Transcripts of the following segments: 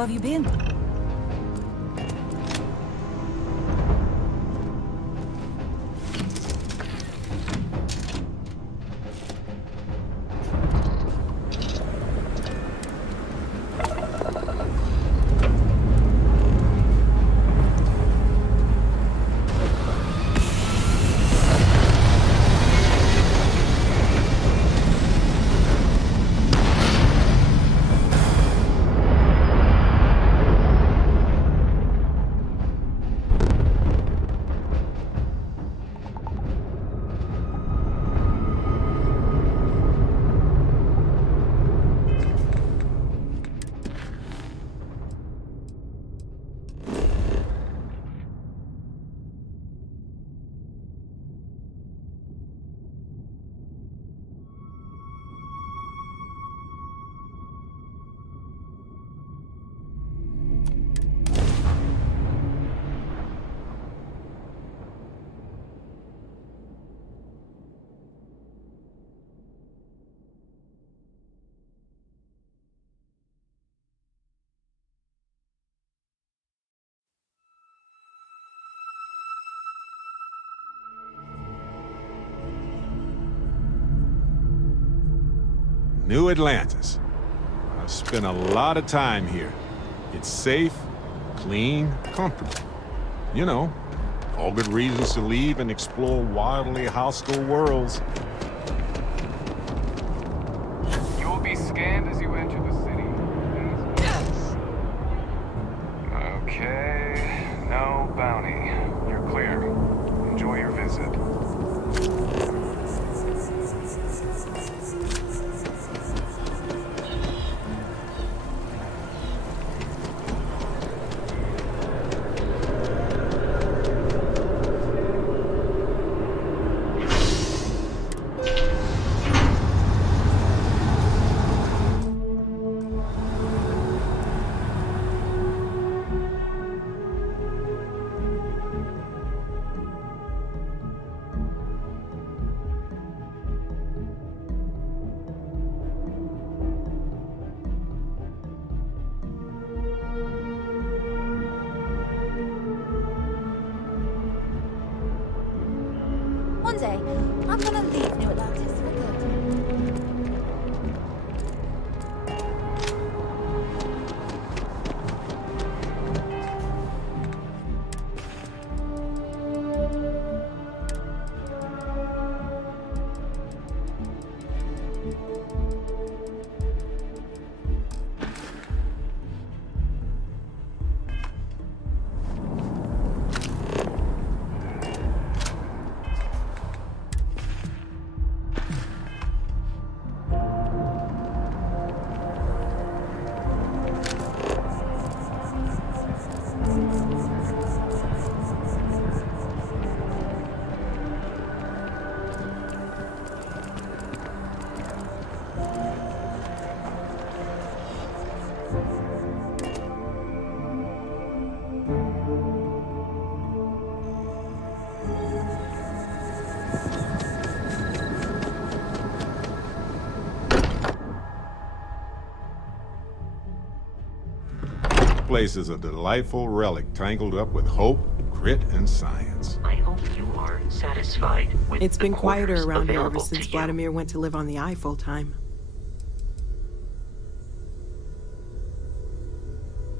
How have you been? New Atlantis. I've spent a lot of time here. It's safe, clean, comfortable. You know, all good reasons to leave and explore wildly hostile worlds. You will be scanned as you enter the city. Yes! Okay, no bounty. You're clear. Enjoy your visit. One day, I'm gonna leave New Atlantis for good. Place is a delightful relic tangled up with hope, grit, and science. I hope you are satisfied with It's been the quieter quarters around here ever available since to you. Vladimir went to live on the Eye full time.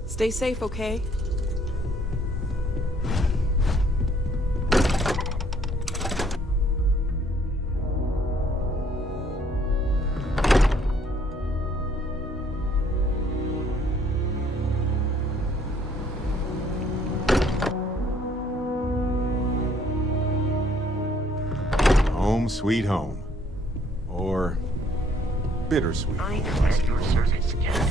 Stay safe, okay? Home sweet home. Or bittersweet. I am at your service, Captain.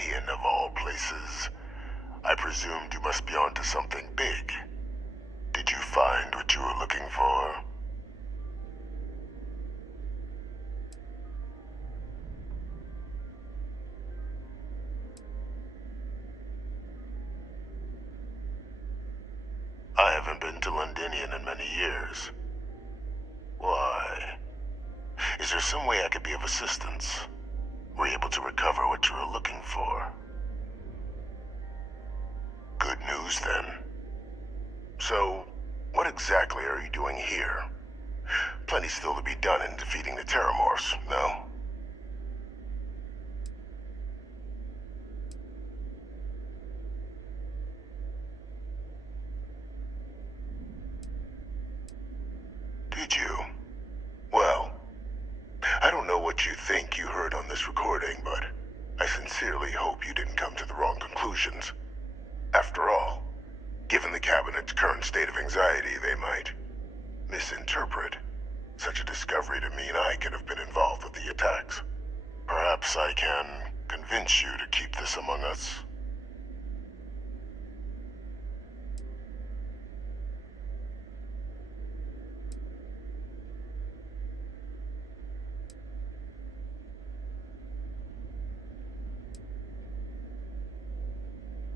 Londinian of all places. I presumed you must be onto something big. Did you find what you were looking for? I haven't been to Londinian in many years. Why? Is there some way I could be of assistance? Were you able to recover what you were looking for? Good news, then. So, what exactly are you doing here? Plenty still to be done in defeating the Terramorphs, no? Did you? Well, I don't know what you think you heard on this recording, but I sincerely hope you didn't come to the wrong conclusions. After all, given the Cabinet's current state of anxiety, they might misinterpret such a discovery to mean I could have been involved with the attacks. Perhaps I can convince you to keep this among us.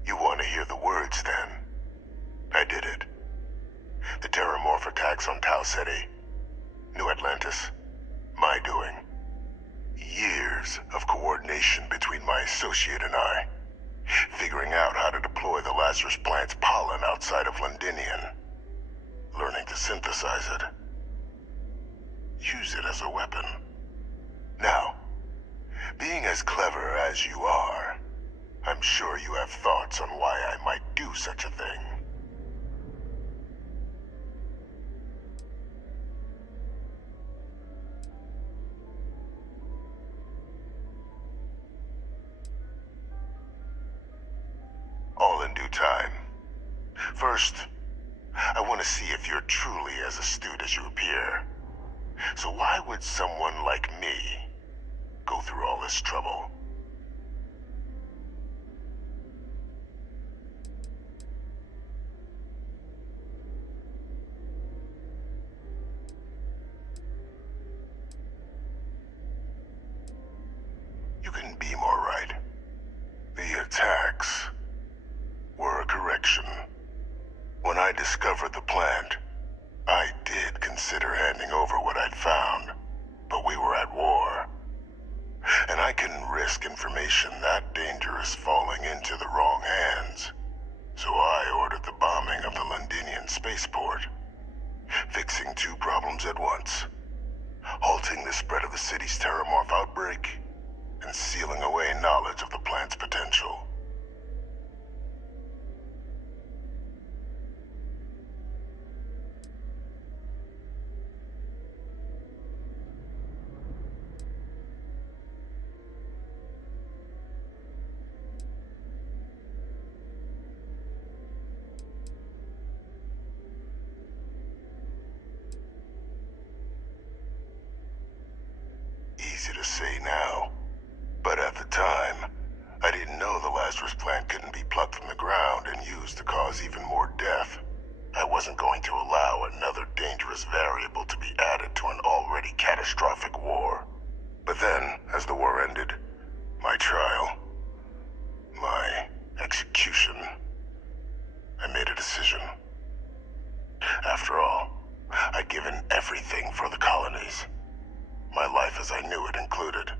You want to hear the words, then? I did it. The Terramorph attacks on Tau Ceti, New Atlantis, my doing. Years of coordination between my associate and I, figuring out how to deploy the Lazarus plant's pollen outside of Londinian, learning to synthesize it, use it as a weapon. Now, being as clever as you are, I'm sure you have thoughts on why I might do such a thing. All in due time. First, I want to see if you're truly as astute as you appear. So why would someone like me go through all this trouble? You couldn't be more right. The attacks were a correction. When I discovered the plant, I did consider handing over what I'd found, but we were at war. And I couldn't risk information that dangerous falling into the wrong hands. So I ordered the bombing of the Londinian spaceport, fixing two problems at once: halting the spread of the city's Terramorph outbreak, and sealing away knowledge of the plant's potential. Easy to say now, but at the time, I didn't know the Lazarus plant couldn't be plucked from the ground and used to cause even more death. I wasn't going to allow another dangerous variable to be added to an already catastrophic war. But then, as the war ended, my trial, my execution, I made a decision. After all, I'd given everything for the colonies. My life as I knew it included.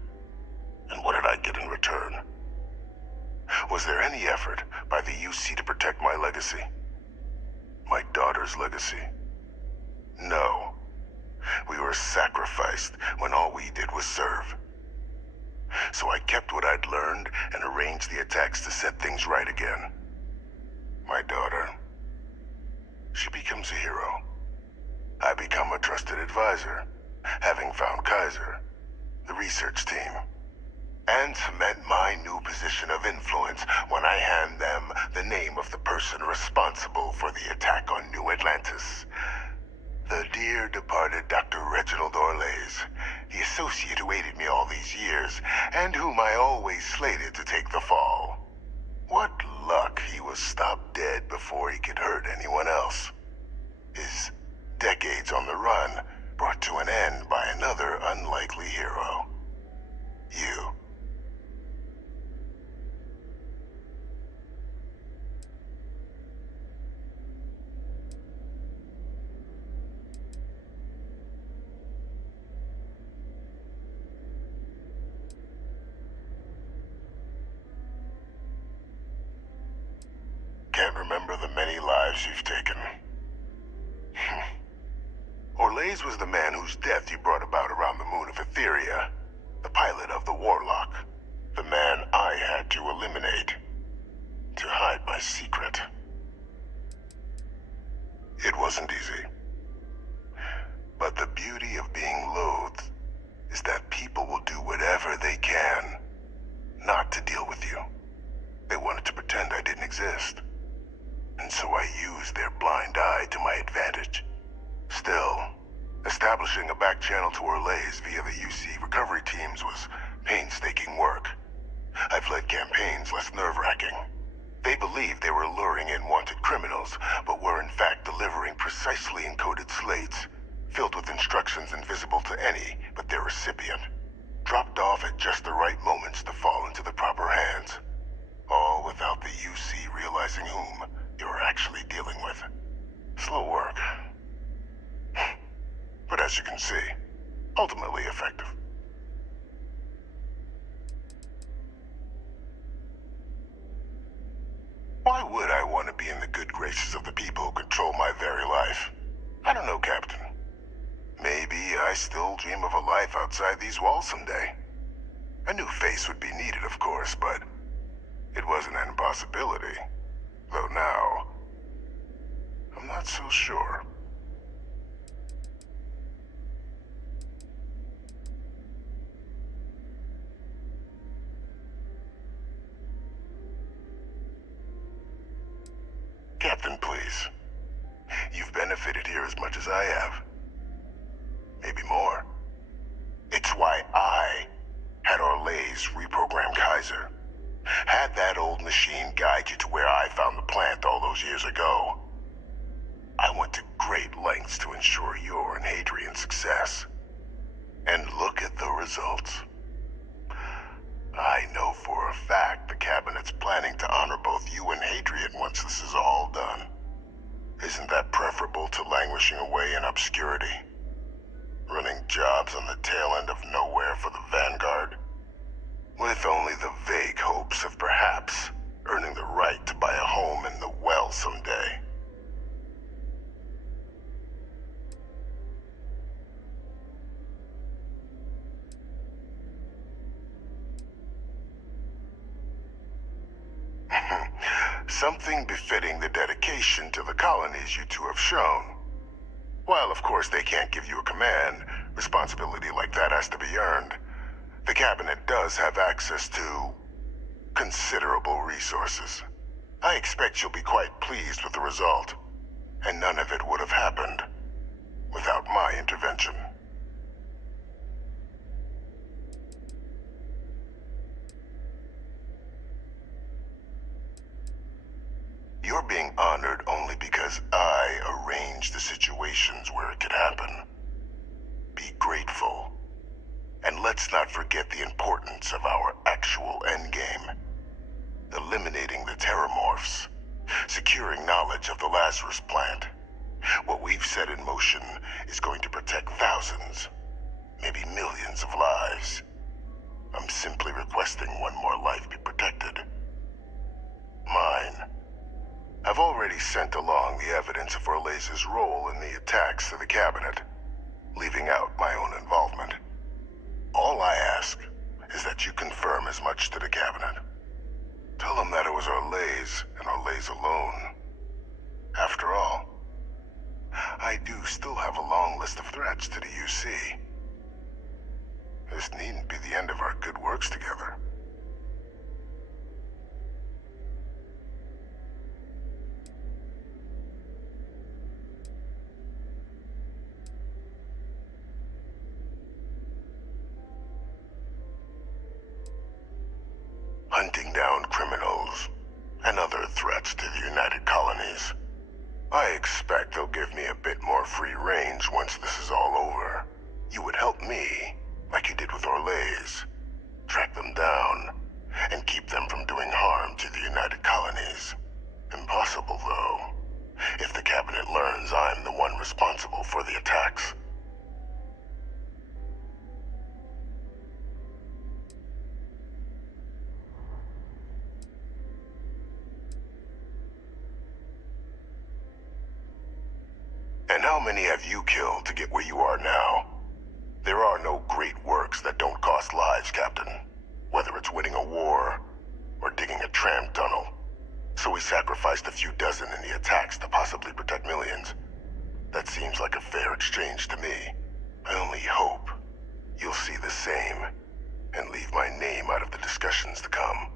And what did I get in return? Was there any effort by the UC to protect my legacy? My daughter's legacy? No. We were sacrificed when all we did was serve. So I kept what I'd learned and arranged the attacks to set things right again. My daughter, she becomes a hero. I become a trusted advisor, having found Kaiser, the research team, and cement my new position of influence when I hand them the name of the person responsible for the attack on New Atlantis. The dear departed Dr. Reginald Orlays, the associate who aided me all these years, and whom I always slated to take the fall. was stopped dead before he could hurt anyone else. His decades on the run brought to an end by another unlikely hero. You. Can't remember the many lives you've taken. Orlaise was the man whose death you brought about around the moon of Etheria, the pilot of the Warlock, the man I had to eliminate, to hide my secret. It wasn't easy. But the beauty of being loathed is that people will do whatever they can not to deal with you. They wanted to pretend I didn't exist. And so I used their blind eye to my advantage. Still, establishing a back channel to Orlaise via the UC recovery teams was painstaking work. I've led campaigns less nerve-wracking. They believed they were luring in wanted criminals, but were in fact delivering precisely encoded slates, filled with instructions invisible to any but their recipient, dropped off at just the right moments to fall into the proper hands. All without the UC realizing whom you were actually dealing with. Slow work. But as you can see, ultimately effective. Why would I want to be in the good graces of the people who control my very life? I don't know, Captain. Maybe I still dream of a life outside these walls someday. A new face would be needed, of course, but it wasn't an impossibility. Though now, I'm not so sure. Captain, please. You've benefited here as much as I have. Maybe more. It's why I had Orlaise reprogram Kaiser. Had that old machine guide you to where I found the plant all those years ago. I went to great lengths to ensure your and Hadrian's success. And look at the results. I know for a fact the Cabinet's planning to honor both you and Hadrian once this is all done. Isn't that preferable to languishing away in obscurity? Running jobs on the tail end of nowhere for the Vanguard? With only the vague hopes of perhaps earning the right to buy a home in the well someday. Something befitting the dedication to the colonies you two have shown. While of course they can't give you a command, responsibility like that has to be earned. The Cabinet does have access to considerable resources. I expect you'll be quite pleased with the result, and none of it would have happened without my intervention. You're being honored only because I arranged the situations where it could happen. Be grateful. And let's not forget the importance of our actual endgame. Eliminating the terramorphs. Securing knowledge of the Lazarus plant. What we've set in motion is going to protect thousands, maybe millions of lives. I'm simply requesting one more life be protected. Mine. I've already sent along the evidence of Orlaise's role in the attacks to the Cabinet, leaving out my own involvement. All I ask is that you confirm as much to the Cabinet. Tell them that it was Orlaise and Orlaise alone. After all, I do still have a long list of threats to the UC. This needn't be the end of our good works together. Hunting down criminals and other threats to the United Colonies. I expect they'll give me a bit more free range once this is all over. You would help me, like you did with Orlays. Track them down, and keep them from doing harm to the United Colonies. Impossible, though, if the Cabinet learns I'm the one responsible for the attacks. And how many have you killed to get where you are now? There are no great works that don't cost lives, Captain. Whether it's winning a war, or digging a tram tunnel. So we sacrificed a few dozen in the attacks to possibly protect millions. That seems like a fair exchange to me. I only hope you'll see the same, and leave my name out of the discussions to come.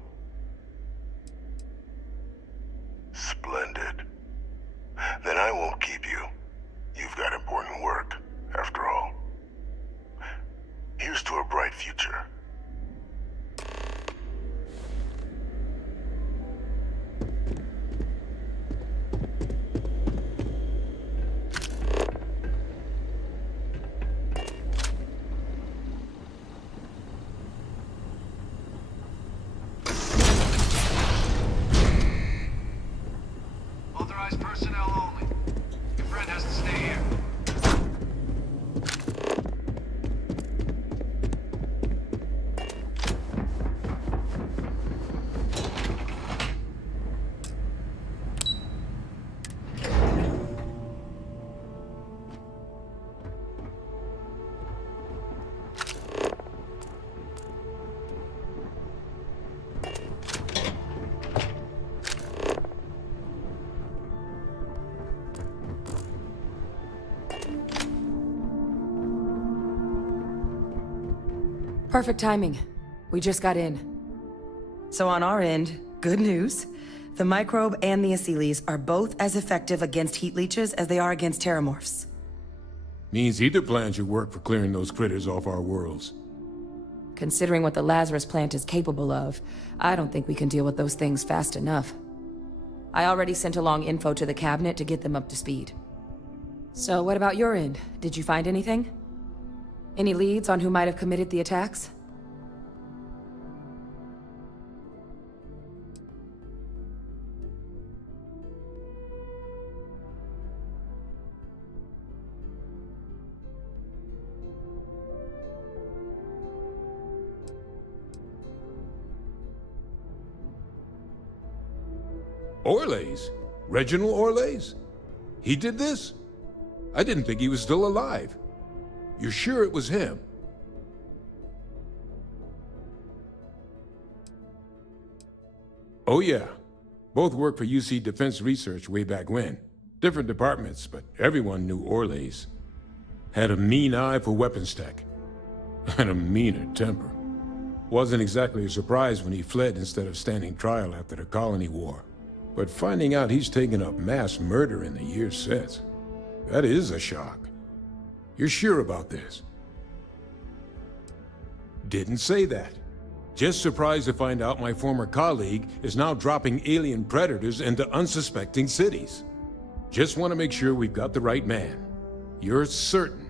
Splendid. Then I won't keep you. You've got important work, after all. Here's to a bright future. Authorized personnel only. Your friend has to stay here. Perfect timing. We just got in. So on our end, good news. The microbe and the Asylees are both as effective against heat leeches as they are against terramorphs. Means either plan should work for clearing those critters off our worlds. Considering what the Lazarus plant is capable of, I don't think we can deal with those things fast enough. I already sent along info to the Cabinet to get them up to speed. So what about your end? Did you find anything? Any leads on who might have committed the attacks? Orlays? Reginald Orlays? He did this? I didn't think he was still alive. You're sure it was him? Oh yeah. Both worked for UC Defense Research way back when. Different departments, but everyone knew Orlays. Had a mean eye for weapons tech. And a meaner temper. Wasn't exactly a surprise when he fled instead of standing trial after the Colony War. But finding out he's taken up mass murder in the years since, that is a shock. You're sure about this? Didn't say that. Just surprised to find out my former colleague is now dropping alien predators into unsuspecting cities. Just want to make sure we've got the right man. You're certain?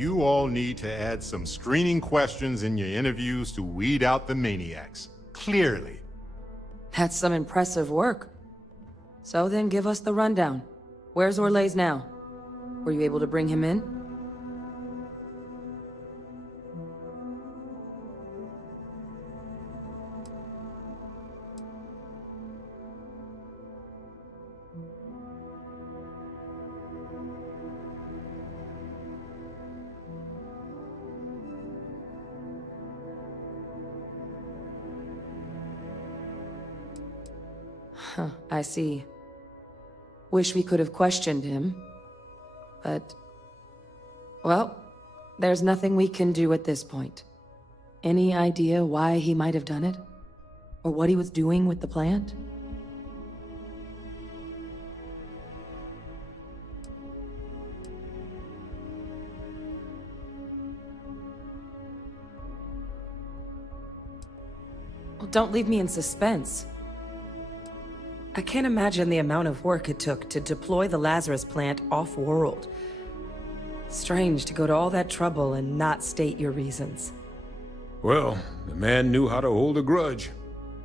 you all need to add some screening questions in your interviews to weed out the maniacs. Clearly. That's some impressive work. So then give us the rundown. Where's Orlays now? Were you able to bring him in? Huh, I see. Wish we could have questioned him. But... well, there's nothing we can do at this point. Any idea why he might have done it? Or what he was doing with the plant? Well, don't leave me in suspense. I can't imagine the amount of work it took to deploy the Lazarus plant off-world. Strange to go to all that trouble and not state your reasons. Well, the man knew how to hold a grudge.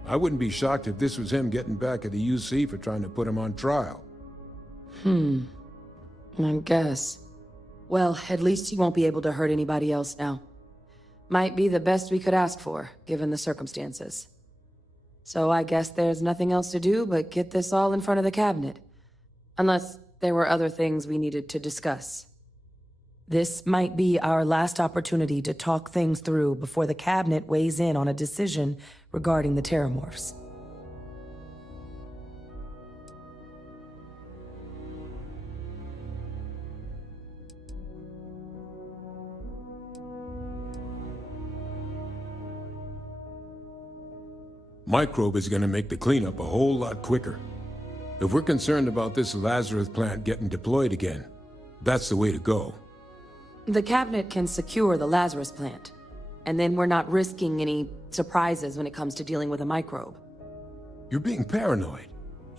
I wouldn't be shocked if this was him getting back at the UC for trying to put him on trial. I guess. Well, at least he won't be able to hurt anybody else now. Might be the best we could ask for, given the circumstances. So I guess there's nothing else to do but get this all in front of the cabinet. Unless there were other things we needed to discuss. This might be our last opportunity to talk things through before the cabinet weighs in on a decision regarding the Terramorphs. Microbe is gonna make the cleanup a whole lot quicker. If we're concerned about this Lazarus plant getting deployed again, that's the way to go. The cabinet can secure the Lazarus plant, and then we're not risking any surprises when it comes to dealing with a microbe. You're being paranoid.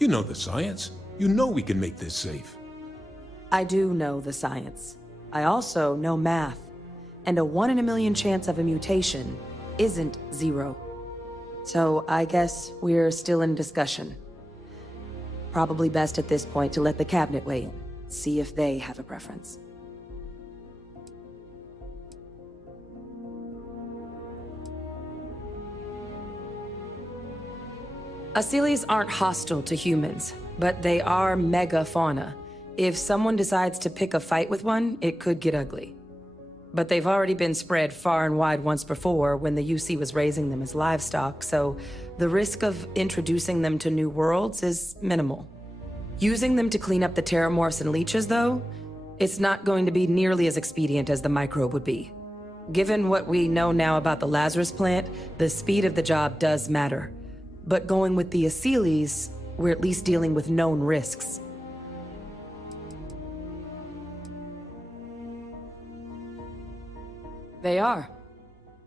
You know the science. You know we can make this safe. I do know the science. I also know math. And a 1 in a million chance of a mutation isn't 0. So I guess we're still in discussion. Probably best at this point to let the cabinet weigh in, see if they have a preference. Asylees aren't hostile to humans, but they are megafauna. If someone decides to pick a fight with one, it could get ugly. But they've already been spread far and wide once before when the UC was raising them as livestock, so the risk of introducing them to new worlds is minimal. Using them to clean up the Terramorphs and leeches, though, it's not going to be nearly as expedient as the microbe would be. Given what we know now about the Lazarus plant, the speed of the job does matter. But going with the Asylees, we're at least dealing with known risks. They are.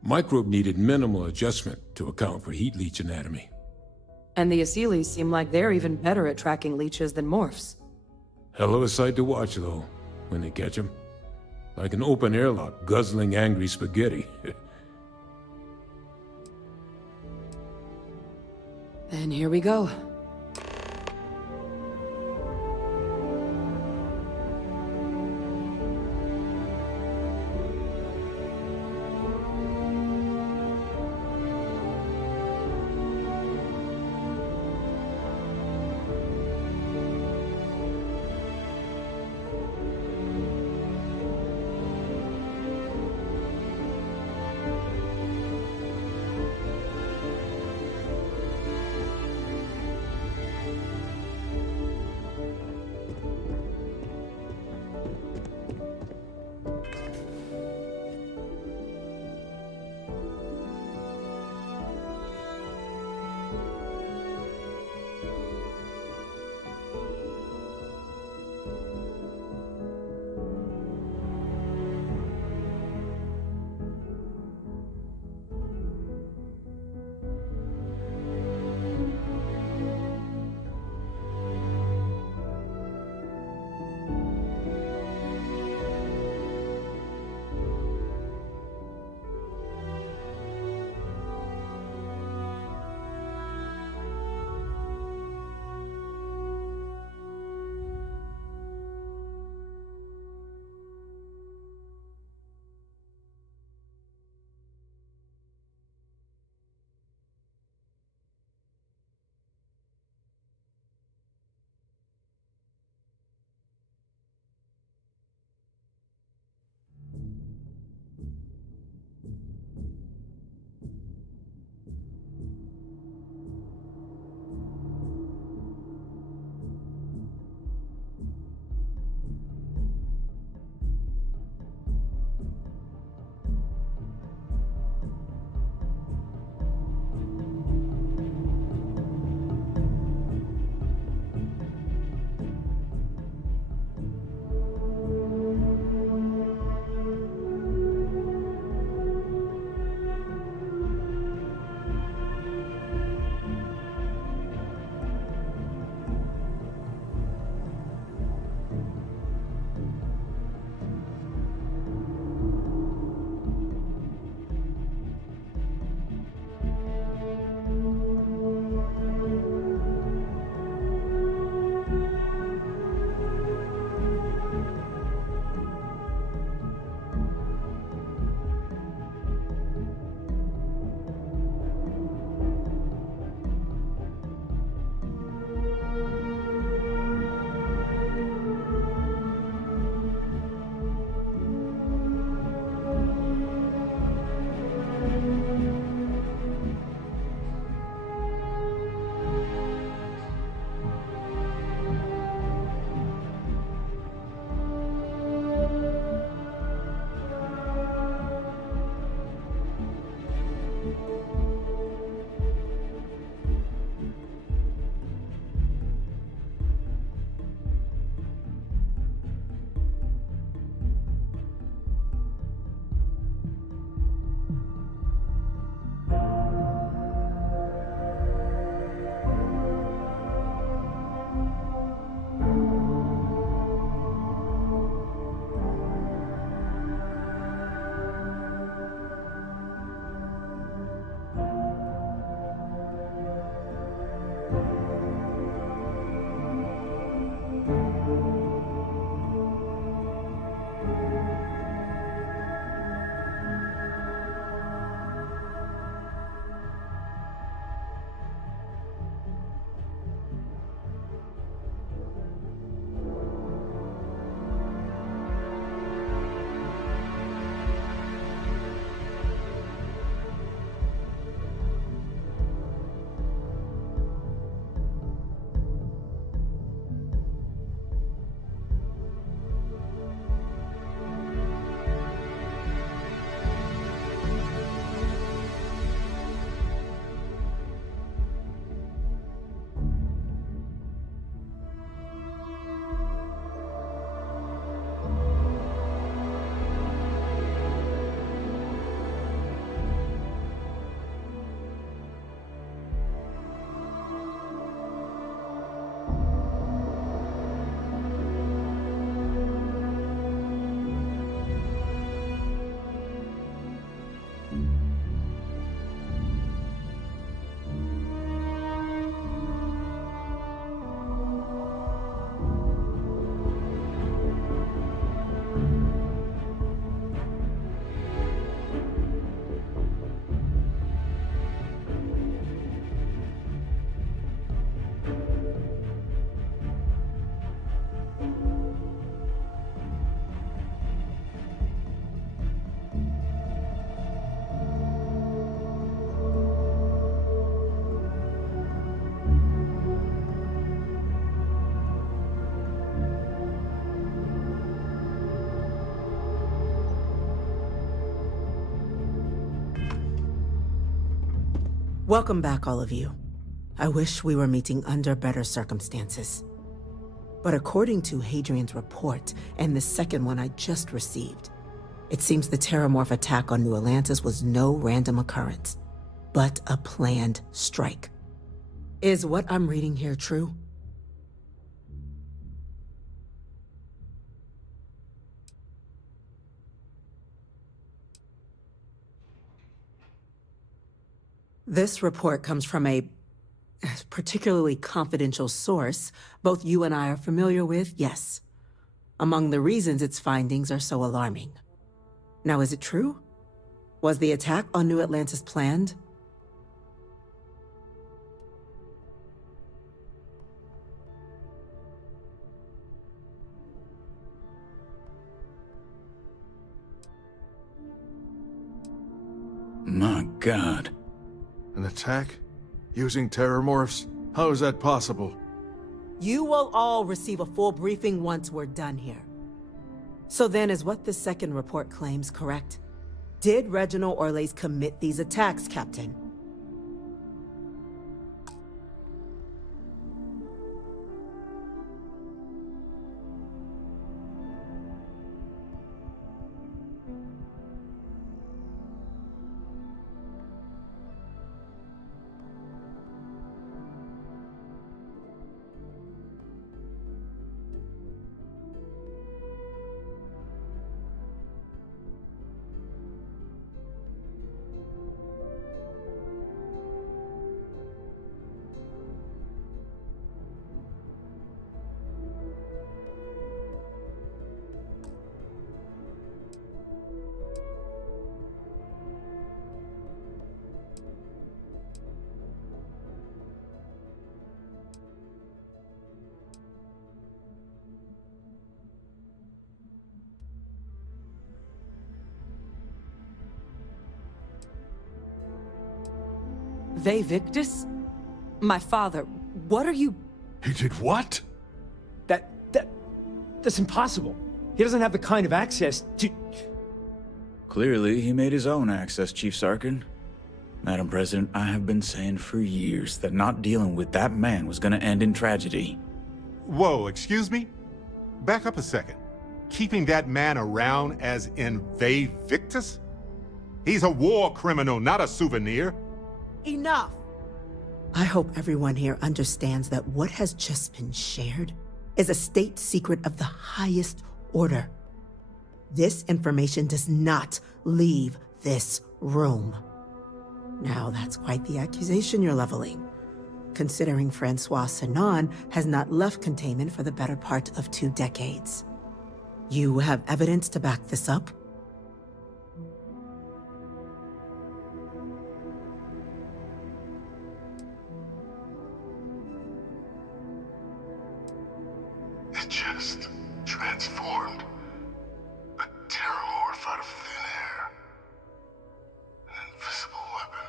Microbe needed minimal adjustment to account for heat leech anatomy. And the Asylees seem like they're even better at tracking leeches than morphs. Hell of a sight to watch, though, when they catch them. Like an open airlock guzzling angry spaghetti. Then here we go. Welcome back, all of you. I wish we were meeting under better circumstances. But according to Hadrian's report, and the second one I just received, it seems the Terramorph attack on New Atlantis was no random occurrence, but a planned strike. Is what I'm reading here true? This report comes from a particularly confidential source both you and I are familiar with, yes. Among the reasons its findings are so alarming. Now, is it true? Was the attack on New Atlantis planned? My God. An attack? Using terramorphs? How is that possible? You will all receive a full briefing once we're done here. So then, is what the second report claims correct? Did Reginald Orles commit these attacks, Captain? Ve Victus? My father, what are you... He did what? That's impossible. He doesn't have the kind of access to... Clearly, he made his own access, Chief Sarkin. Madam President, I have been saying for years that not dealing with that man was gonna end in tragedy. Whoa, excuse me? Back up a second. Keeping that man around as in Ve Victus? He's a war criminal, not a souvenir. Enough! I hope everyone here understands that what has just been shared is a state secret of the highest order. This information does not leave this room. Now, that's quite the accusation you're leveling, considering Francois Sinon has not left containment for the better part of 2 decades. You have evidence to back this up? It just transformed. A terramorph out of thin air. An invisible weapon.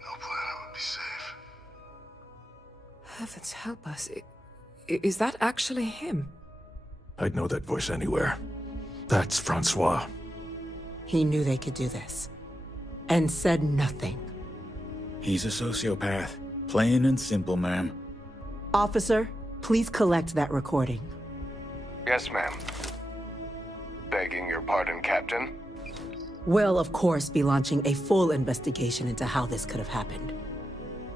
No planet would be safe. Heavens help us. Is that actually him? I'd know that voice anywhere. That's Francois. He knew they could do this, and said nothing. He's a sociopath. Plain and simple, ma'am. Officer, please collect that recording. Yes, ma'am. Begging your pardon, Captain. We'll, of course, be launching a full investigation into how this could have happened.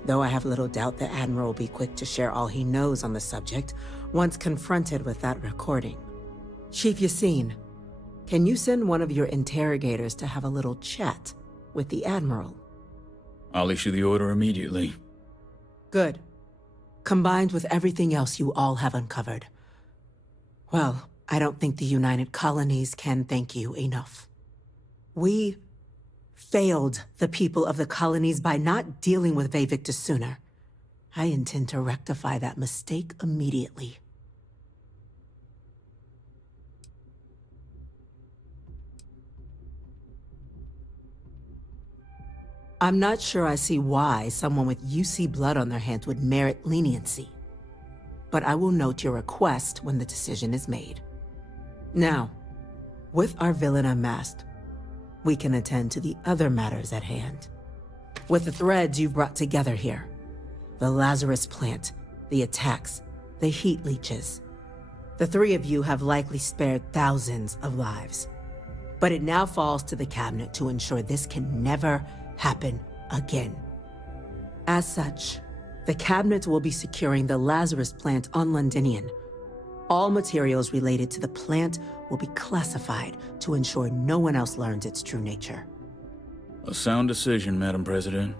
Though I have little doubt the Admiral will be quick to share all he knows on the subject once confronted with that recording. Chief Yassine, can you send one of your interrogators to have a little chat with the Admiral? I'll issue the order immediately. Good. Combined with everything else you all have uncovered. Well, I don't think the United Colonies can thank you enough. We failed the people of the colonies by not dealing with Ve Victus sooner. I intend to rectify that mistake immediately. I'm not sure I see why someone with UC blood on their hands would merit leniency. But I will note your request when the decision is made. Now, with our villain unmasked, we can attend to the other matters at hand. With the threads you've brought together here, the Lazarus plant, the attacks, the heat leeches, the three of you have likely spared thousands of lives. But it now falls to the cabinet to ensure this can never happen again. As such, the cabinet will be securing the Lazarus plant on Londinian. All materials related to the plant will be classified to ensure no one else learns its true nature. A sound decision, Madam President.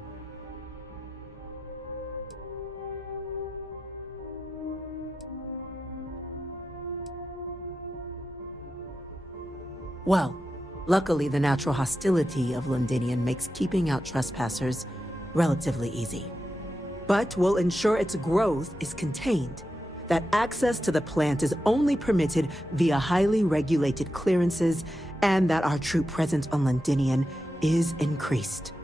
Well, luckily the natural hostility of Londinian makes keeping out trespassers relatively easy. But we'll ensure its growth is contained, that access to the plant is only permitted via highly regulated clearances, and that our troop presence on Londinian is increased.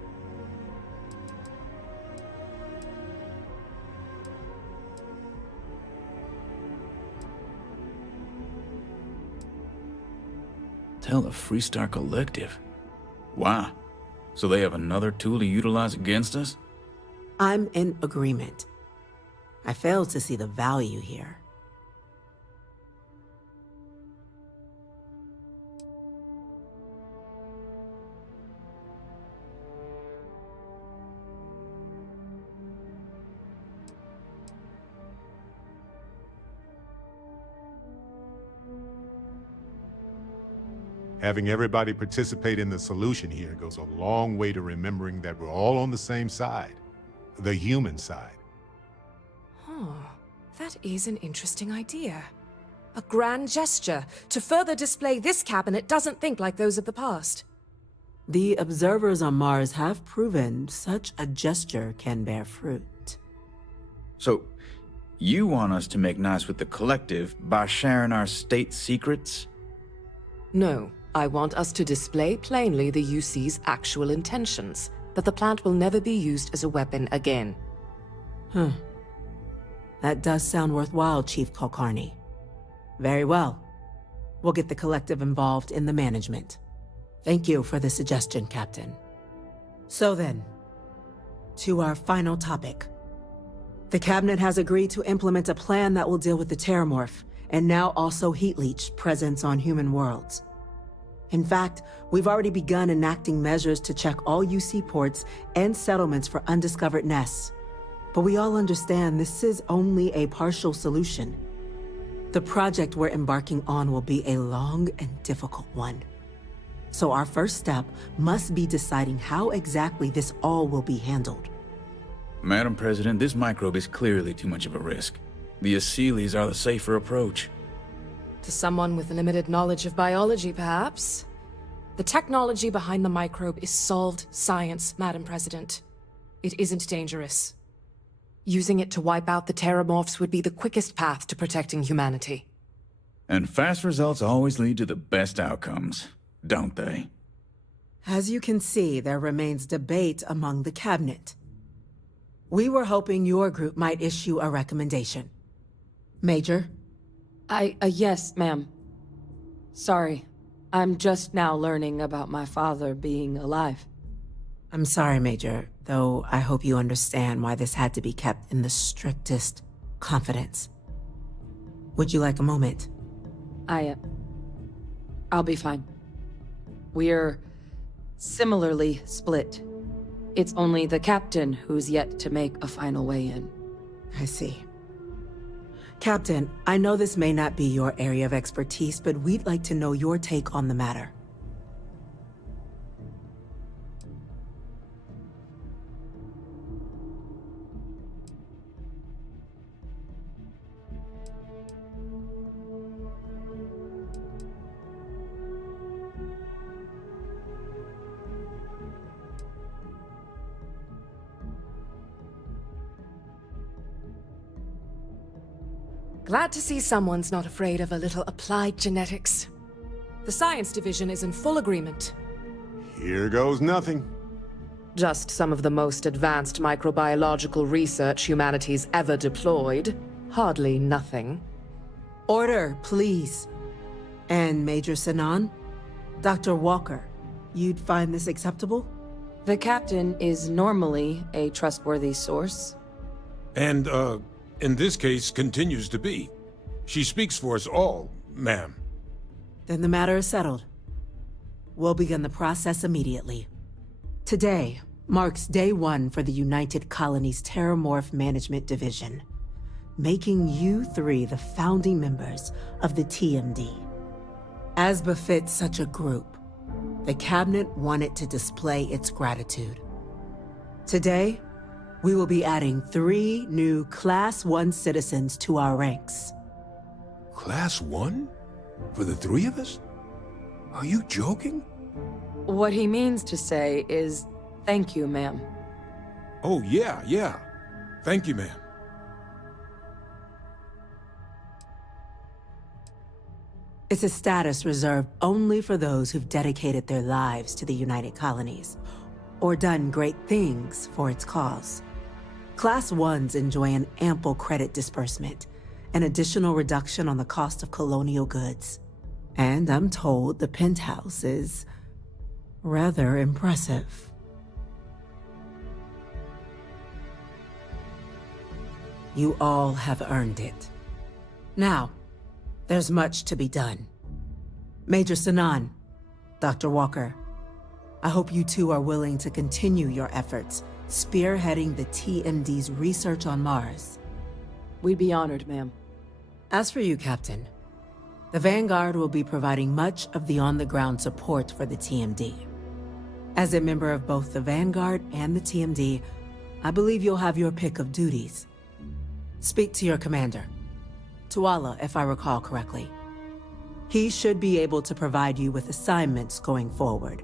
Tell the Freestar Collective. Wow. So they have another tool to utilize against us? I'm in agreement. I fail to see the value here. Having everybody participate in the solution here goes a long way to remembering that we're all on the same side. The human side. Oh, that is an interesting idea. A grand gesture to further display this cabinet doesn't think like those of the past. The observers on Mars have proven such a gesture can bear fruit. So, you want us to make nice with the Collective by sharing our state secrets? No, I want us to display plainly the UC's actual intentions, that the plant will never be used as a weapon again. That does sound worthwhile, Chief Kulkarni. Very well. We'll get the Collective involved in the management. Thank you for the suggestion, Captain. So then, to our final topic. The Cabinet has agreed to implement a plan that will deal with the Terramorph, and now also Heat Leech presence on human worlds. In fact, we've already begun enacting measures to check all UC ports and settlements for undiscovered nests. But we all understand this is only a partial solution. The project we're embarking on will be a long and difficult one. So our first step must be deciding how exactly this all will be handled. Madam President, this microbe is clearly too much of a risk. The Aseles are the safer approach. To someone with limited knowledge of biology, perhaps. The technology behind the microbe is solved science, Madam President. It isn't dangerous. Using it to wipe out the Terramorphs would be the quickest path to protecting humanity. And fast results always lead to the best outcomes, don't they? As you can see, there remains debate among the Cabinet. We were hoping your group might issue a recommendation. Major? Yes, ma'am. Sorry. I'm just now learning about my father being alive. I'm sorry, Major, though I hope you understand why this had to be kept in the strictest confidence. Would you like a moment? I'll be fine. We're similarly split. It's only the captain who's yet to make a final weigh-in. I see. Captain, I know this may not be your area of expertise, but we'd like to know your take on the matter. Glad to see someone's not afraid of a little applied genetics. The science division is in full agreement. Here goes nothing. Just some of the most advanced microbiological research humanity's ever deployed. Hardly nothing. Order, please. And Major Sinan? Dr. Walker, you'd find this acceptable? The captain is normally a trustworthy source. And, in this case, continues to be. She speaks for us all, ma'am. Then the matter is settled. We'll begin the process immediately. Today marks day one for the United Colonies Terramorph Management Division, making you three the founding members of the TMD. As befits such a group, the Cabinet wanted to display its gratitude. Today, we will be adding 3 new Class 1 citizens to our ranks. Class 1? For the 3 of us? Are you joking? What he means to say is, thank you, ma'am. Oh, yeah. Thank you, ma'am. It's a status reserved only for those who've dedicated their lives to the United Colonies, or done great things for its cause. Class 1s enjoy an ample credit disbursement, an additional reduction on the cost of colonial goods. And I'm told the penthouse is rather impressive. You all have earned it. Now, there's much to be done. Major Sanan, Dr. Walker, I hope you two are willing to continue your efforts spearheading the TMD's research on Mars. We'd be honored, ma'am. As for you, Captain, the Vanguard will be providing much of the on-the-ground support for the TMD. As a member of both the Vanguard and the TMD, I believe you'll have your pick of duties. Speak to your commander, Tuala, if I recall correctly. He should be able to provide you with assignments going forward,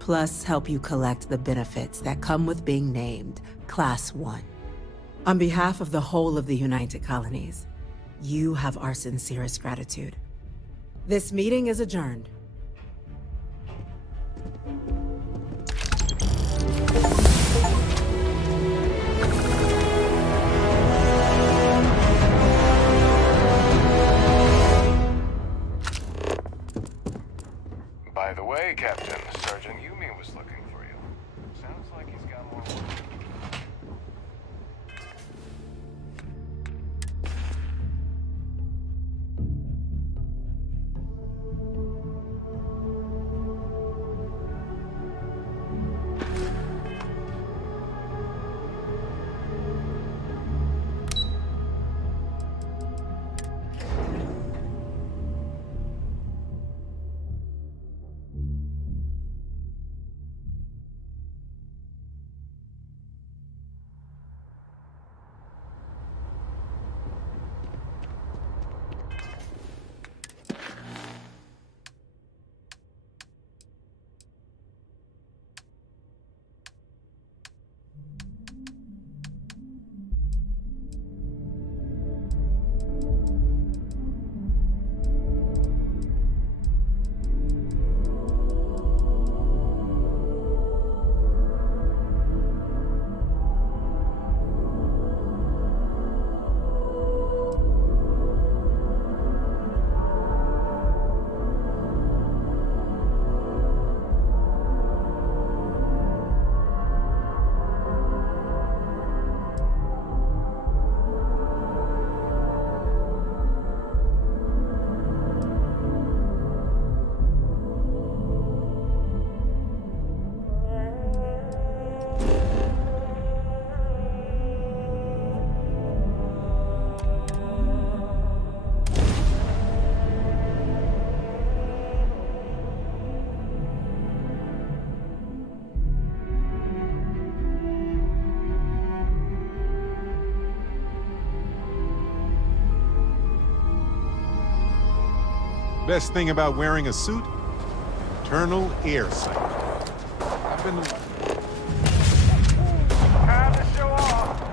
plus help you collect the benefits that come with being named Class 1. On behalf of the whole of the United Colonies, you have our sincerest gratitude. This meeting is adjourned. By the way, Captain, Sergeant Yumi was looking for you. Sounds like he's got more work. Best thing about wearing a suit? Internal air cycle. I've been... Time to show off!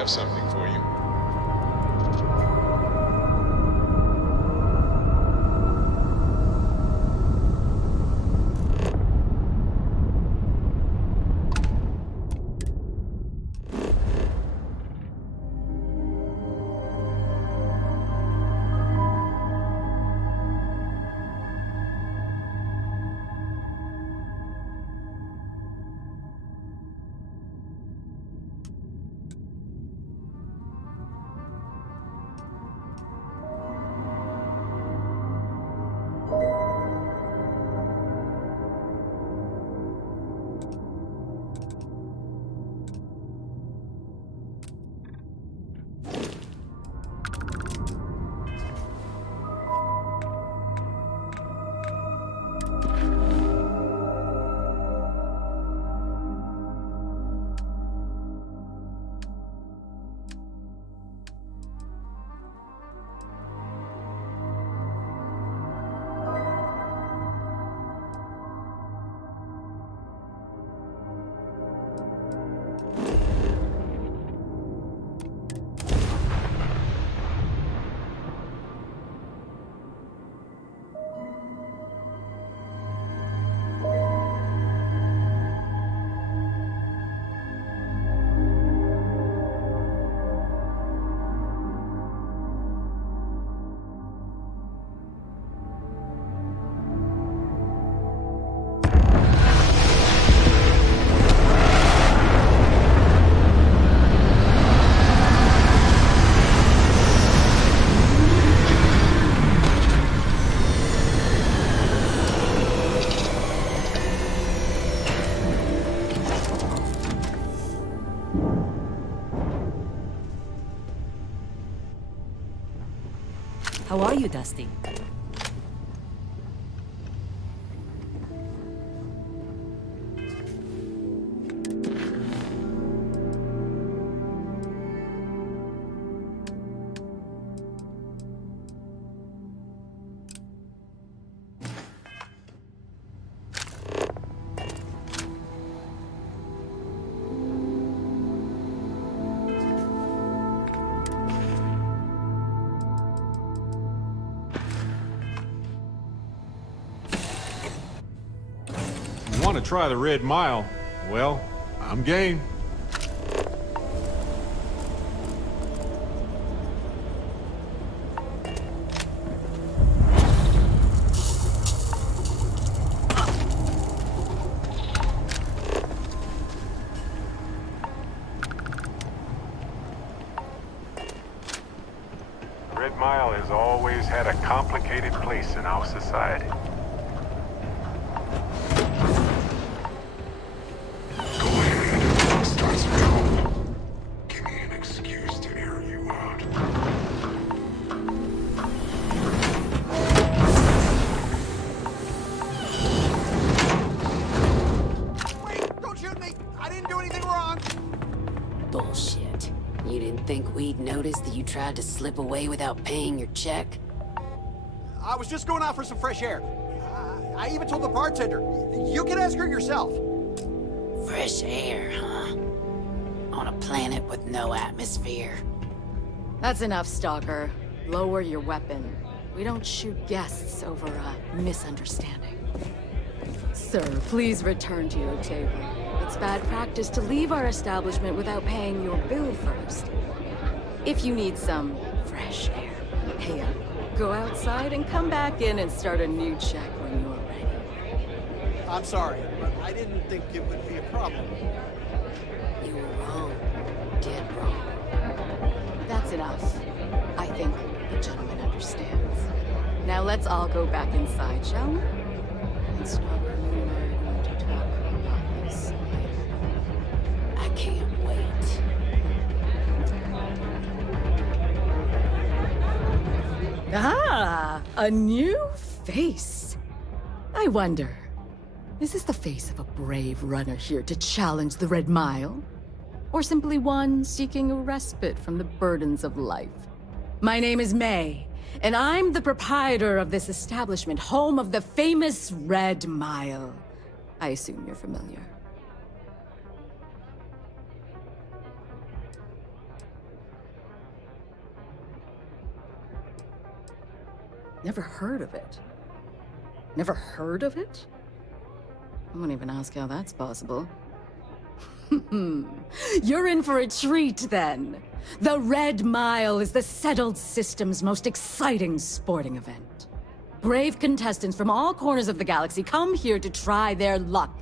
have something for you. How are you, Dusty? Want to try the Red Mile? Well, I'm game. Red Mile has always had a complicated place in our society. Bullshit. You didn't think we'd notice that you tried to slip away without paying your check? I was just going out for some fresh air. I even told the bartender. You can ask her yourself. Fresh air, huh? On a planet with no atmosphere. That's enough, Stalker. Lower your weapon. We don't shoot guests over a misunderstanding. Sir, please return to your table. It's bad practice to leave our establishment without paying your bill first. If you need some fresh air, hey, go outside and come back in and start a new check when you're ready. I'm sorry, but I didn't think it would be a problem. You were wrong. Dead wrong. That's enough. I think the gentleman understands. Now let's all go back inside, shall we? And Stalker, you and I are going to talk about this later. I can't wait. Ah, a new face. I wonder, is this the face of a brave runner here to challenge the Red Mile? Or simply one seeking a respite from the burdens of life? My name is May, and I'm the proprietor of this establishment, home of the famous Red Mile. I assume you're familiar. Never heard of it. Never heard of it? I won't even ask how that's possible. You're in for a treat, then. The Red Mile is the settled system's most exciting sporting event. Brave contestants from all corners of the galaxy come here to try their luck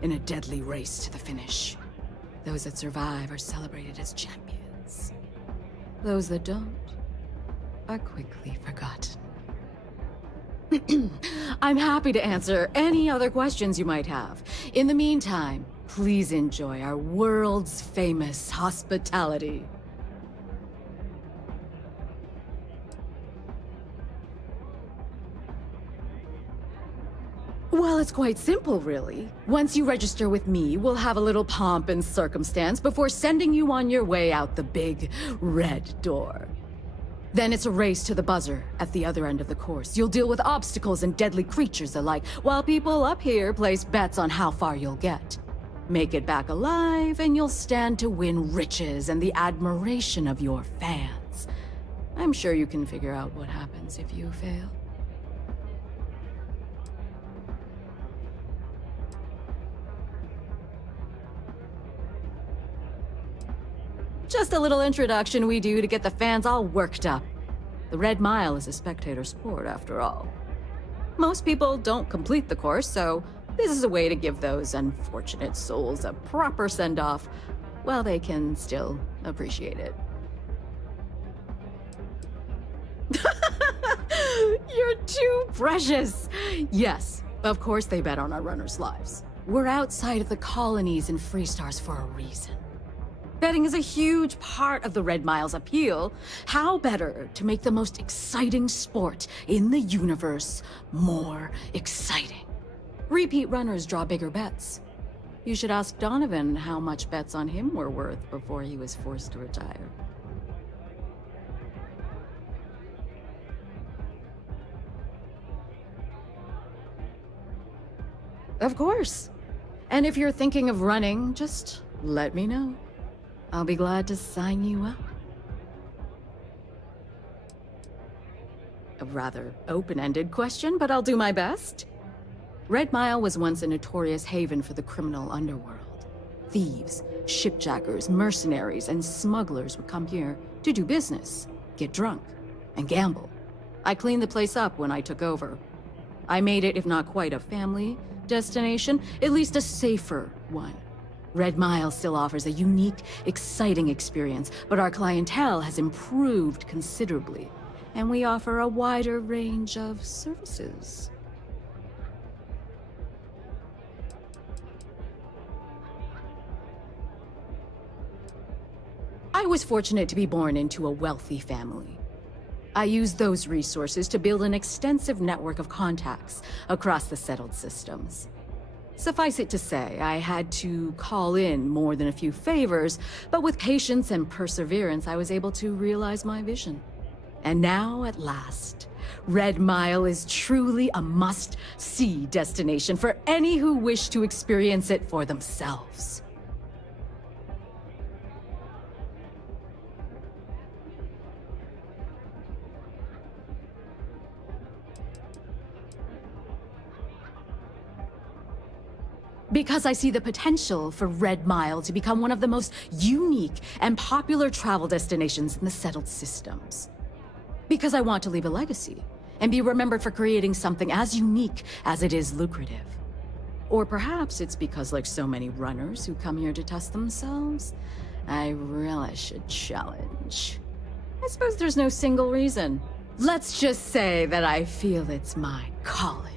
in a deadly race to the finish. Those that survive are celebrated as champions. Those that don't are quickly forgotten. I'm happy to answer any other questions you might have. In the meantime, please enjoy our world's famous hospitality. Well, it's quite simple, really. Once you register with me, we'll have a little pomp and circumstance before sending you on your way out the big red door. Then it's a race to the buzzer at the other end of the course. You'll deal with obstacles and deadly creatures alike, while people up here place bets on how far you'll get. Make it back alive, and you'll stand to win riches and the admiration of your fans. I'm sure you can figure out what happens if you fail. Just a little introduction we do to get the fans all worked up. The Red Mile is a spectator sport, after all. Most people don't complete the course, so this is a way to give those unfortunate souls a proper send-off, while they can still appreciate it. You're too precious! Yes, of course they bet on our runners' lives. We're outside of the colonies and Freestars for a reason. Betting is a huge part of the Red Mile's appeal. How better to make the most exciting sport in the universe more exciting? Repeat runners draw bigger bets. You should ask Donovan how much bets on him were worth before he was forced to retire. Of course. And if you're thinking of running, just let me know. I'll be glad to sign you up. A rather open-ended question, but I'll do my best. Red Mile was once a notorious haven for the criminal underworld. Thieves, shipjackers, mercenaries, and smugglers would come here to do business, get drunk, and gamble. I cleaned the place up when I took over. I made it, if not quite a family destination, at least a safer one. Red Mile still offers a unique, exciting experience, but our clientele has improved considerably, and we offer a wider range of services. I was fortunate to be born into a wealthy family. I used those resources to build an extensive network of contacts across the settled systems. Suffice it to say, I had to call in more than a few favors, but with patience and perseverance, I was able to realize my vision. And now, at last, Red Mile is truly a must-see destination for any who wish to experience it for themselves. Because I see the potential for Red Mile to become one of the most unique and popular travel destinations in the settled systems. Because I want to leave a legacy and be remembered for creating something as unique as it is lucrative. Or perhaps it's because, like so many runners who come here to test themselves, I relish a challenge. I suppose there's no single reason. Let's just say that I feel it's my calling.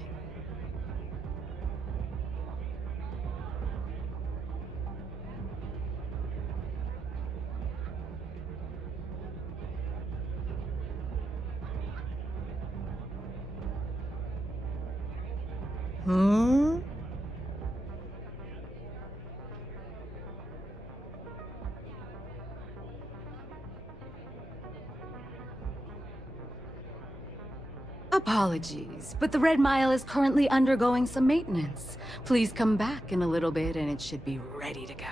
Apologies, but the Red Mile is currently undergoing some maintenance. Please come back in a little bit and it should be ready to go.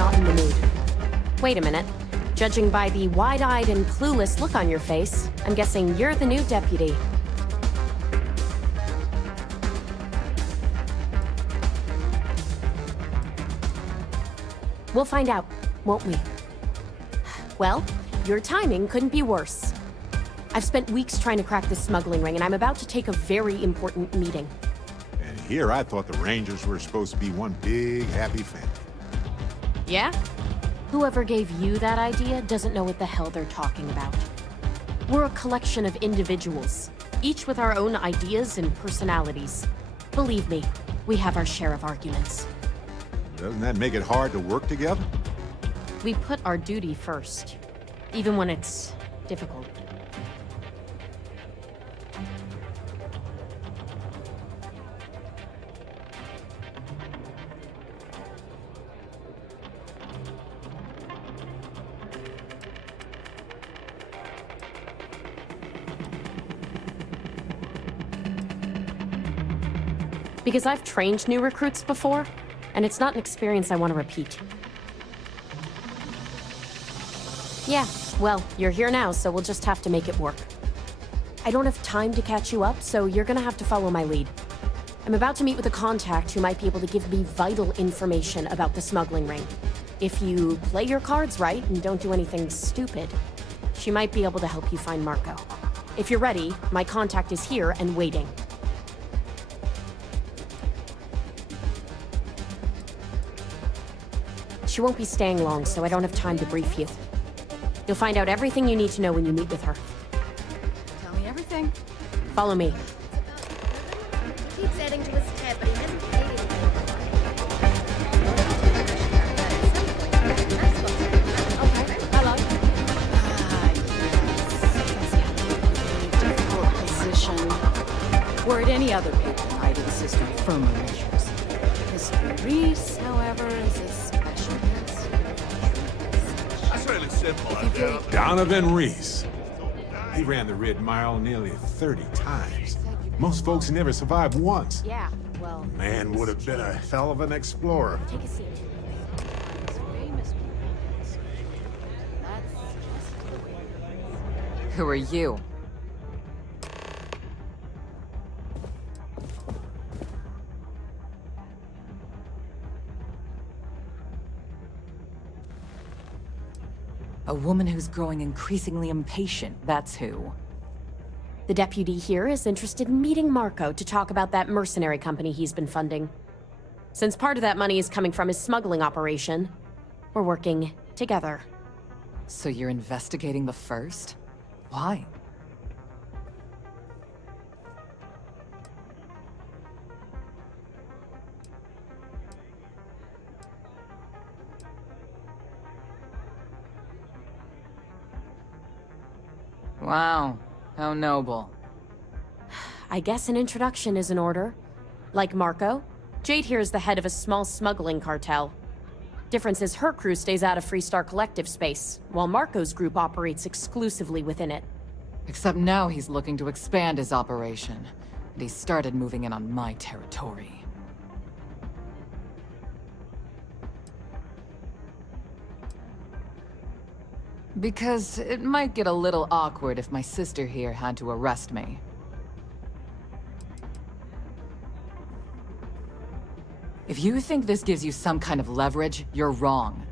not in the mood. Wait a minute. Judging by the wide-eyed and clueless look on your face, I'm guessing you're the new deputy. We'll find out, won't we? Well, your timing couldn't be worse. I've spent weeks trying to crack this smuggling ring, and I'm about to take a very important meeting. And here I thought the Rangers were supposed to be one big, happy family. Yeah? Whoever gave you that idea doesn't know what the hell they're talking about. We're a collection of individuals, each with our own ideas and personalities. Believe me, we have our share of arguments. Doesn't that make it hard to work together? We put our duty first, even when it's difficult. Because I've trained new recruits before, and it's not an experience I want to repeat. Yeah, well, you're here now, so we'll just have to make it work. I don't have time to catch you up, so you're gonna have to follow my lead. I'm about to meet with a contact who might be able to give me vital information about the smuggling ring. If you play your cards right and don't do anything stupid, she might be able to help you find Marco. If you're ready, my contact is here and waiting. She won't be staying long, so I don't have time to brief you. You'll find out everything you need to know when you meet with her. Tell me everything. Follow me. He keeps adding to his tab, but he hasn't paid anything. Okay, hello. Difficult position. Were it any other people, I'd insist on firmer measures. Mr. Reese, however, is a special case. That's really simple. Donovan Reese. He ran the Red Mile nearly 30 times. Most folks never survive once. Yeah, well... Man would have been a hell of an explorer. Take a seat. Who are you? A woman who's growing increasingly impatient, that's who. The deputy here is interested in meeting Marco to talk about that mercenary company he's been funding. Since part of that money is coming from his smuggling operation, we're working together. So you're investigating the first? Why? Wow, how noble. I guess an introduction is in order. Like Marco, Jade here is the head of a small smuggling cartel. Difference is her crew stays out of Freestar Collective space, while Marco's group operates exclusively within it. Except now he's looking to expand his operation, and he started moving in on my territory. Because it might get a little awkward if my sister here had to arrest me. If you think this gives you some kind of leverage, you're wrong.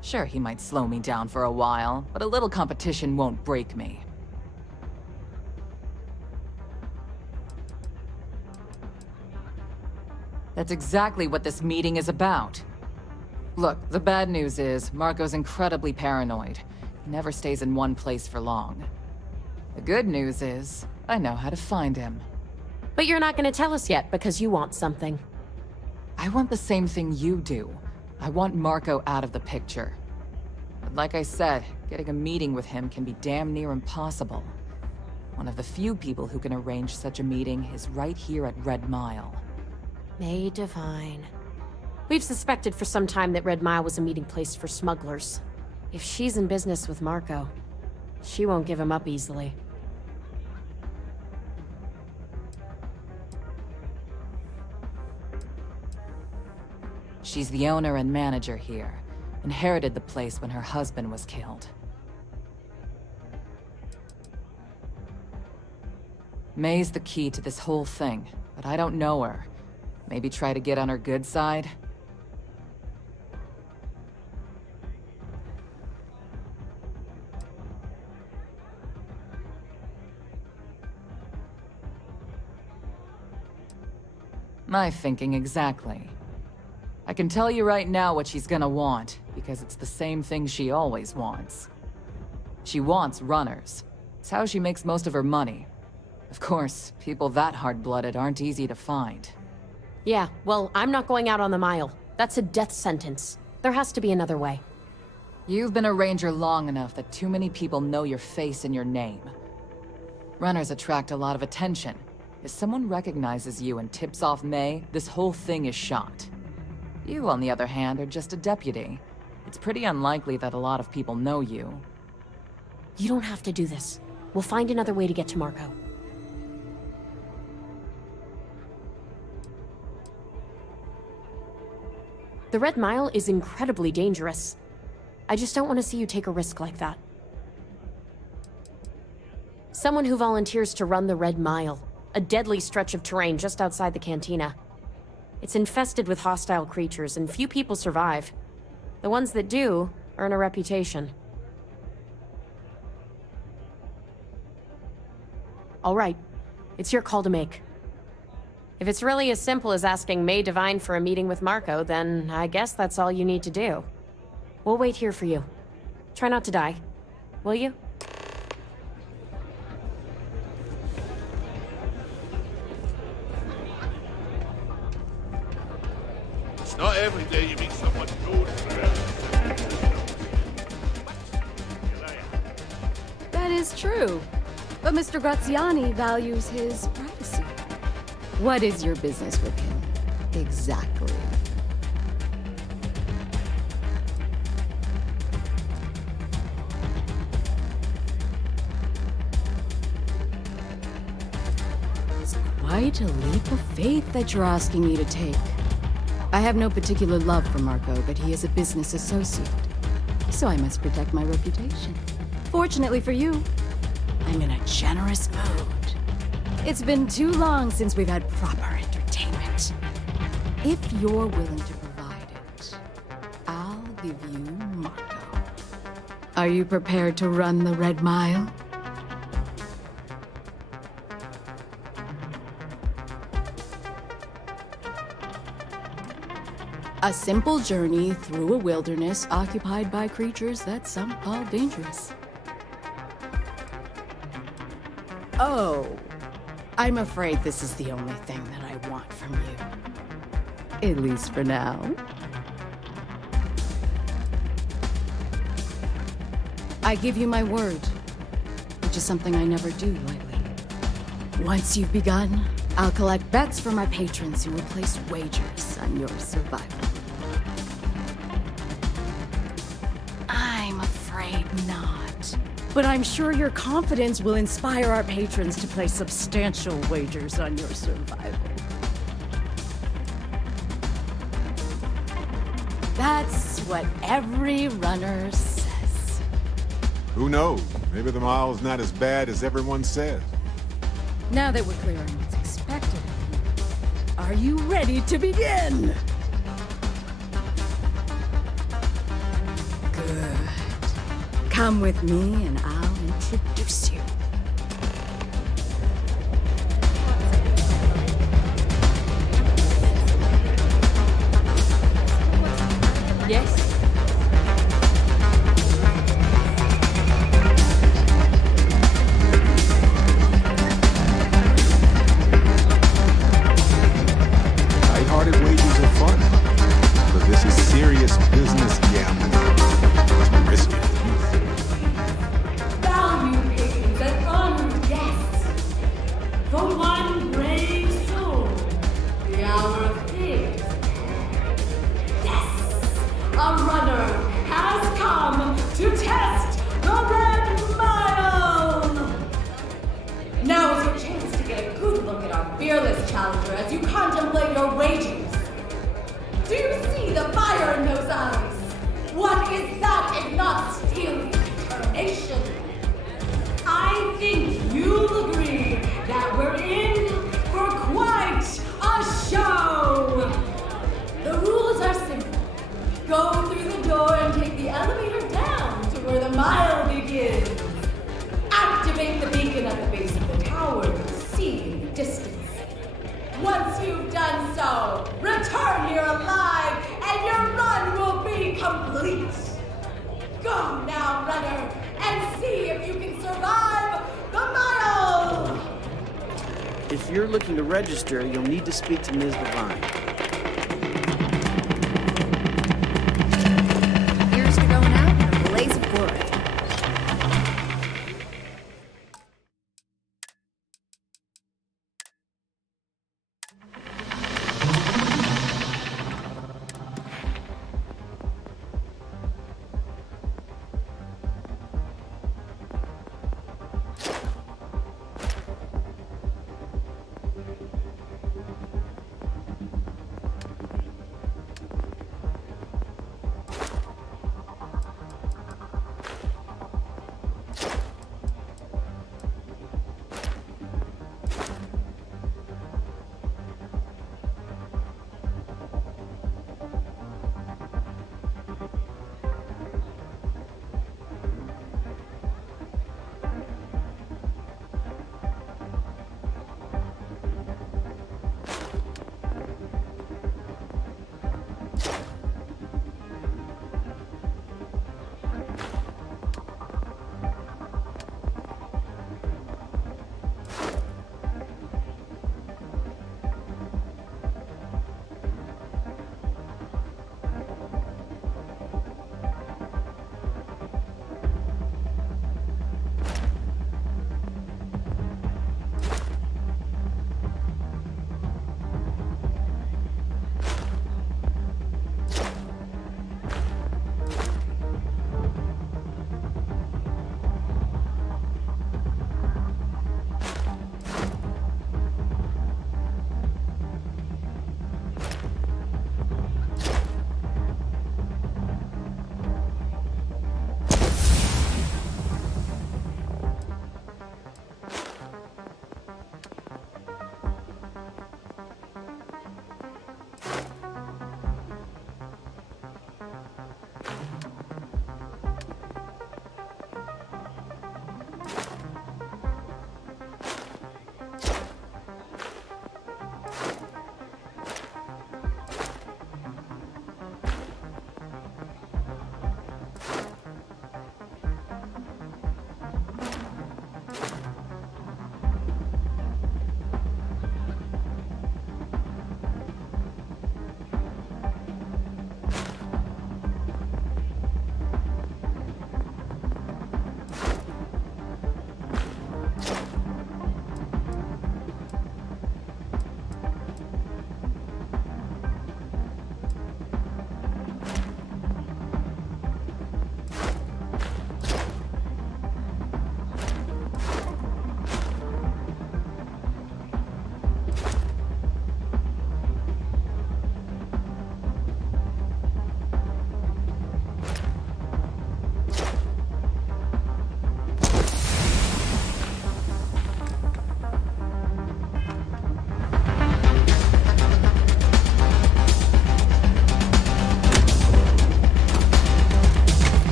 Sure, he might slow me down for a while, but a little competition won't break me. That's exactly what this meeting is about. Look, the bad news is, Marco's incredibly paranoid. He never stays in one place for long. The good news is, I know how to find him. But you're not gonna tell us yet because you want something. I want the same thing you do. I want Marco out of the picture. But like I said, getting a meeting with him can be damn near impossible. One of the few people who can arrange such a meeting is right here at Red Mile. May divine. We've suspected for some time that Red Mile was a meeting place for smugglers. If she's in business with Marco, she won't give him up easily. She's the owner and manager here. Inherited the place when her husband was killed. May's the key to this whole thing, but I don't know her. Maybe try to get on her good side? My thinking exactly. I can tell you right now what she's gonna want, because it's the same thing she always wants. She wants runners. It's how she makes most of her money. Of course, people that hard-blooded aren't easy to find. Yeah, well, I'm not going out on the mile. That's a death sentence. There has to be another way. You've been a ranger long enough that too many people know your face and your name. Runners attract a lot of attention. If someone recognizes you and tips off May, this whole thing is shot. You, on the other hand, are just a deputy. It's pretty unlikely that a lot of people know you. You don't have to do this. We'll find another way to get to Marco. The Red Mile is incredibly dangerous. I just don't want to see you take a risk like that. Someone who volunteers to run the Red Mile, a deadly stretch of terrain just outside the cantina. It's infested with hostile creatures, and few people survive. The ones that do earn a reputation. All right, it's your call to make. If it's really as simple as asking May Divine for a meeting with Marco, then I guess that's all you need to do. We'll wait here for you. Try not to die, will you? It's not every day you meet someone good. That is true. But Mr. Graziani values his privacy. What is your business with him? Exactly. It's quite a leap of faith that you're asking me to take. I have no particular love for Marco, but he is a business associate. So I must protect my reputation. Fortunately for you, I'm in a generous mood. It's been too long since we've had proper entertainment. If you're willing to provide it, I'll give you Marco. Are you prepared to run the Red Mile? A simple journey through a wilderness occupied by creatures that some call dangerous. Oh, I'm afraid this is the only thing that I want from you. At least for now. I give you my word, which is something I never do lightly. Once you've begun, I'll collect bets from my patrons who will place wagers on your survival. I'm afraid not. But I'm sure your confidence will inspire our patrons to place substantial wagers on your survival. That's what every runner says. Who knows? Maybe the mile's not as bad as everyone says. Now that we're clear on what's expected of you, are you ready to begin? Good. Come with me and I'll introduce you. Yes? Lighthearted wages are fun, but this is serious business gambling. It's risky. Valued patrons and honored guests, for one brave soul, the hour of fate. Yes, a runner has come to test the Red Mile. Now is your chance to get a good look at our fearless challenger as you contemplate your wagers. Do you see the fire in those eyes? What so, return here alive, and your run will be complete. Go now, runner, and see if you can survive the battle! If you're looking to register, you'll need to speak to Ms. Devine. Here's to going out in a blaze of glory.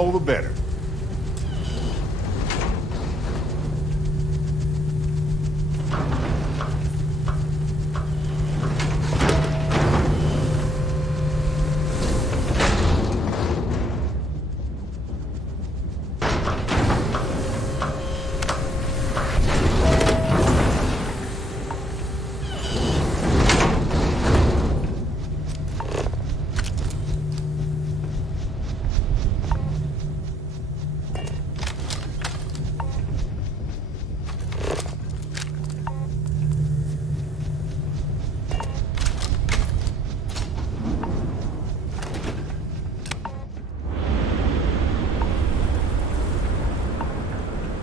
all the better.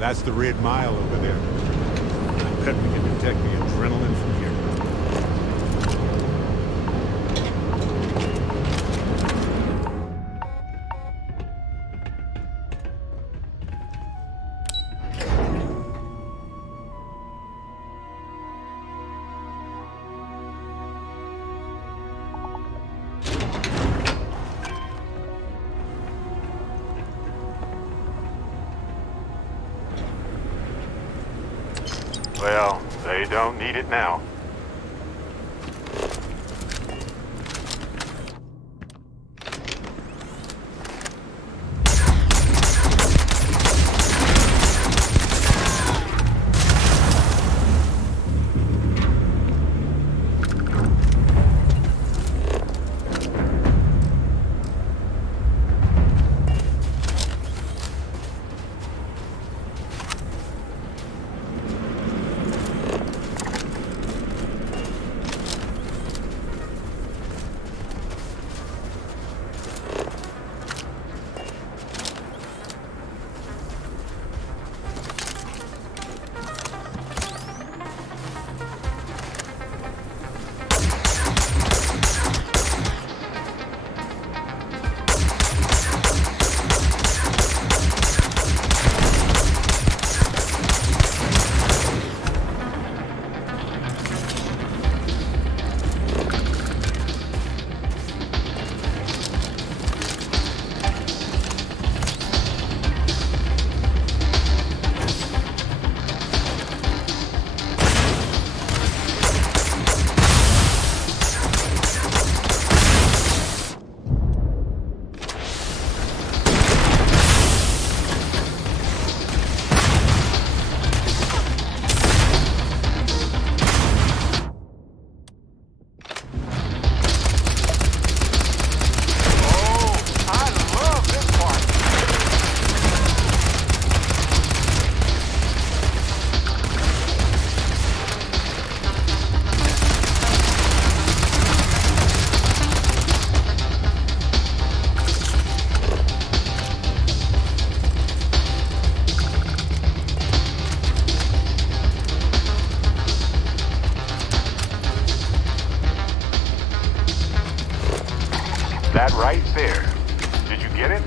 That's the Red Mile over there. I bet we can detect the adrenaline from here. Well, they don't need it now. That right there. Did you get it?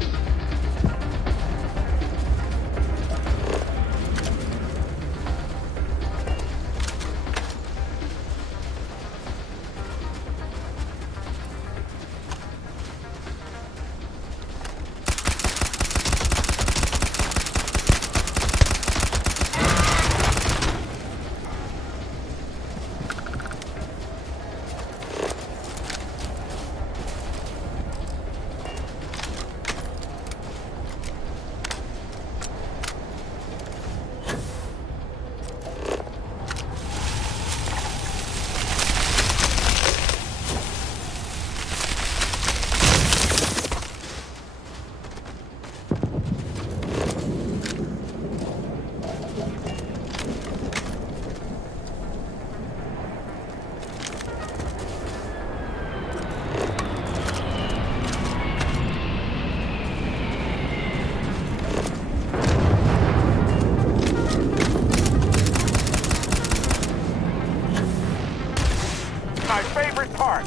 My favorite part.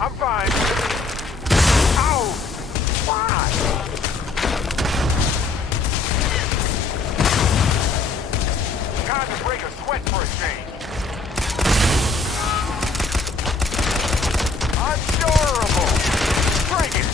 I'm fine. Ow! Why? Time to break a sweat for a change. Adorable! Bring it!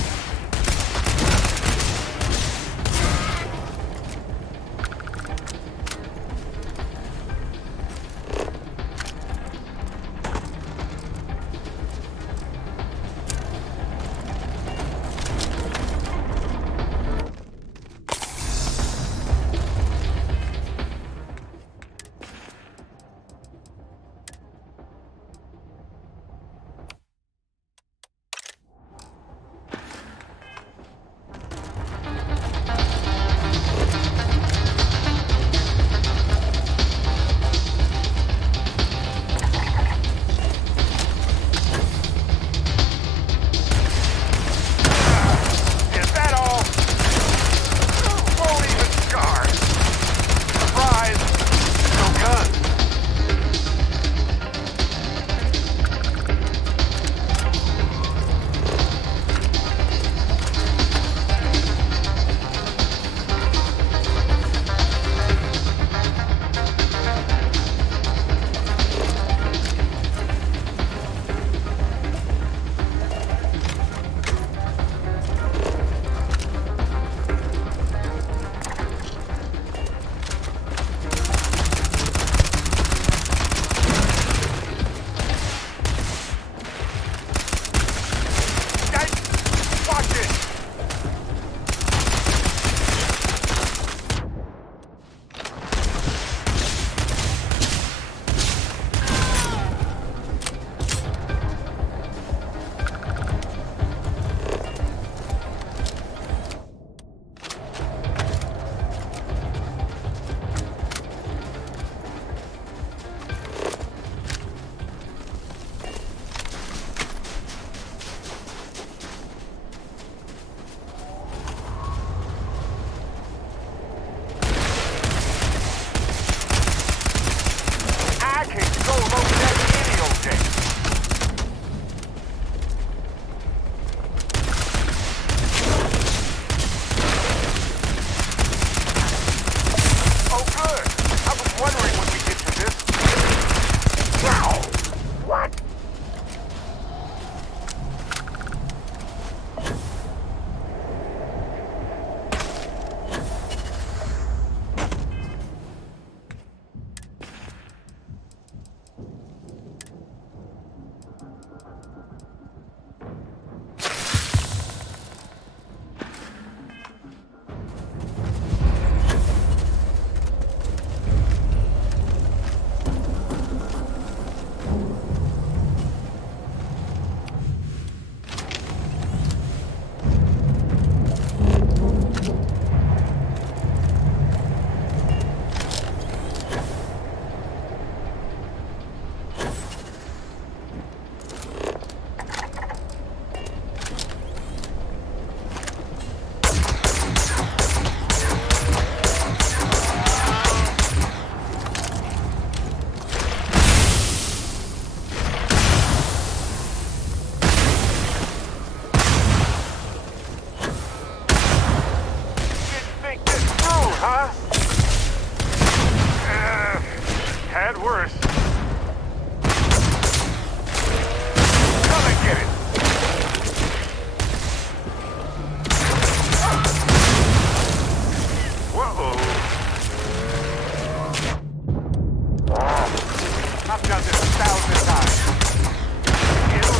I've done this 1,000 times. Heal.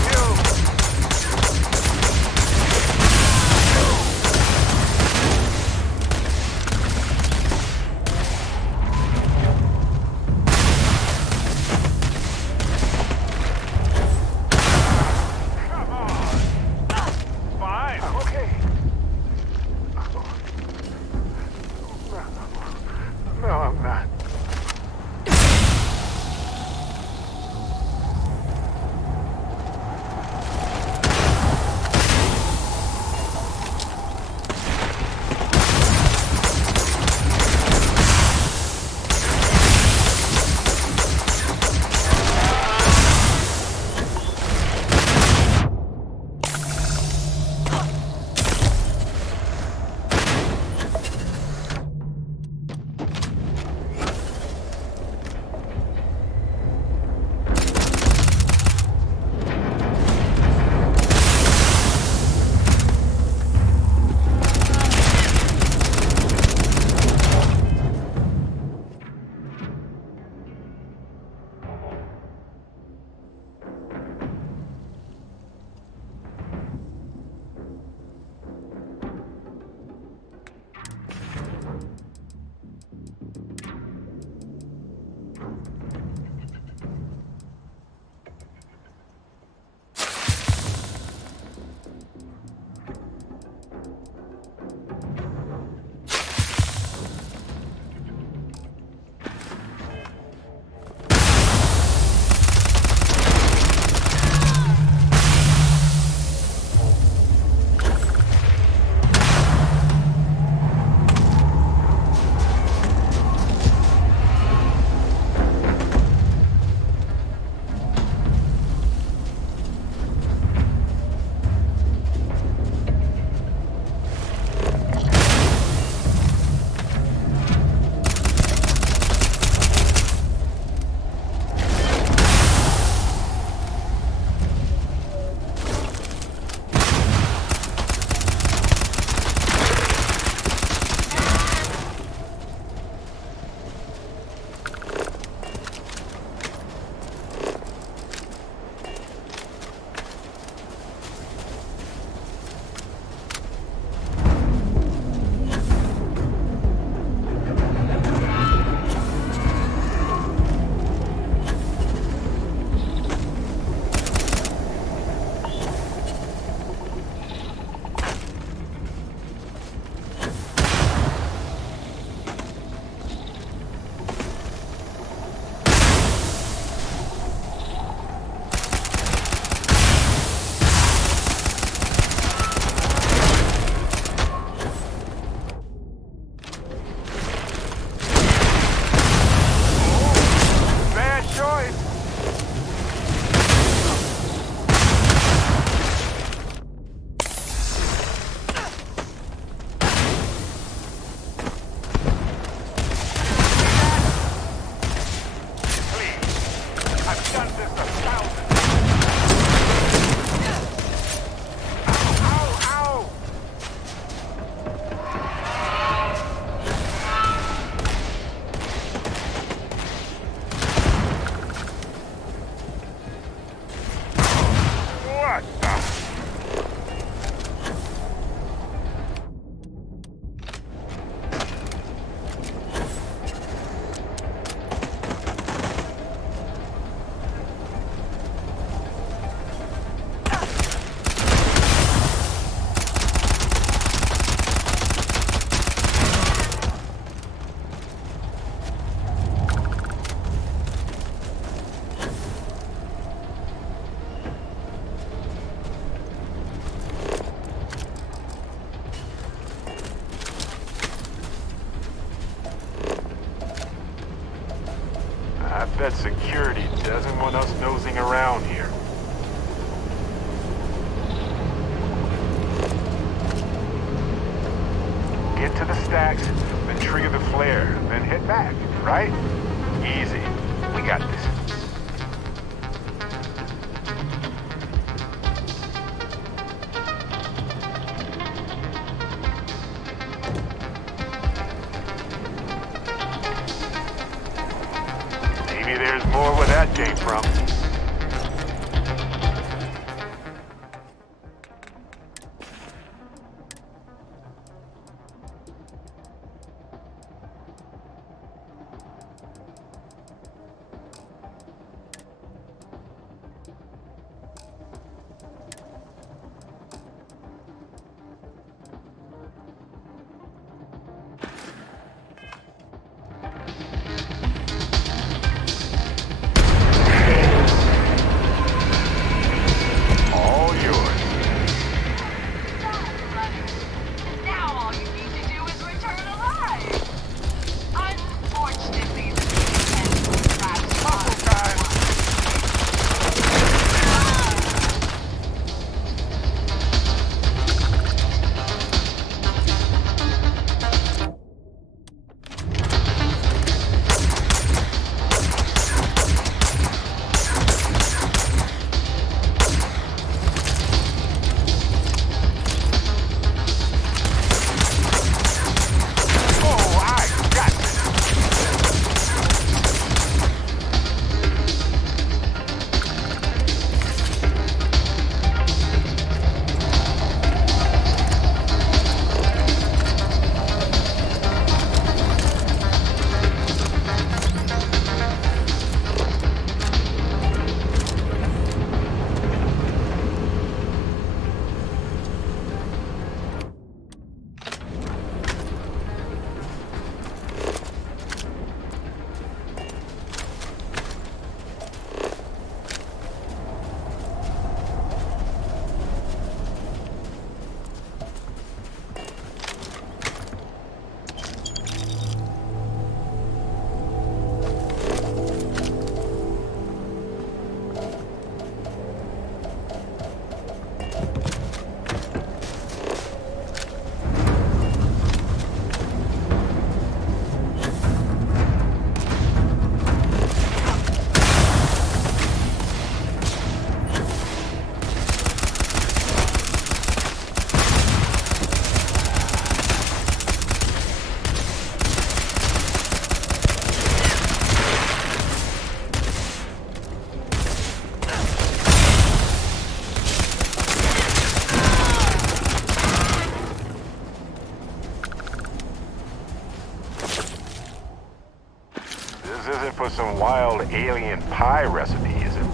bet security doesn't want us nosing around here. Get to the stacks, then trigger the flare, then head back, right? Easy. We got this. Maybe there's more where that came from. For some wild alien pie recipe, is it?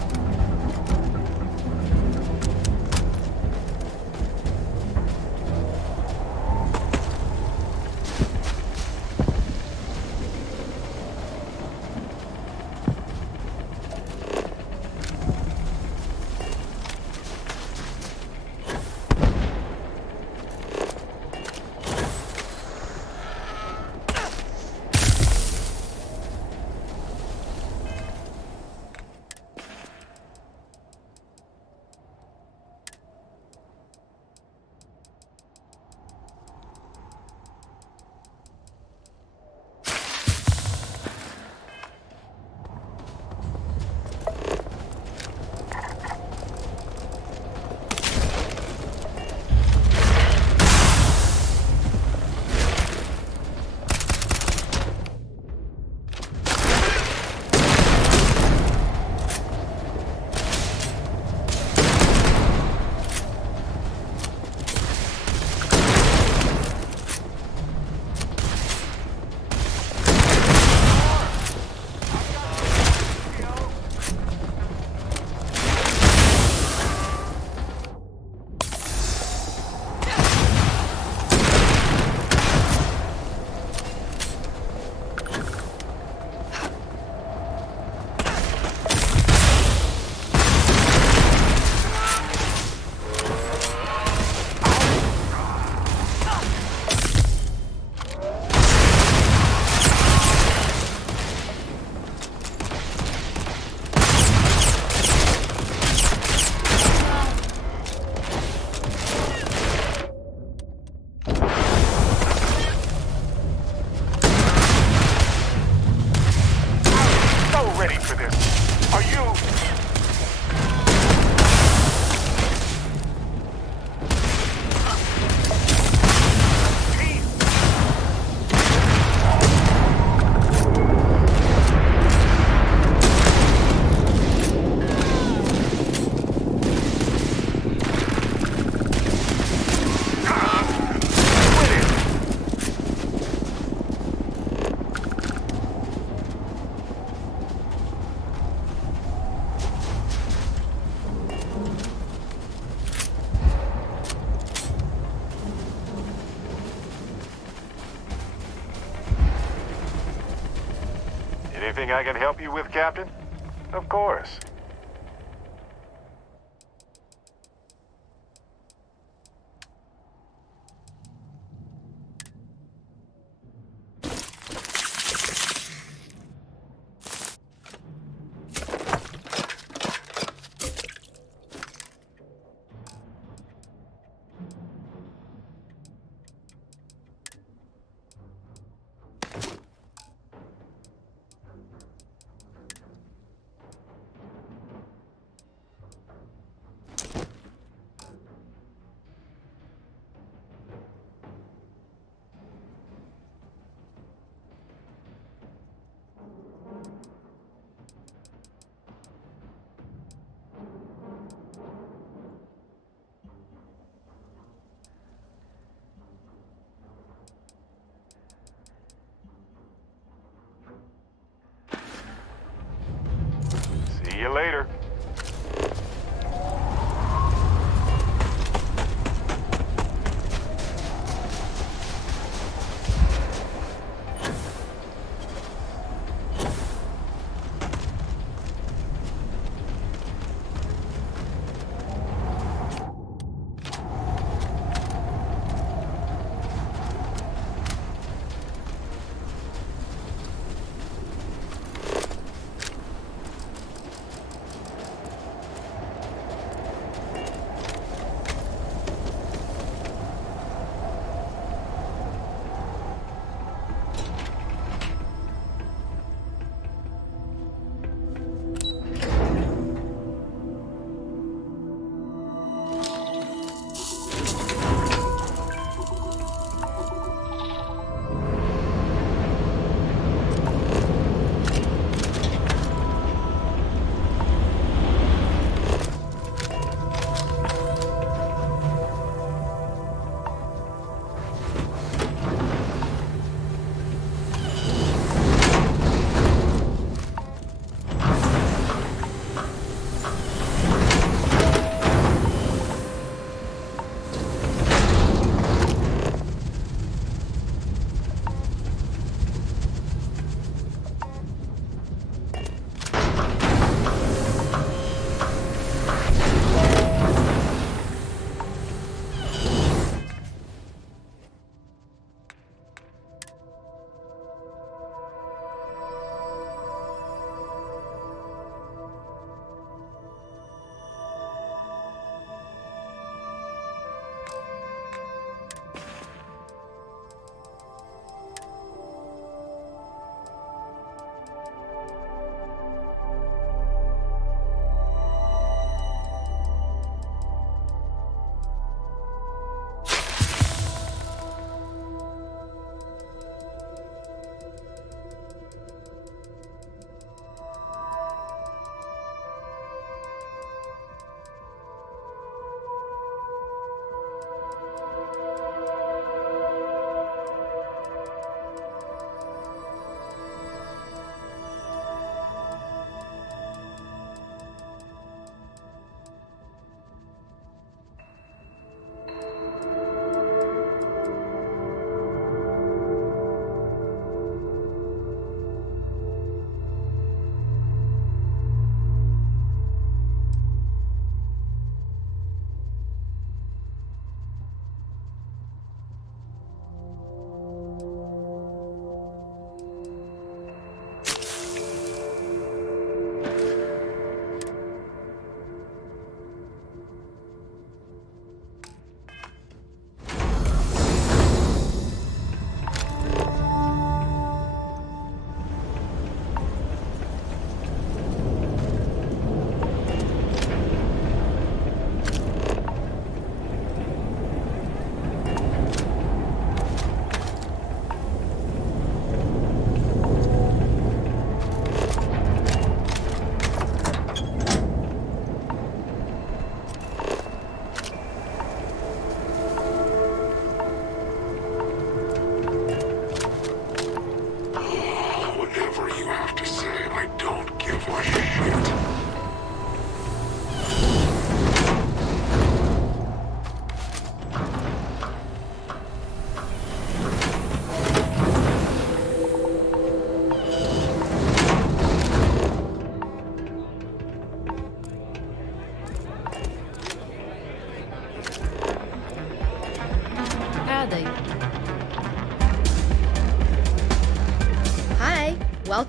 Anything I can help you with, Captain? Of course. See you later.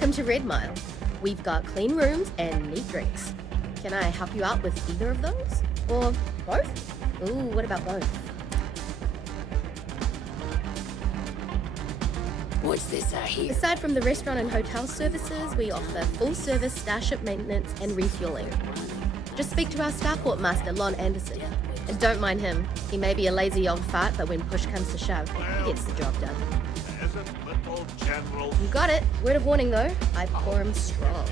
Welcome to Red Mile. We've got clean rooms and neat drinks. Can I help you out with either of those? Or both? Ooh, what about both? What's this I hear? Aside from the restaurant and hotel services, we offer full-service starship maintenance and refueling. Just speak to our starport master, Lon Anderson. And don't mind him. He may be a lazy old fart, but when push comes to shove, he gets the job done. Little general. You got it. Word of warning, though. I pour him strong.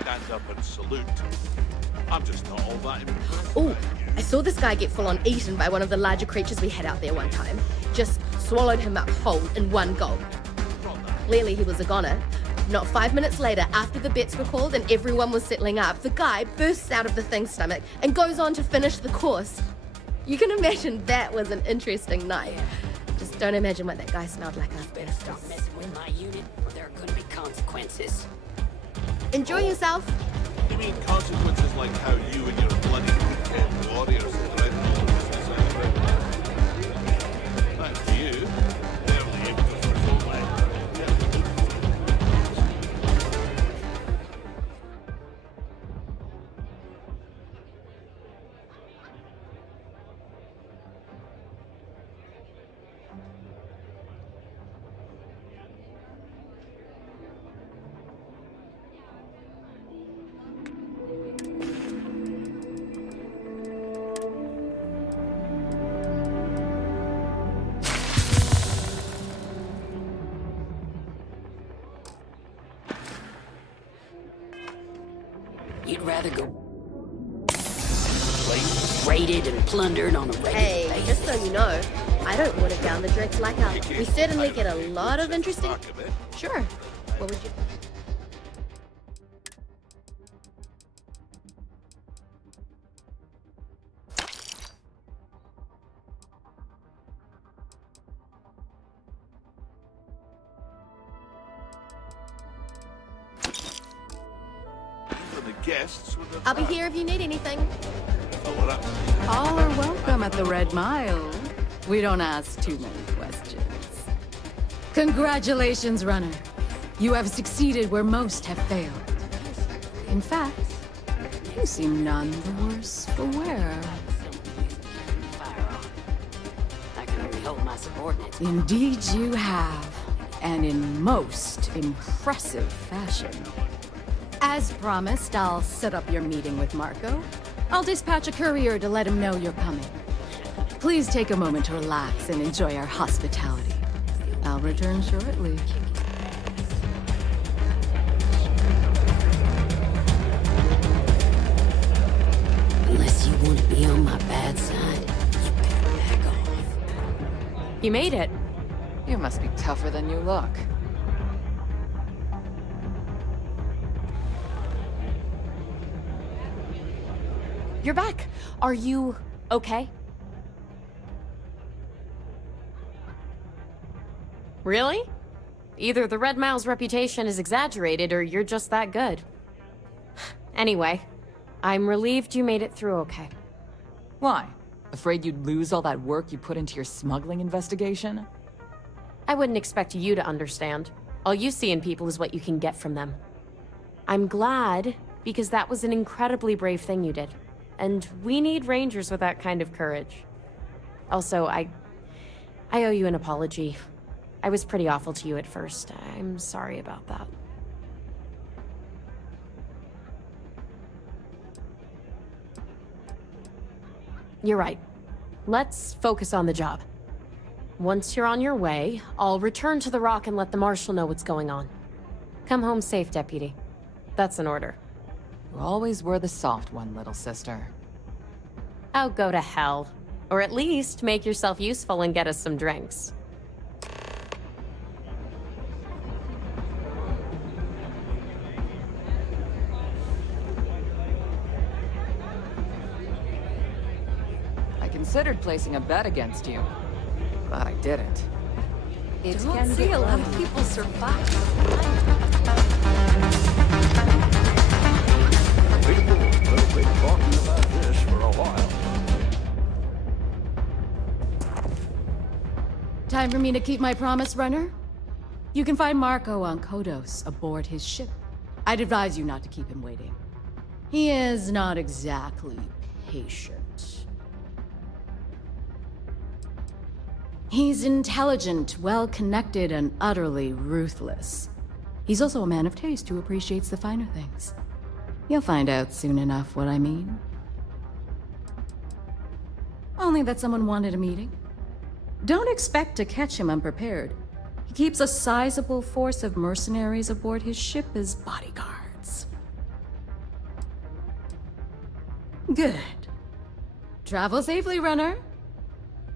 Stand up and salute. I'm just not all that impressed. Ooh, I saw this guy get full-on eaten by one of the larger creatures we had out there one time. Just swallowed him up whole in one gulp. Clearly he was a goner. Not 5 minutes later, after the bets were called and everyone was settling up, the guy bursts out of the thing's stomach and goes on to finish the course. You can imagine that was an interesting night. Just don't imagine what that guy smelled like after. Stop messing with my unit, or there are gonna be consequences. Enjoy yourself. You mean consequences like how you and your bloody weekend warriors threaten all the business out of it? Thanks to you, barely able to control my... You'd rather go raided and plundered on a regular Hey, just so you know, I don't water down the drinks like ours. We certainly get a lot of interesting... Sure. What would you... Guests with the I'll be here if you need anything. All are welcome at the Red Mile. We don't ask too many questions. Congratulations, runner. You have succeeded where most have failed. In fact, you seem none the worse for wear. I can only hold my subordinates. Indeed you have, and in most impressive fashion. As promised, I'll set up your meeting with Marco. I'll dispatch a courier to let him know you're coming. Please take a moment to relax and enjoy our hospitality. I'll return shortly. Unless you want to be on my bad side, you better back off. You made it. You must be tougher than you look. You're back. Are you okay? Really? Either the Red Mile's reputation is exaggerated or you're just that good. Anyway, I'm relieved you made it through okay. Why? Afraid you'd lose all that work you put into your smuggling investigation? I wouldn't expect you to understand. All you see in people is what you can get from them. I'm glad, because that was an incredibly brave thing you did. And we need rangers with that kind of courage. Also, I owe you an apology. I was pretty awful to you at first. I'm sorry about that. You're right. Let's focus on the job. Once you're on your way, I'll return to the Rock and let the Marshal know what's going on. Come home safe, Deputy. That's an order. You always were the soft one, little sister. Oh, go to hell. Or at least make yourself useful and get us some drinks. I considered placing a bet against you, but I didn't. I don't see a lot of people survive. People will be talking about this for a while. Time for me to keep my promise, Runner? You can find Marco on Kodos aboard his ship. I'd advise you not to keep him waiting. He is not exactly patient. He's intelligent, well-connected, and utterly ruthless. He's also a man of taste who appreciates the finer things. You'll find out soon enough what I mean. Only that someone wanted a meeting. Don't expect to catch him unprepared. He keeps a sizable force of mercenaries aboard his ship as bodyguards. Good. Travel safely, Runner.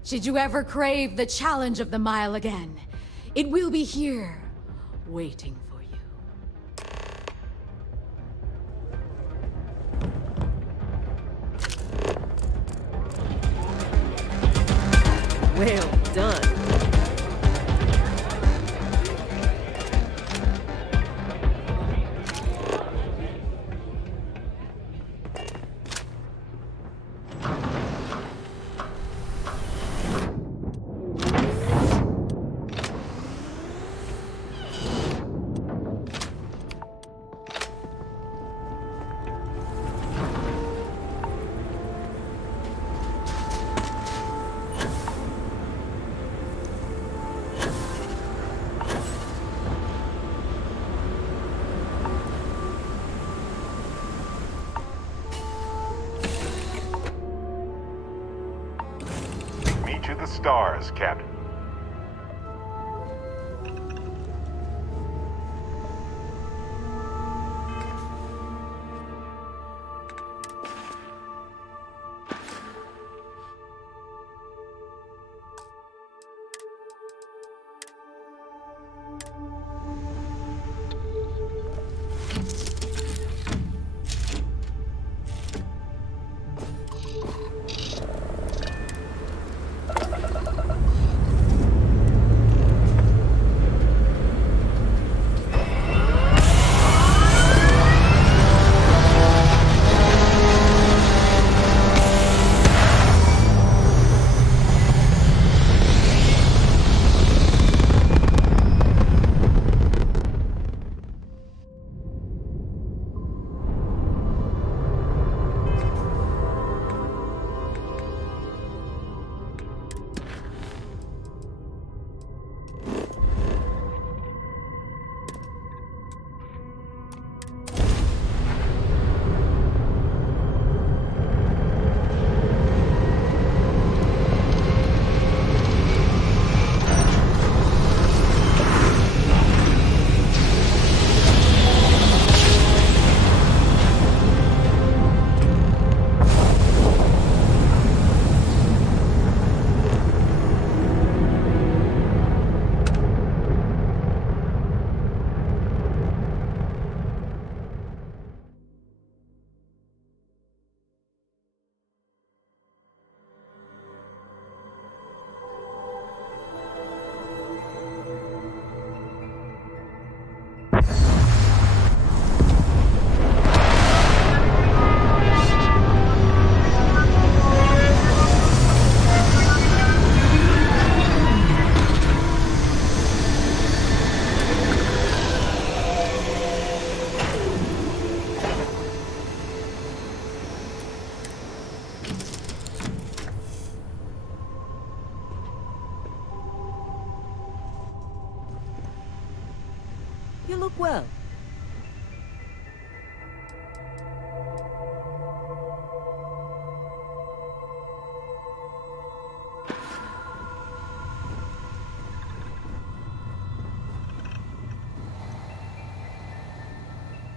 Should you ever crave the challenge of the mile again, it will be here, waiting for you. Well done. To the stars, Captain. You look well.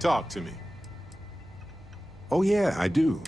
Talk to me. Oh yeah, I do.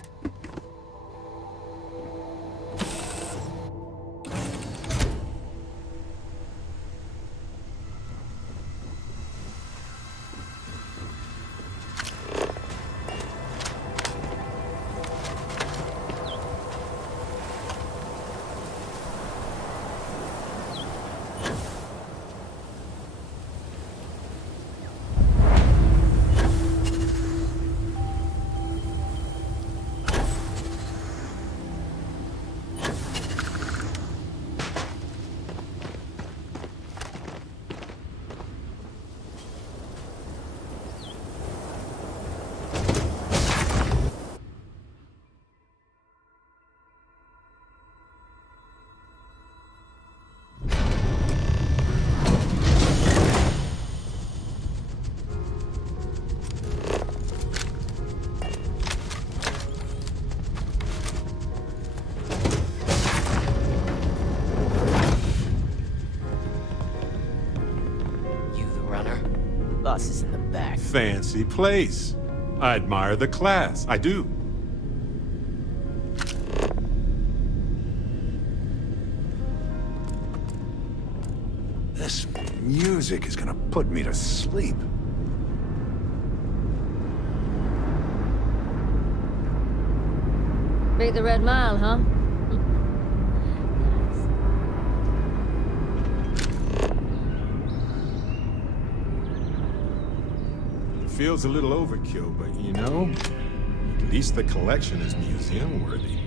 Boss is in the back. Fancy place. I admire the class. I do. This music is gonna put me to sleep. Beat the Red Mile, huh? Feels a little overkill, but you know, at least the collection is museum-worthy.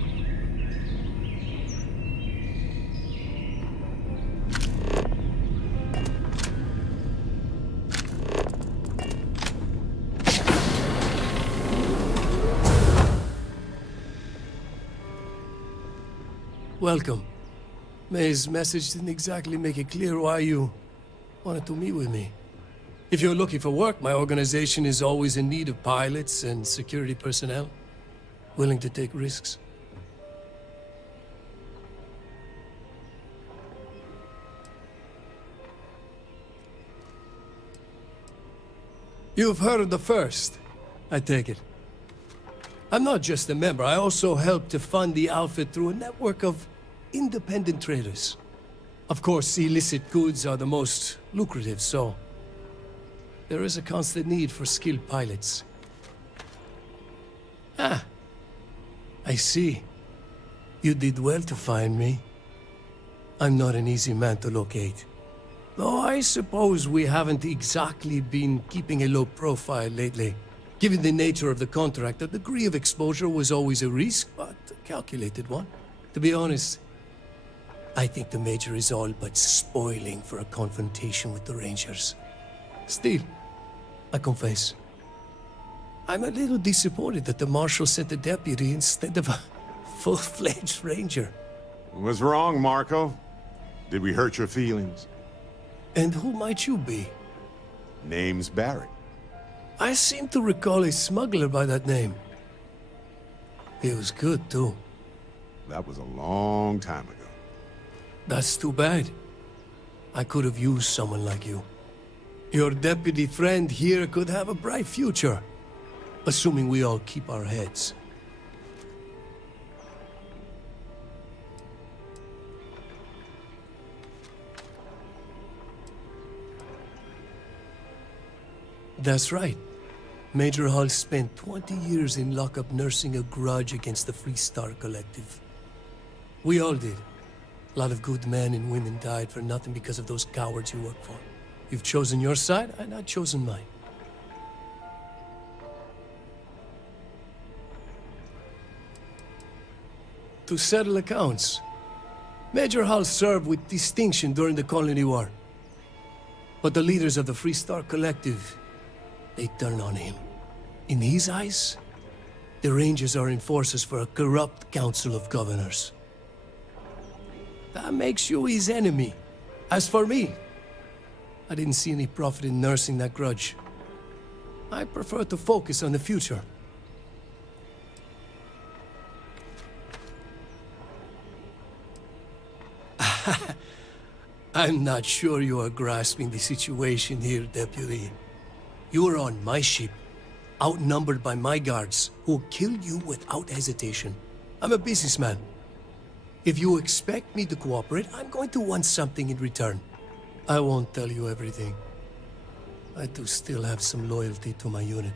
Welcome. May's message didn't exactly make it clear why you wanted to meet with me. If you're looking for work, my organization is always in need of pilots and security personnel, willing to take risks. You've heard of the First, I take it. I'm not just a member, I also help to fund the outfit through a network of independent traders. Of course, illicit goods are the most lucrative, so there is a constant need for skilled pilots. Ah, I see. You did well to find me. I'm not an easy man to locate. Though I suppose we haven't exactly been keeping a low profile lately. Given the nature of the contract, a degree of exposure was always a risk, but a calculated one. To be honest, I think the Major is all but spoiling for a confrontation with the Rangers. Still, I confess, I'm a little disappointed that the Marshal sent a deputy instead of a full-fledged Ranger. What's wrong, Marco? Did we hurt your feelings? And who might you be? Name's Barrett. I seem to recall a smuggler by that name. He was good, too. That was a long time ago. That's too bad. I could have used someone like you. Your deputy friend here could have a bright future. Assuming we all keep our heads. That's right. Major Hull spent 20 years in lockup nursing a grudge against the Free Star Collective. We all did. A lot of good men and women died for nothing because of those cowards you work for. You've chosen your side, and I've chosen mine. To settle accounts, Major Hull served with distinction during the Colony War. But the leaders of the Free Star Collective, they turned on him. In his eyes, the Rangers are enforcers for a corrupt Council of Governors. That makes you his enemy. As for me, I didn't see any profit in nursing that grudge. I prefer to focus on the future. I'm not sure you are grasping the situation here, Deputy. You are on my ship, outnumbered by my guards, who'll kill you without hesitation. I'm a businessman. If you expect me to cooperate, I'm going to want something in return. I won't tell you everything. I do still have some loyalty to my unit.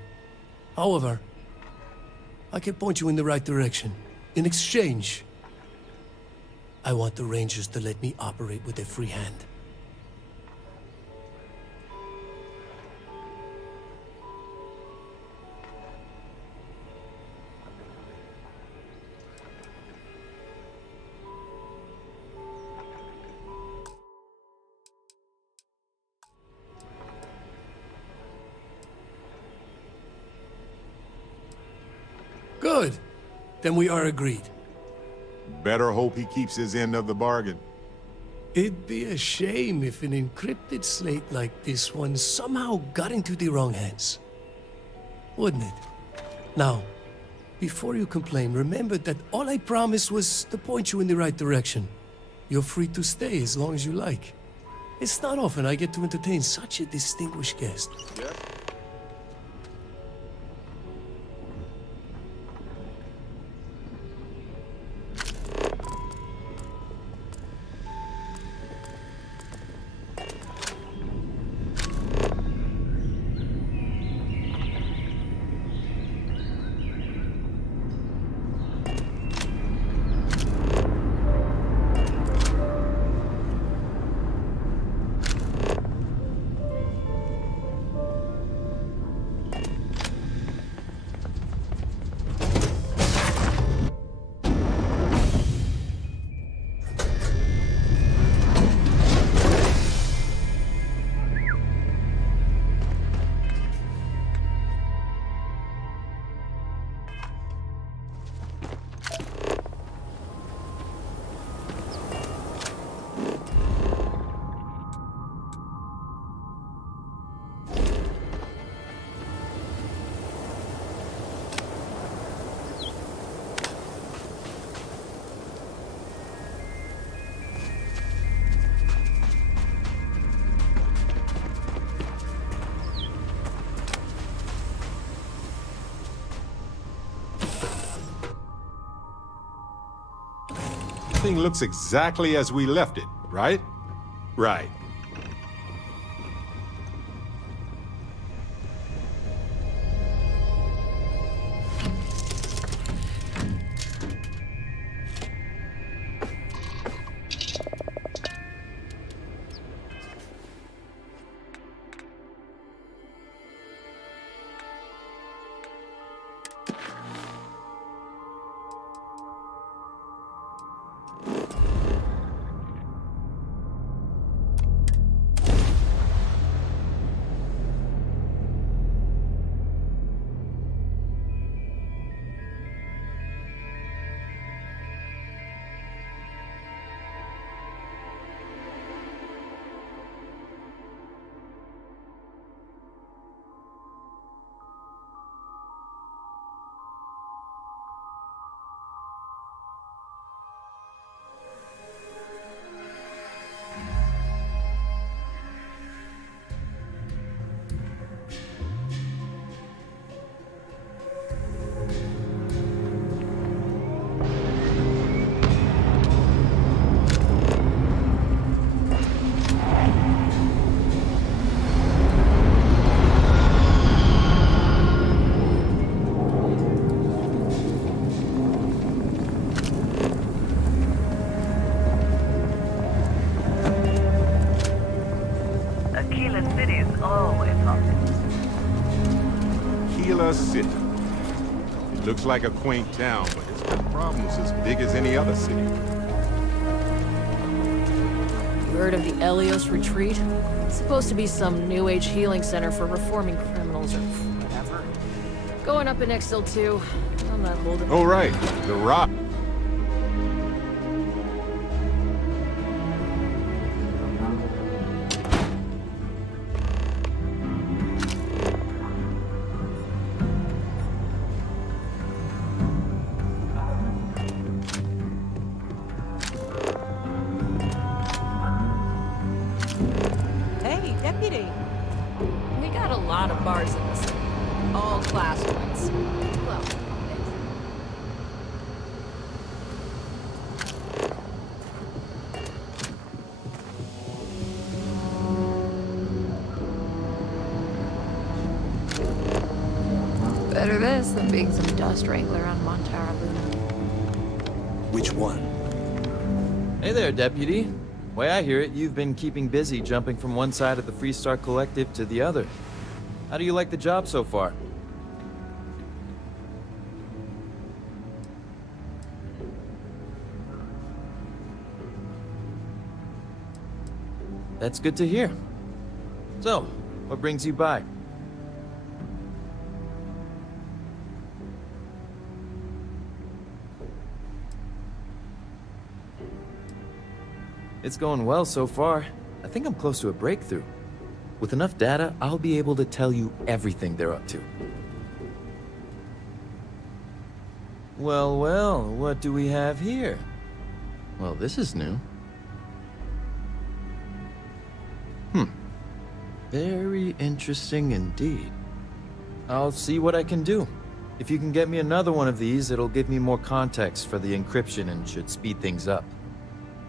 However, I can point you in the right direction. In exchange, I want the Rangers to let me operate with a free hand. Good. Then we are agreed. Better hope he keeps his end of the bargain. It'd be a shame if an encrypted slate like this one somehow got into the wrong hands. Wouldn't it? Now, before you complain, remember that all I promised was to point you in the right direction. You're free to stay as long as you like. It's not often I get to entertain such a distinguished guest. Yes? Thing looks exactly as we left it, right? Right. City. It looks like a quaint town, but it's got problems as big as any other city. You heard of the Elios Retreat? It's supposed to be some new age healing center for reforming criminals or whatever. Going up in XL2. I'm not holding. Oh, right. The Rock. We got a lot of bars in this city. All class this than being some dust wrangler on Montara Luna. Which one? Hey there, Deputy. Way I hear it, you've been keeping busy jumping from one side of the Freestar Collective to the other. How do you like the job so far? That's good to hear. So, what brings you by? It's going well so far. I think I'm close to a breakthrough. With enough data, I'll be able to tell you everything they're up to. Well, well, what do we have here? Well, this is new. Very interesting indeed. I'll see what I can do. If you can get me another one of these, it'll give me more context for the encryption and should speed things up.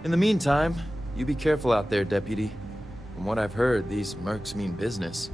In the meantime, you be careful out there, Deputy. From what I've heard, these mercs mean business.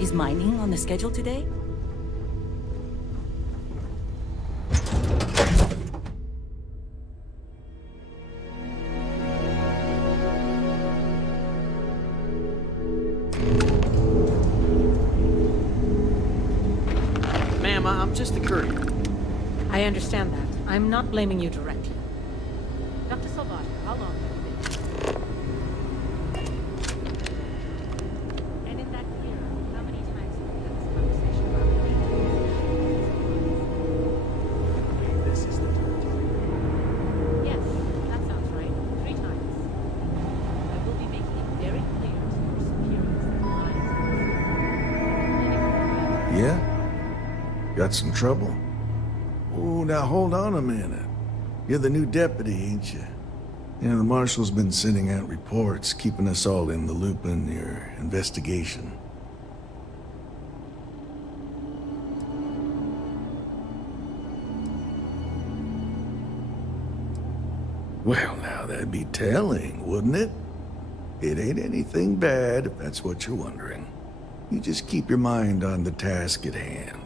Is mining on the schedule today? Ma'am, I'm just a courier. I understand that. I'm not blaming you directly. Dr. Salvat, how long have you been? And in that year, how many times have we had this conversation about This is the territory. Yes, that sounds right. 3 times. I will be making it very clear to your superiors that mines Yeah? Got some trouble? Oh, now hold on a minute. You're the new deputy, ain't you? Yeah, the marshal's been sending out reports, keeping us all in the loop in your investigation. Well, now that'd be telling, wouldn't it? It ain't anything bad, if that's what you're wondering. You just keep your mind on the task at hand.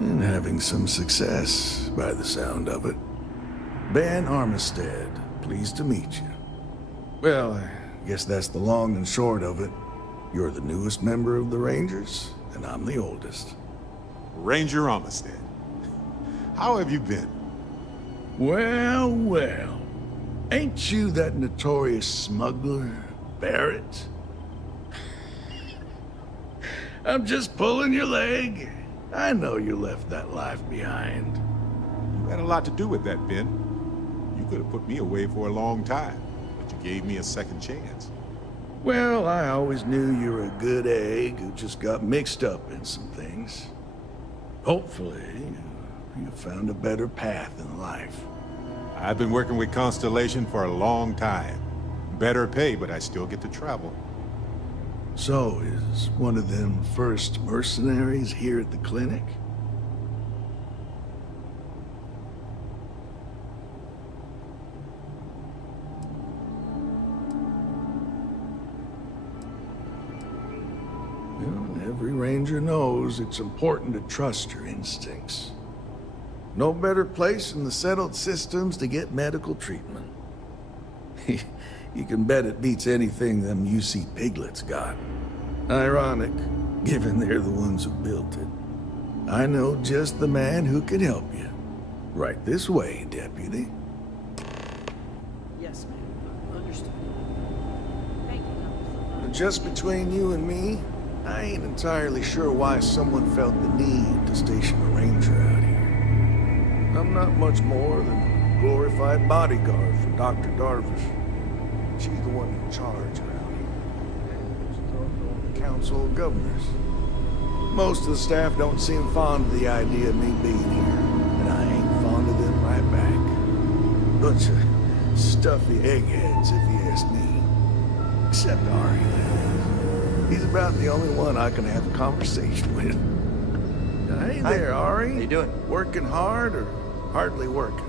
And having some success, by the sound of it. Ben Armistead, pleased to meet you. Well, I guess that's the long and short of it. You're the newest member of the Rangers, and I'm the oldest. Ranger Armistead. How have you been? Well, well. Ain't you that notorious smuggler, Barrett? I'm just pulling your leg. I know you left that life behind. You had a lot to do with that, Ben. You could have put me away for a long time, but you gave me a second chance. Well, I always knew you were a good egg who just got mixed up in some things. Hopefully, you found a better path in life. I've been working with Constellation for a long time. Better pay, but I still get to travel. So, is one of them first mercenaries here at the clinic? Well, every ranger knows it's important to trust your instincts. No better place in the settled systems to get medical treatment. You can bet it beats anything them UC piglets got. Ironic, given they're the ones who built it. I know just the man who can help you. Right this way, Deputy. Yes, ma'am. Understood. But just between you and me, I ain't entirely sure why someone felt the need to station a ranger out here. I'm not much more than a glorified bodyguard for Dr. Darvish. She's the one in charge around here. And she's also on the Council of Governors. Most of the staff don't seem fond of the idea of me being here, and I ain't fond of them right back. Bunch of stuffy eggheads, if you ask me. Except Ari, that is. He's about the only one I can have a conversation with. Hey there, Ari. How you doing? Working hard or hardly working?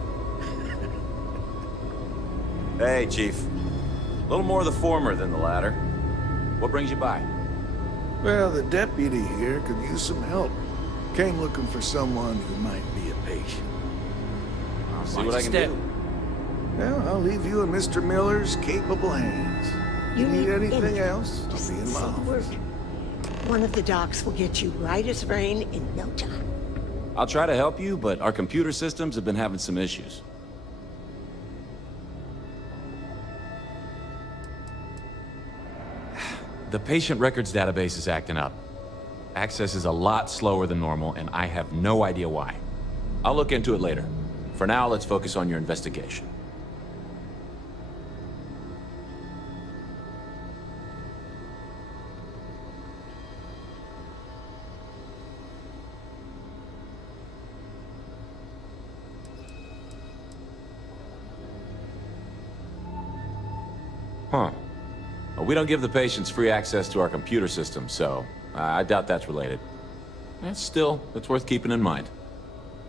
Hey, Chief. A little more the former than the latter. What brings you by? Well, the deputy here could use some help. Came looking for someone who might be a patient. I'll see what I can do. Well, I'll leave you in Mr. Miller's capable hands. You need anything else? I'll be in my office. One of the docs will get you right as rain in no time. I'll try to help you, but our computer systems have been having some issues. The patient records database is acting up. Access is a lot slower than normal, and I have no idea why. I'll look into it later. For now, let's focus on your investigation. Huh. Well, we don't give the patients free access to our computer system, so I doubt that's related. Still, it's worth keeping in mind.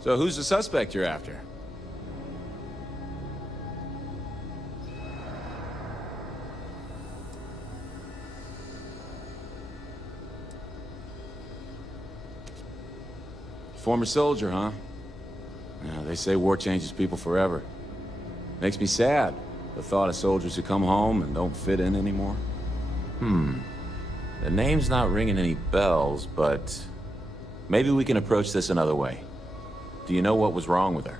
So who's the suspect you're after? Former soldier, huh? Yeah, they say war changes people forever. Makes me sad, the thought of soldiers who come home and don't fit in anymore. The name's not ringing any bells, but maybe we can approach this another way. Do you know what was wrong with her?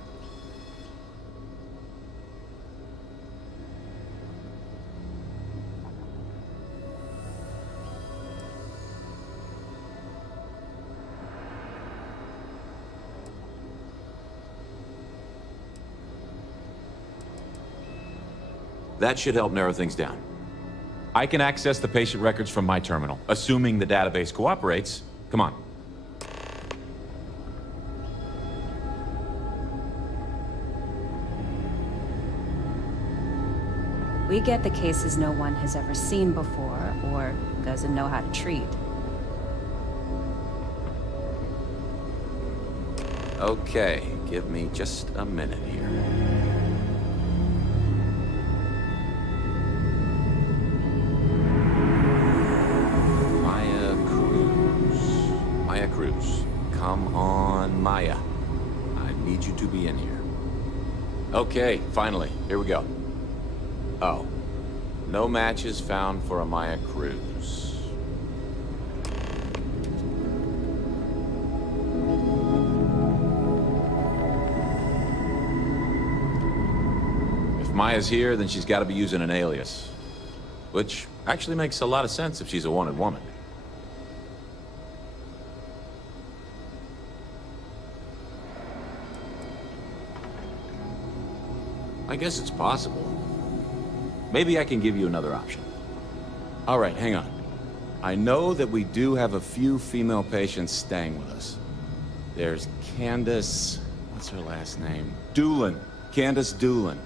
That should help narrow things down. I can access the patient records from my terminal, assuming the database cooperates. Come on. We get the cases no one has ever seen before, or doesn't know how to treat. Okay, give me just a minute here. Maya Cruz. Come on, Maya. I need you to be in here. Okay, finally. Here we go. Oh. No matches found for a Maya Cruz. If Maya's here, then she's got to be using an alias. Which actually makes a lot of sense if she's a wanted woman. I guess it's possible. Maybe I can give you another option. All right, hang on. I know that we do have a few female patients staying with us. There's Candace... what's her last name? Doolin. Candace Doolin.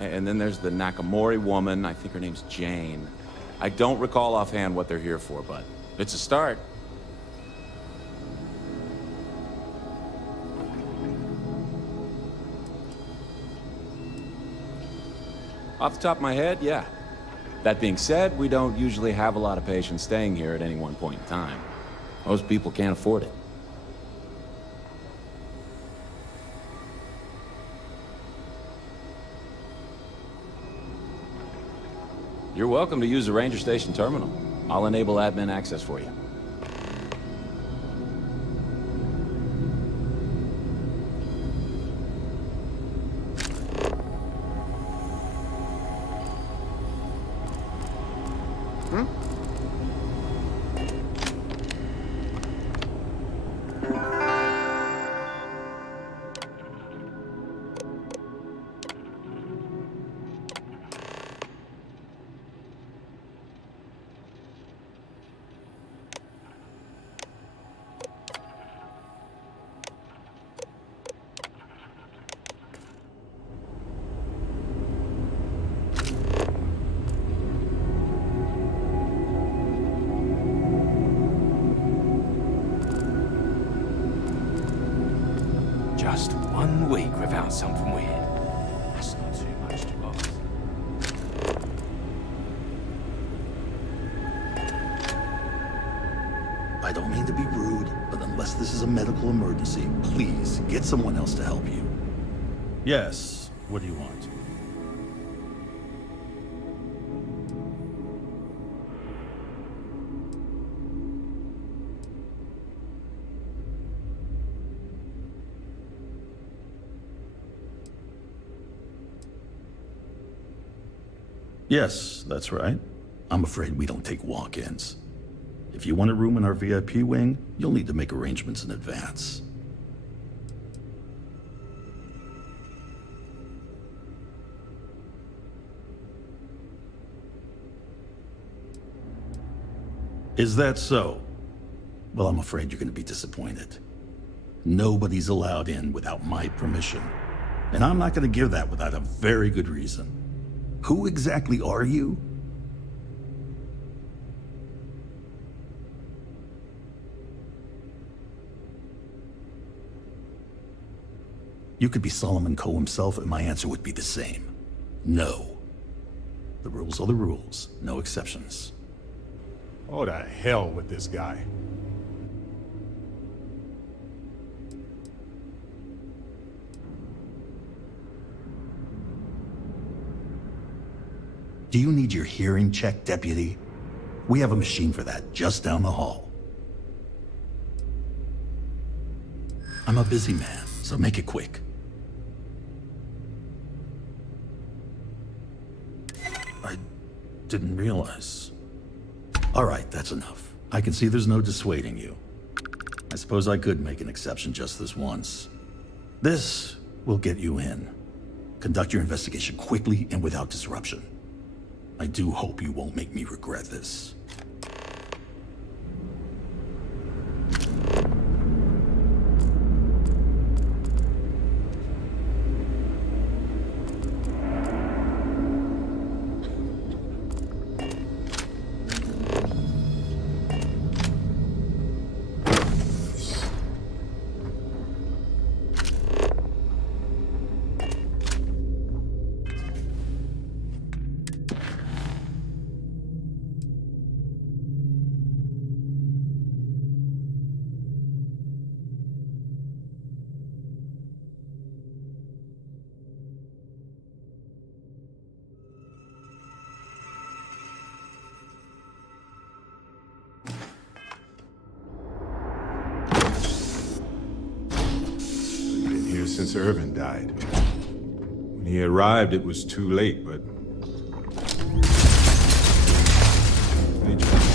And then there's the Nakamori woman. I think her name's Jane. I don't recall offhand what they're here for, but it's a start. Off the top of my head, yeah. That being said, we don't usually have a lot of patients staying here at any one point in time. Most people can't afford it. You're welcome to use the Ranger Station terminal. I'll enable admin access for you. Just 1 week without something weird. That's not too much to ask. I don't mean to be rude, but unless this is a medical emergency, please get someone else to help you. Yes. What do you want? Yes, that's right. I'm afraid we don't take walk-ins. If you want a room in our VIP wing, you'll need to make arrangements in advance. Is that so? Well, I'm afraid you're going to be disappointed. Nobody's allowed in without my permission. And I'm not going to give that without a very good reason. Who exactly are you? You could be Solomon Coe himself, and my answer would be the same. No. The rules are the rules, no exceptions. Oh, to hell with this guy. Do you need your hearing checked, Deputy? We have a machine for that just down the hall. I'm a busy man, so make it quick. I didn't realize. All right, that's enough. I can see there's no dissuading you. I suppose I could make an exception just this once. This will get you in. Conduct your investigation quickly and without disruption. I do hope you won't make me regret this. since Irvin died. When he arrived, it was too late, but... They tried.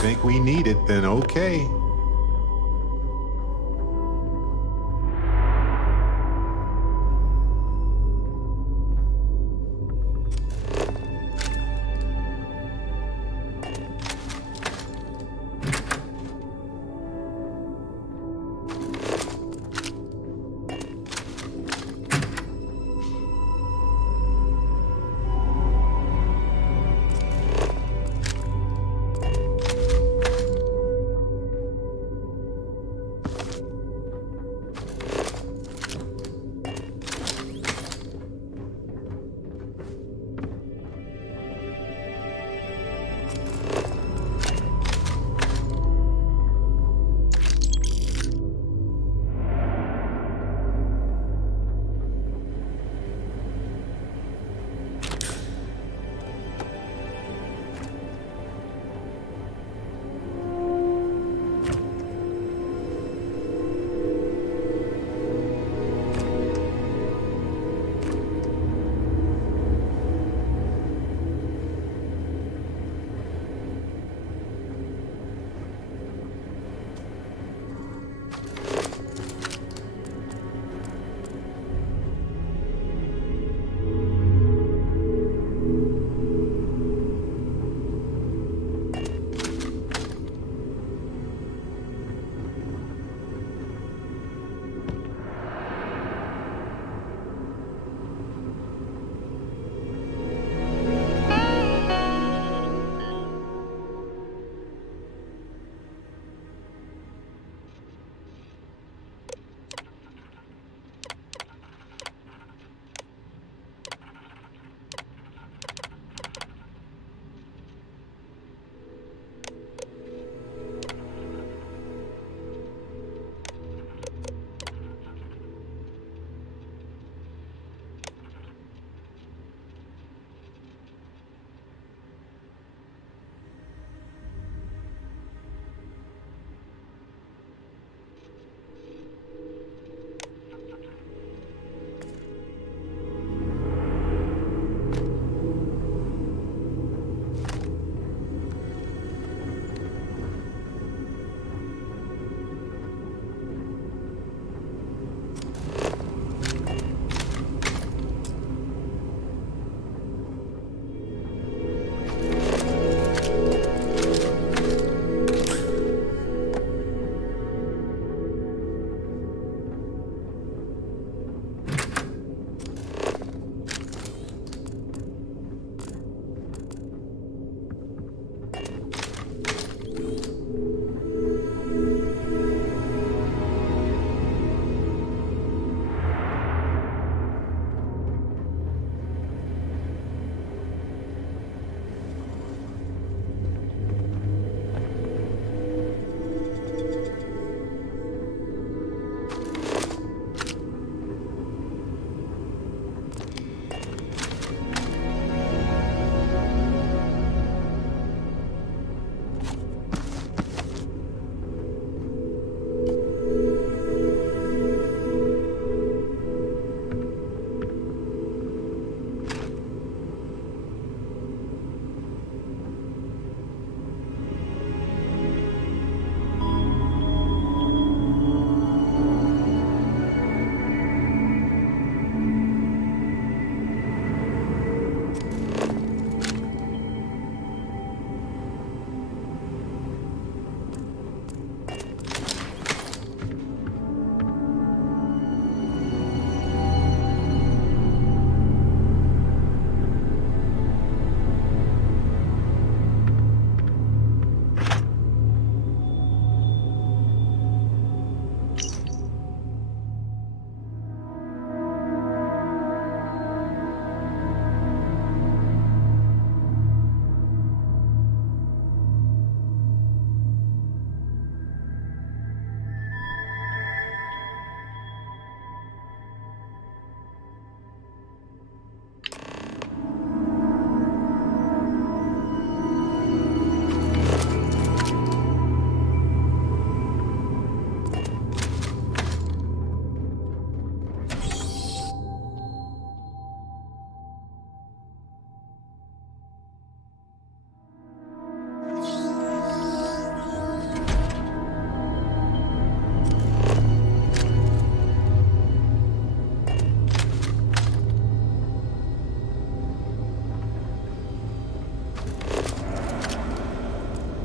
Think we need it, then okay.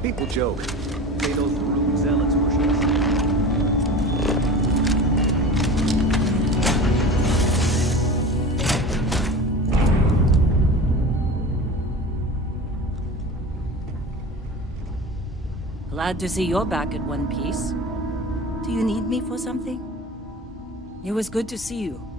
People joke. Say those rude zealots worship us. Glad to see you're back at one piece. Do you need me for something? It was good to see you.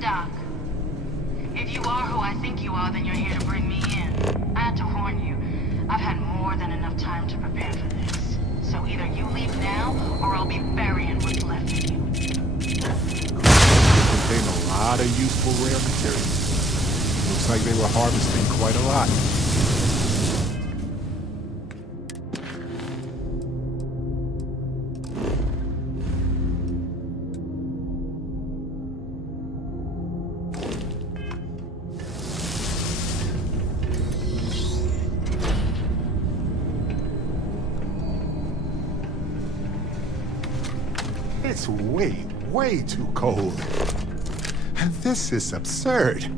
Doc. If you are who I think you are, then you're here to bring me in. I had to warn you. I've had more than enough time to prepare for this. So either you leave now, or I'll be burying what's left of you. Contain a lot of useful rare materials. Looks like they were harvesting quite a lot. It's way too cold. This is absurd.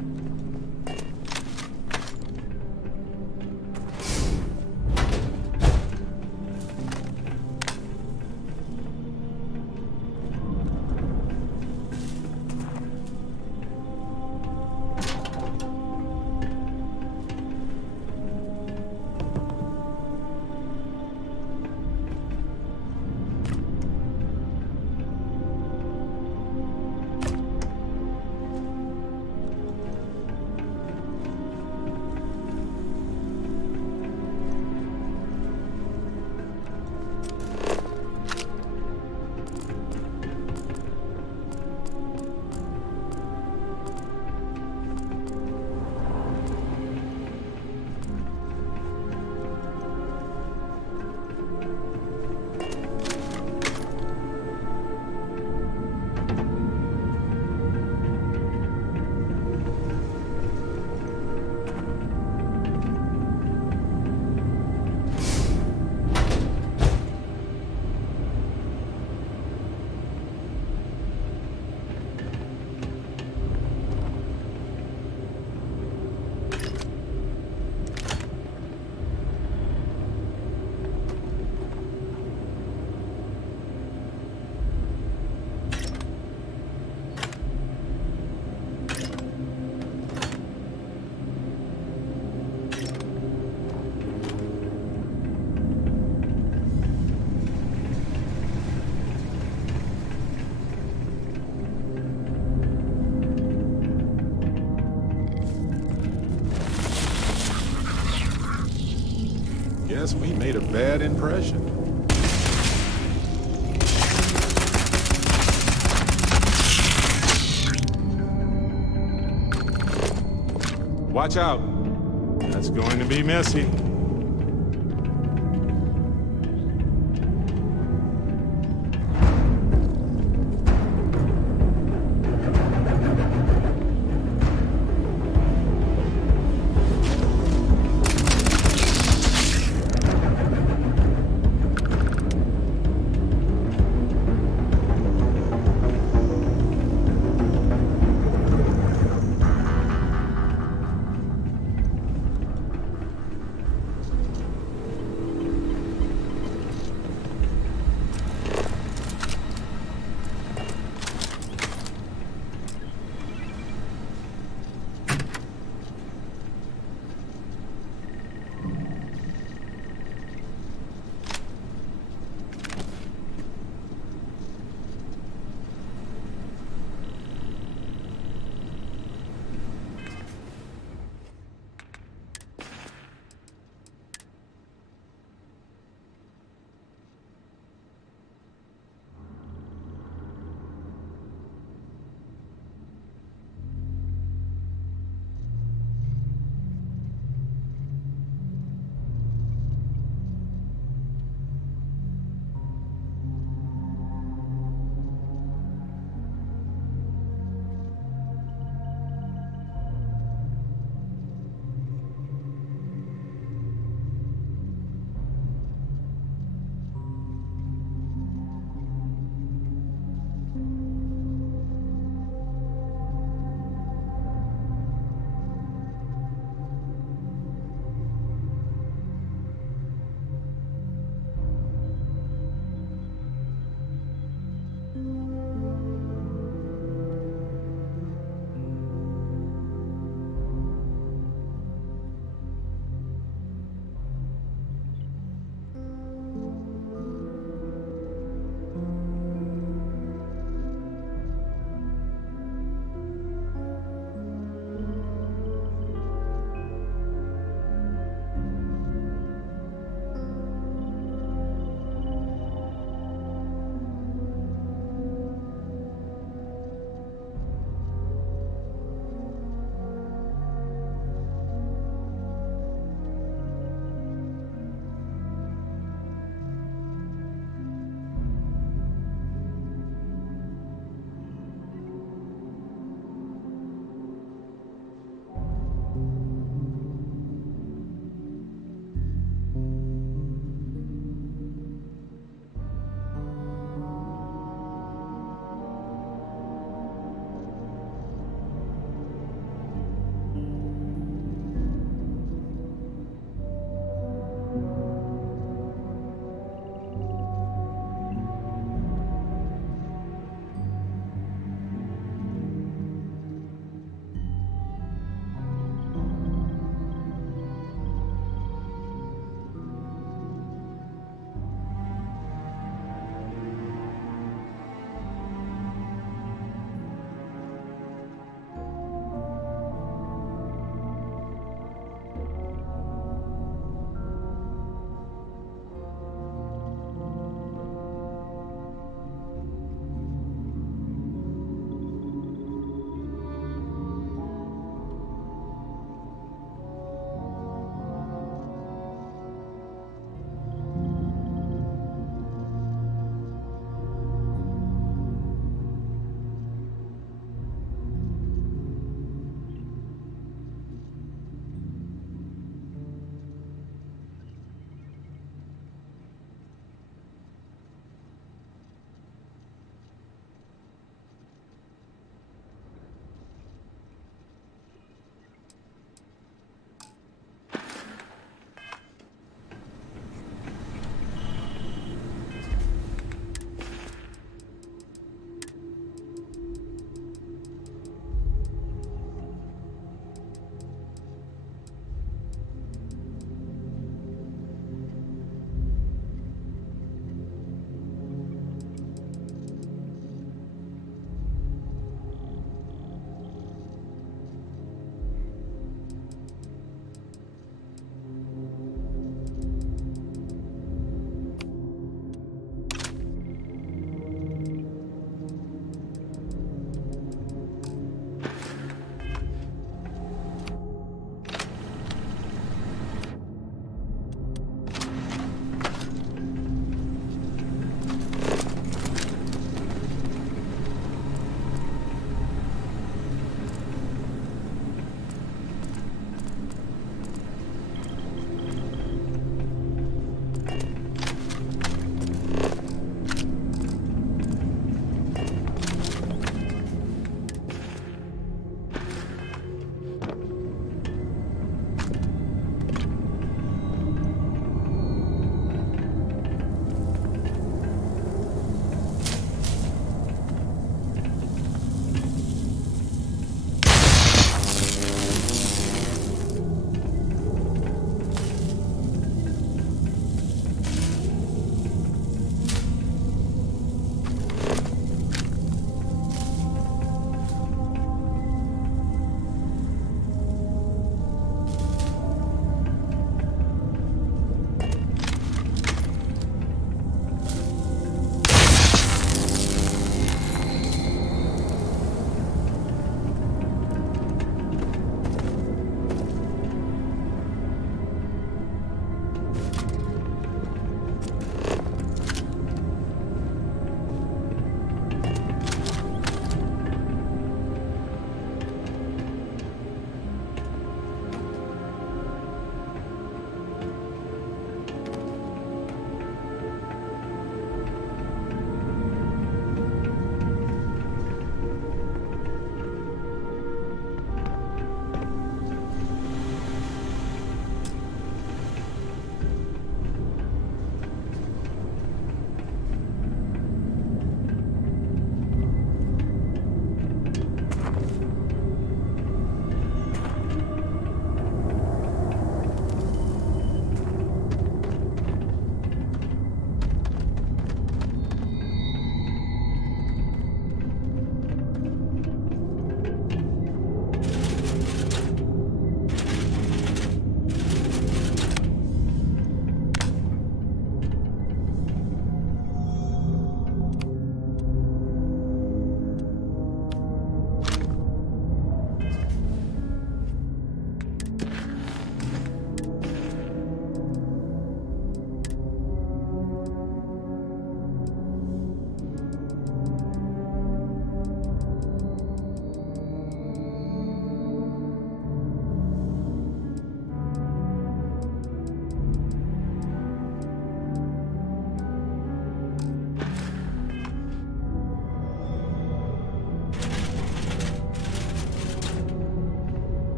Guess we made a bad impression. Watch out. That's going to be messy.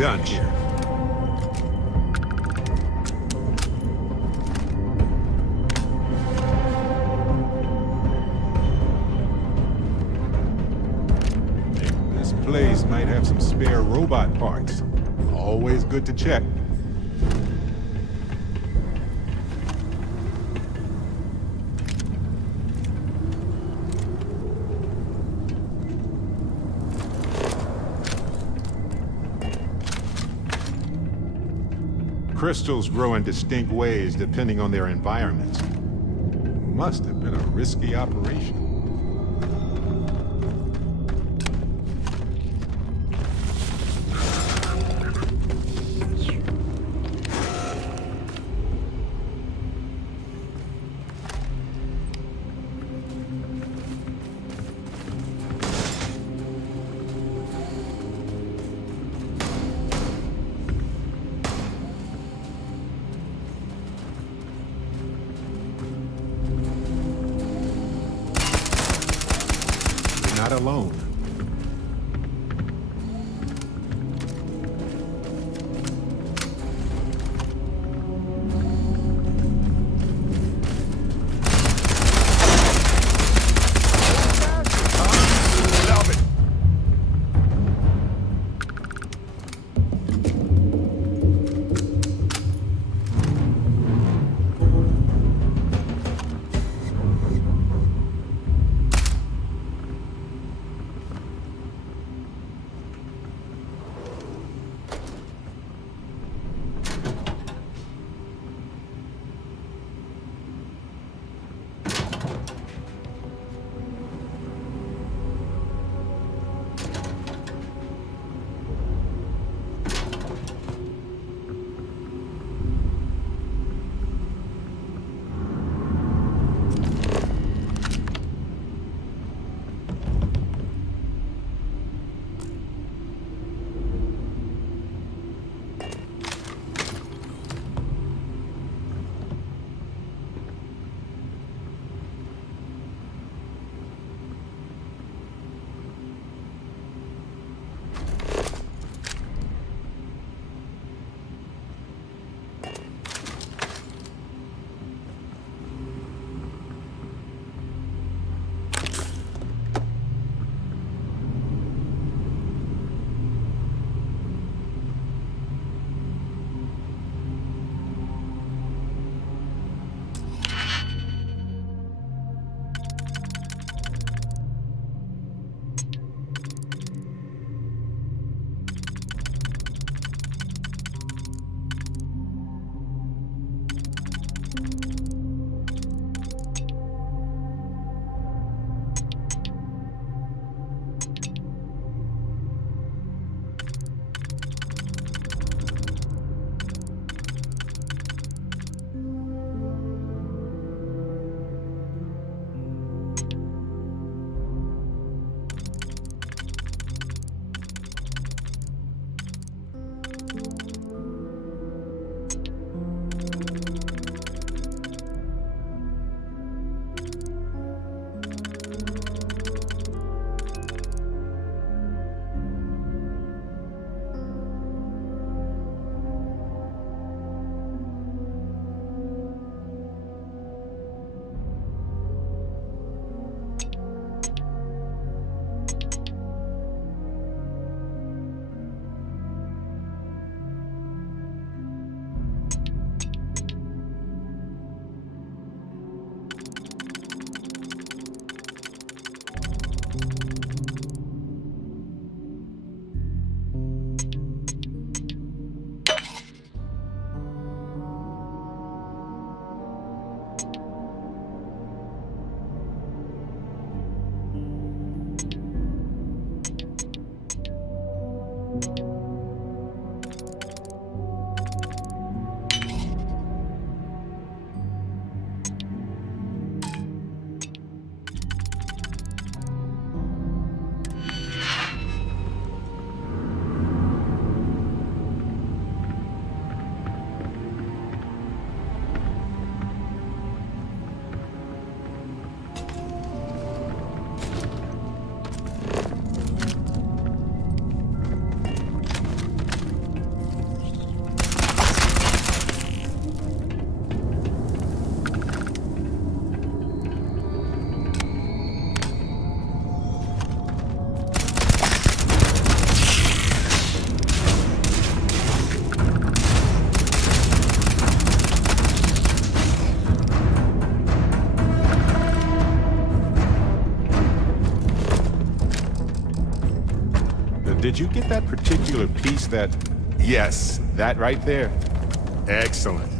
done here. This place might have some spare robot parts. Always good to check. Crystals grow in distinct ways depending on their environment. Must have been a risky operation. Not alone. Did you get that particular piece that... Yes, that right there. Excellent.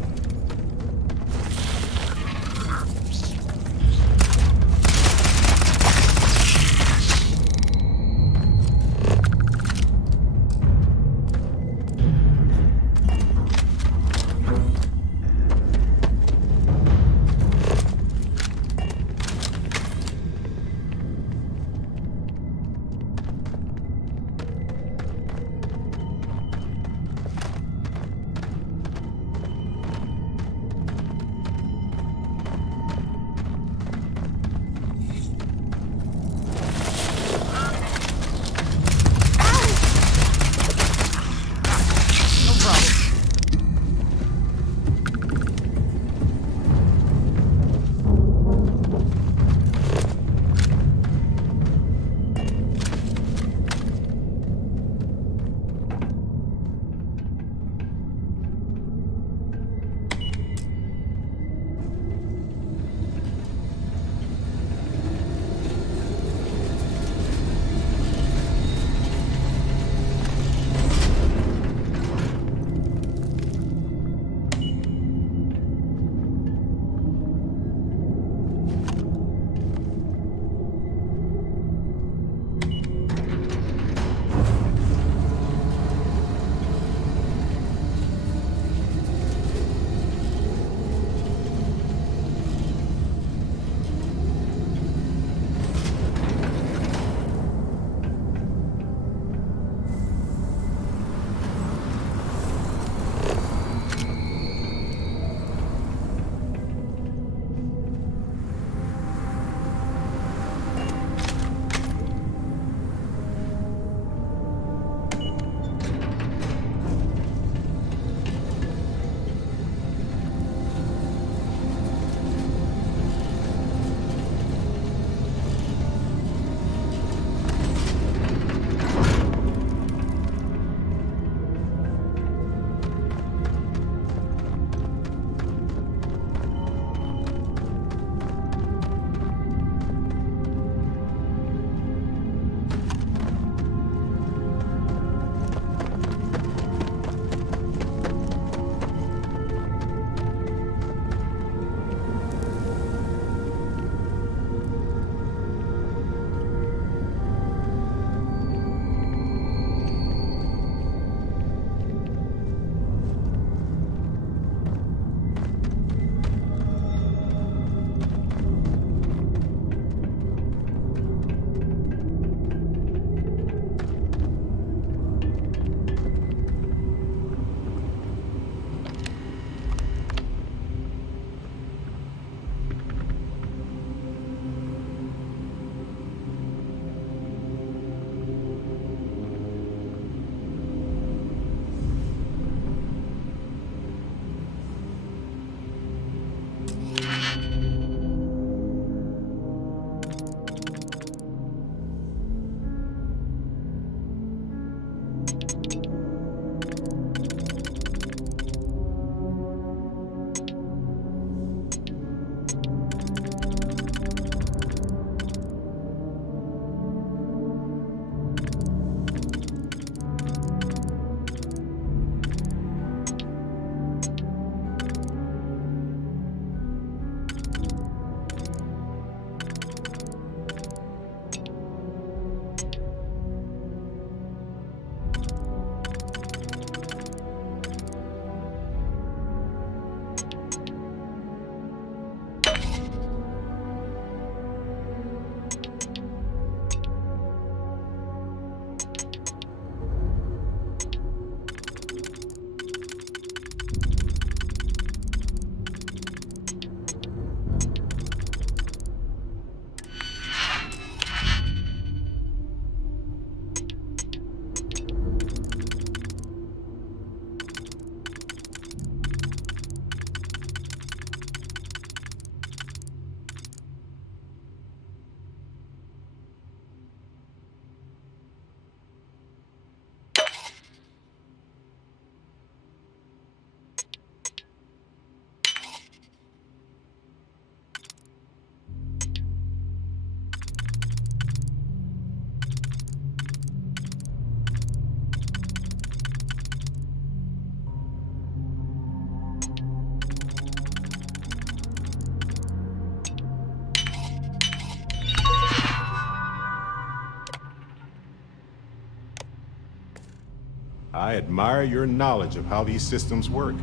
I admire your knowledge of how these systems work.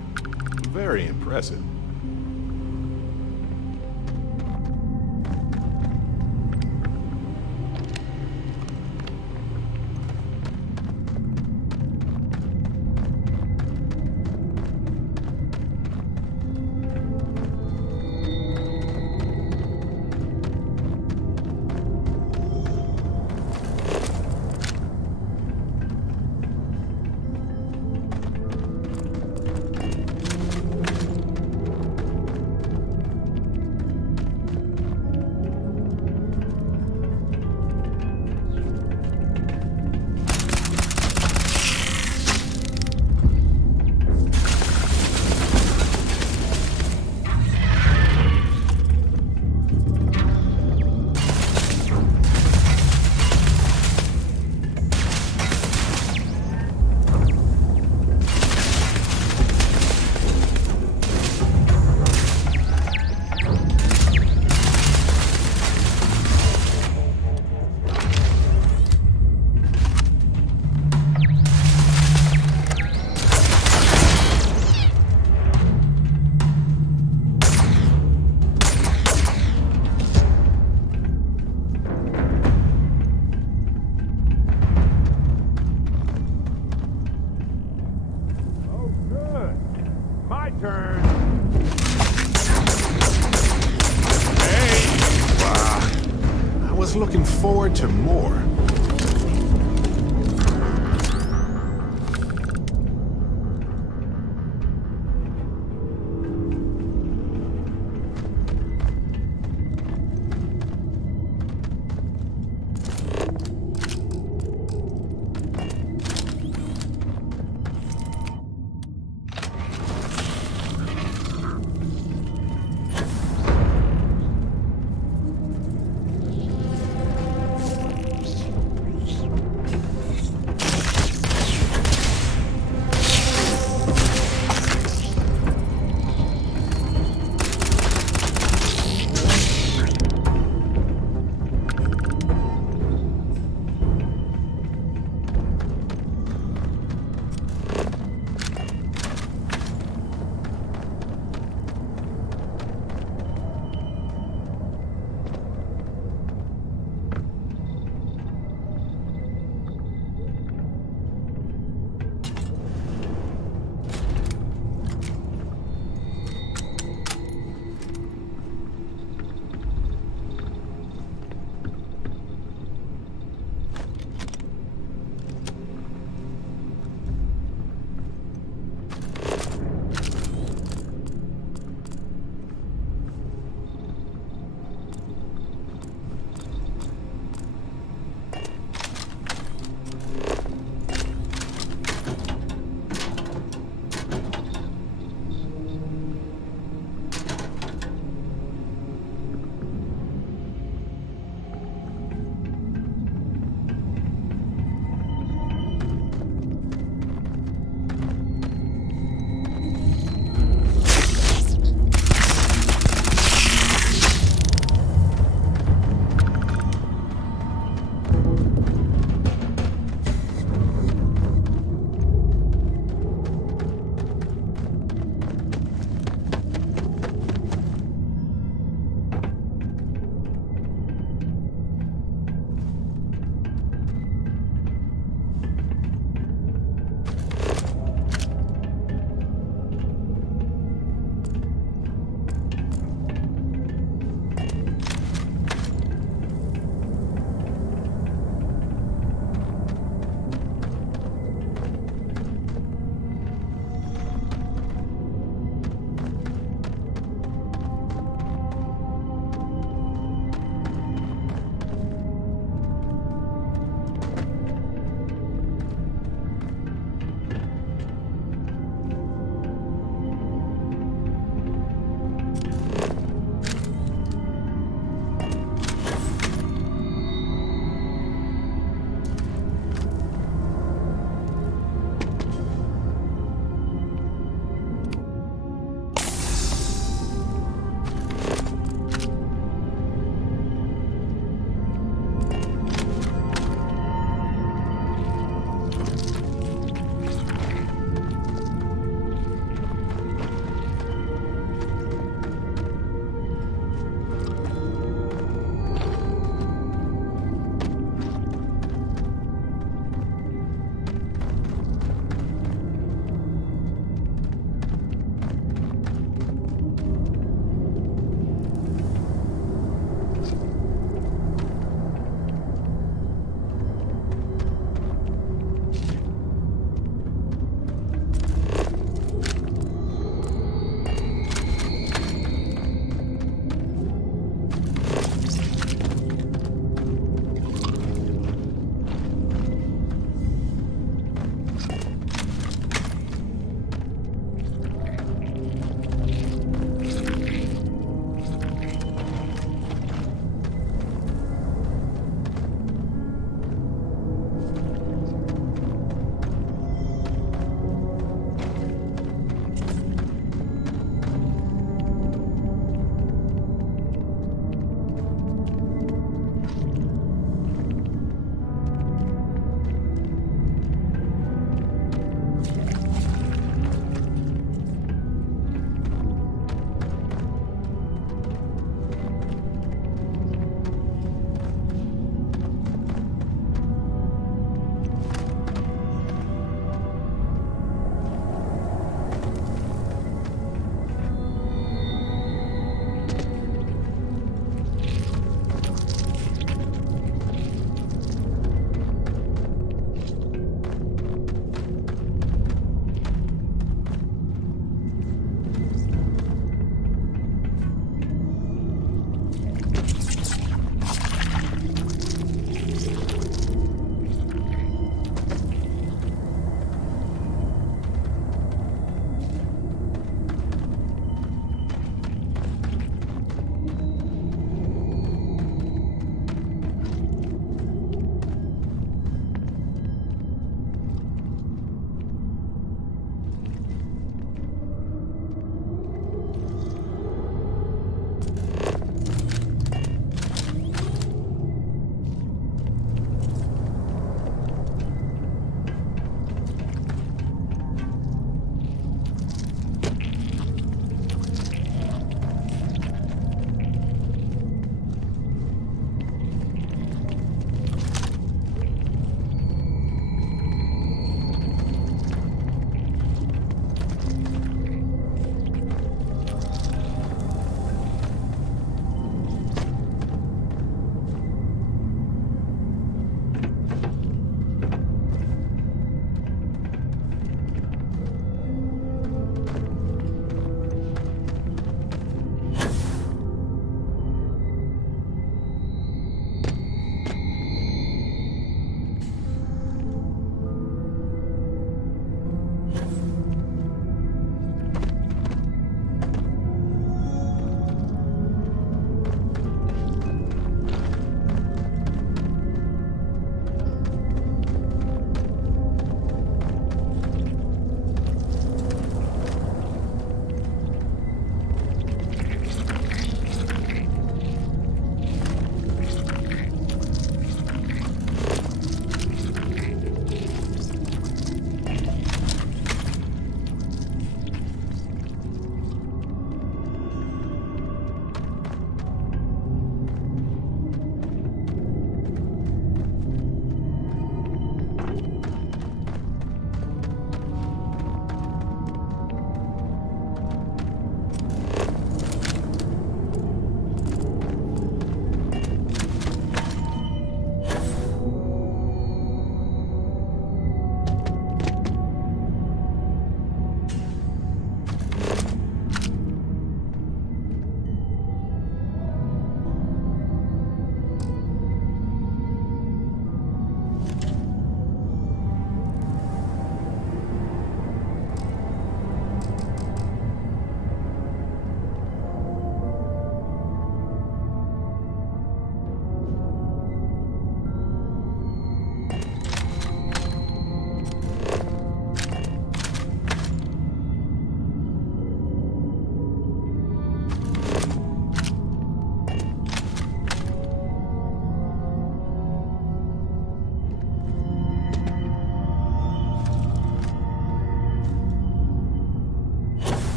Very impressive. Looking forward to more.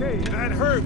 okay? That hurt.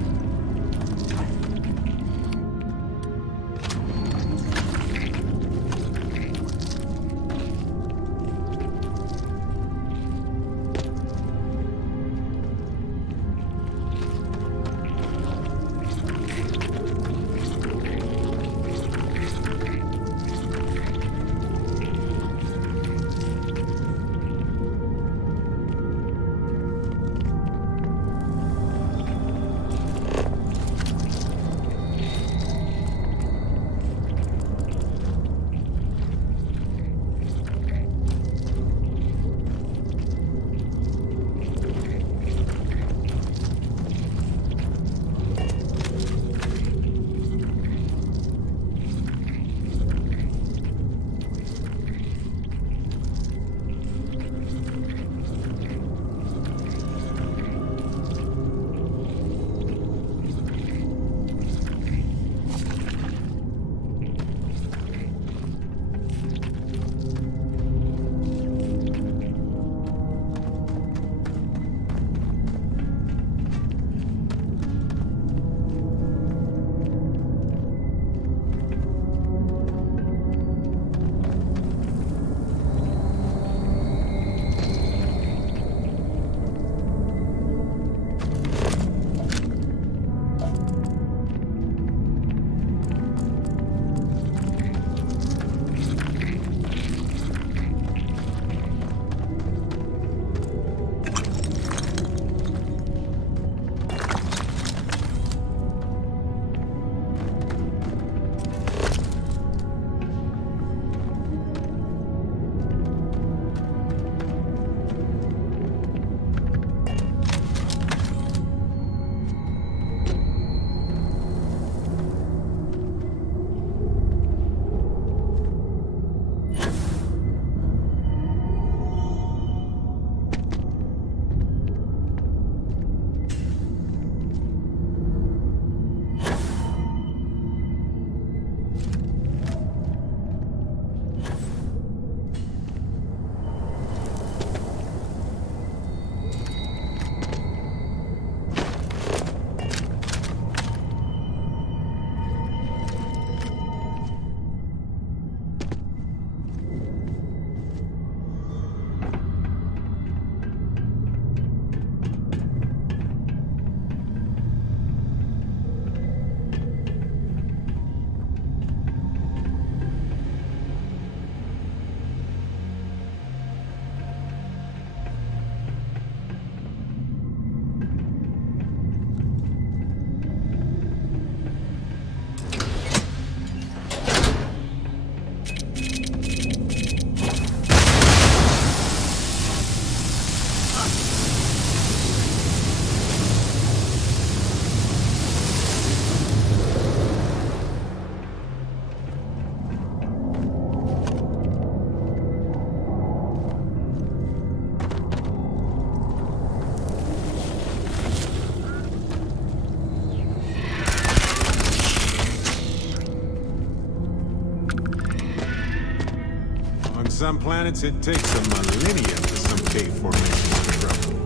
some planets, it takes a millennium for some cave formation to grow.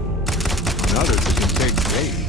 On others, it can take days.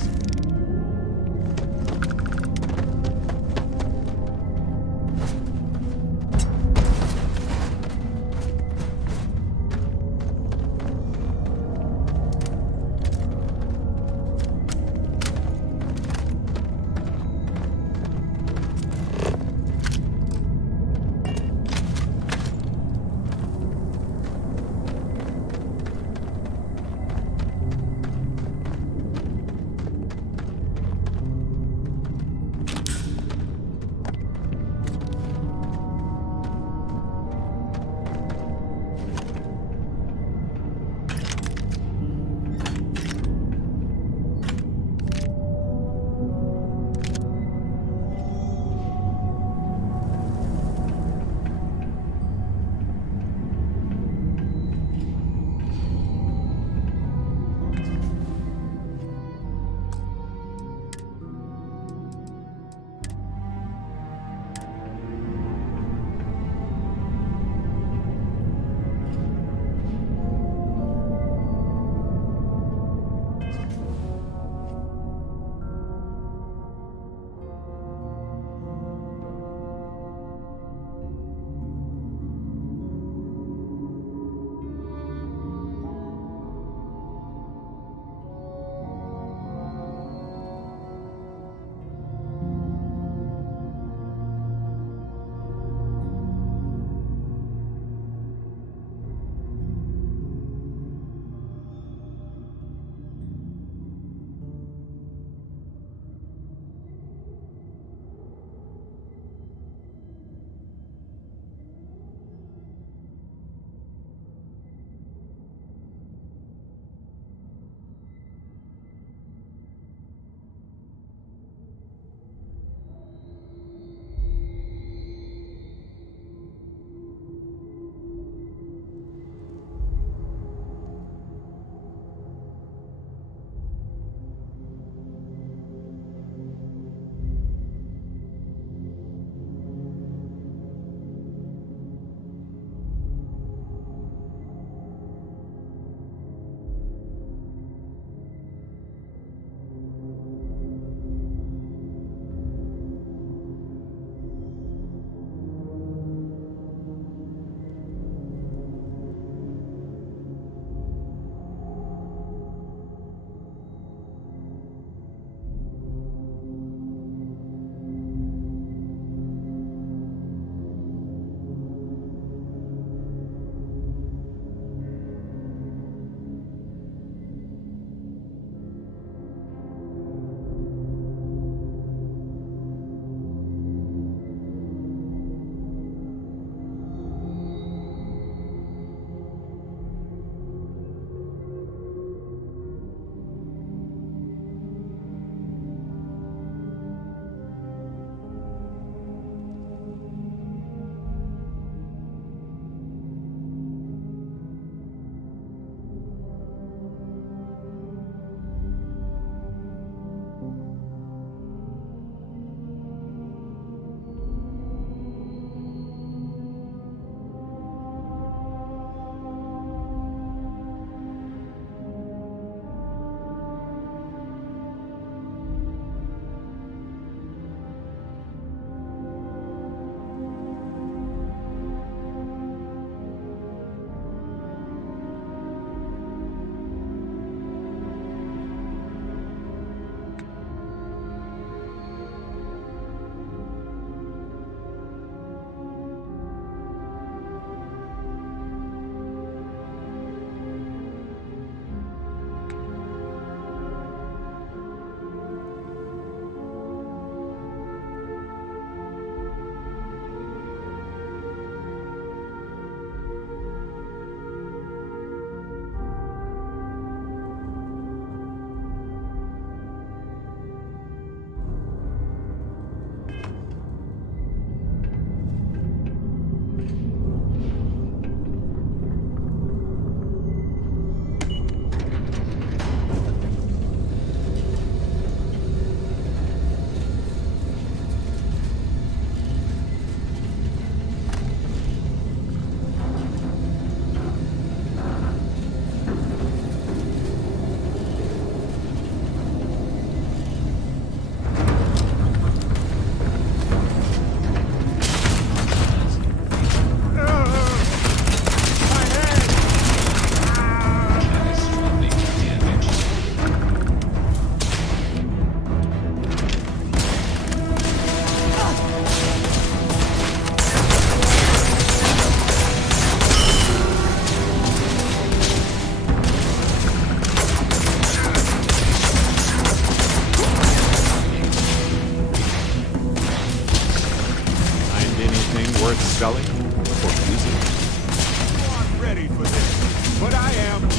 worth selling or using? You aren't ready for this, but I am.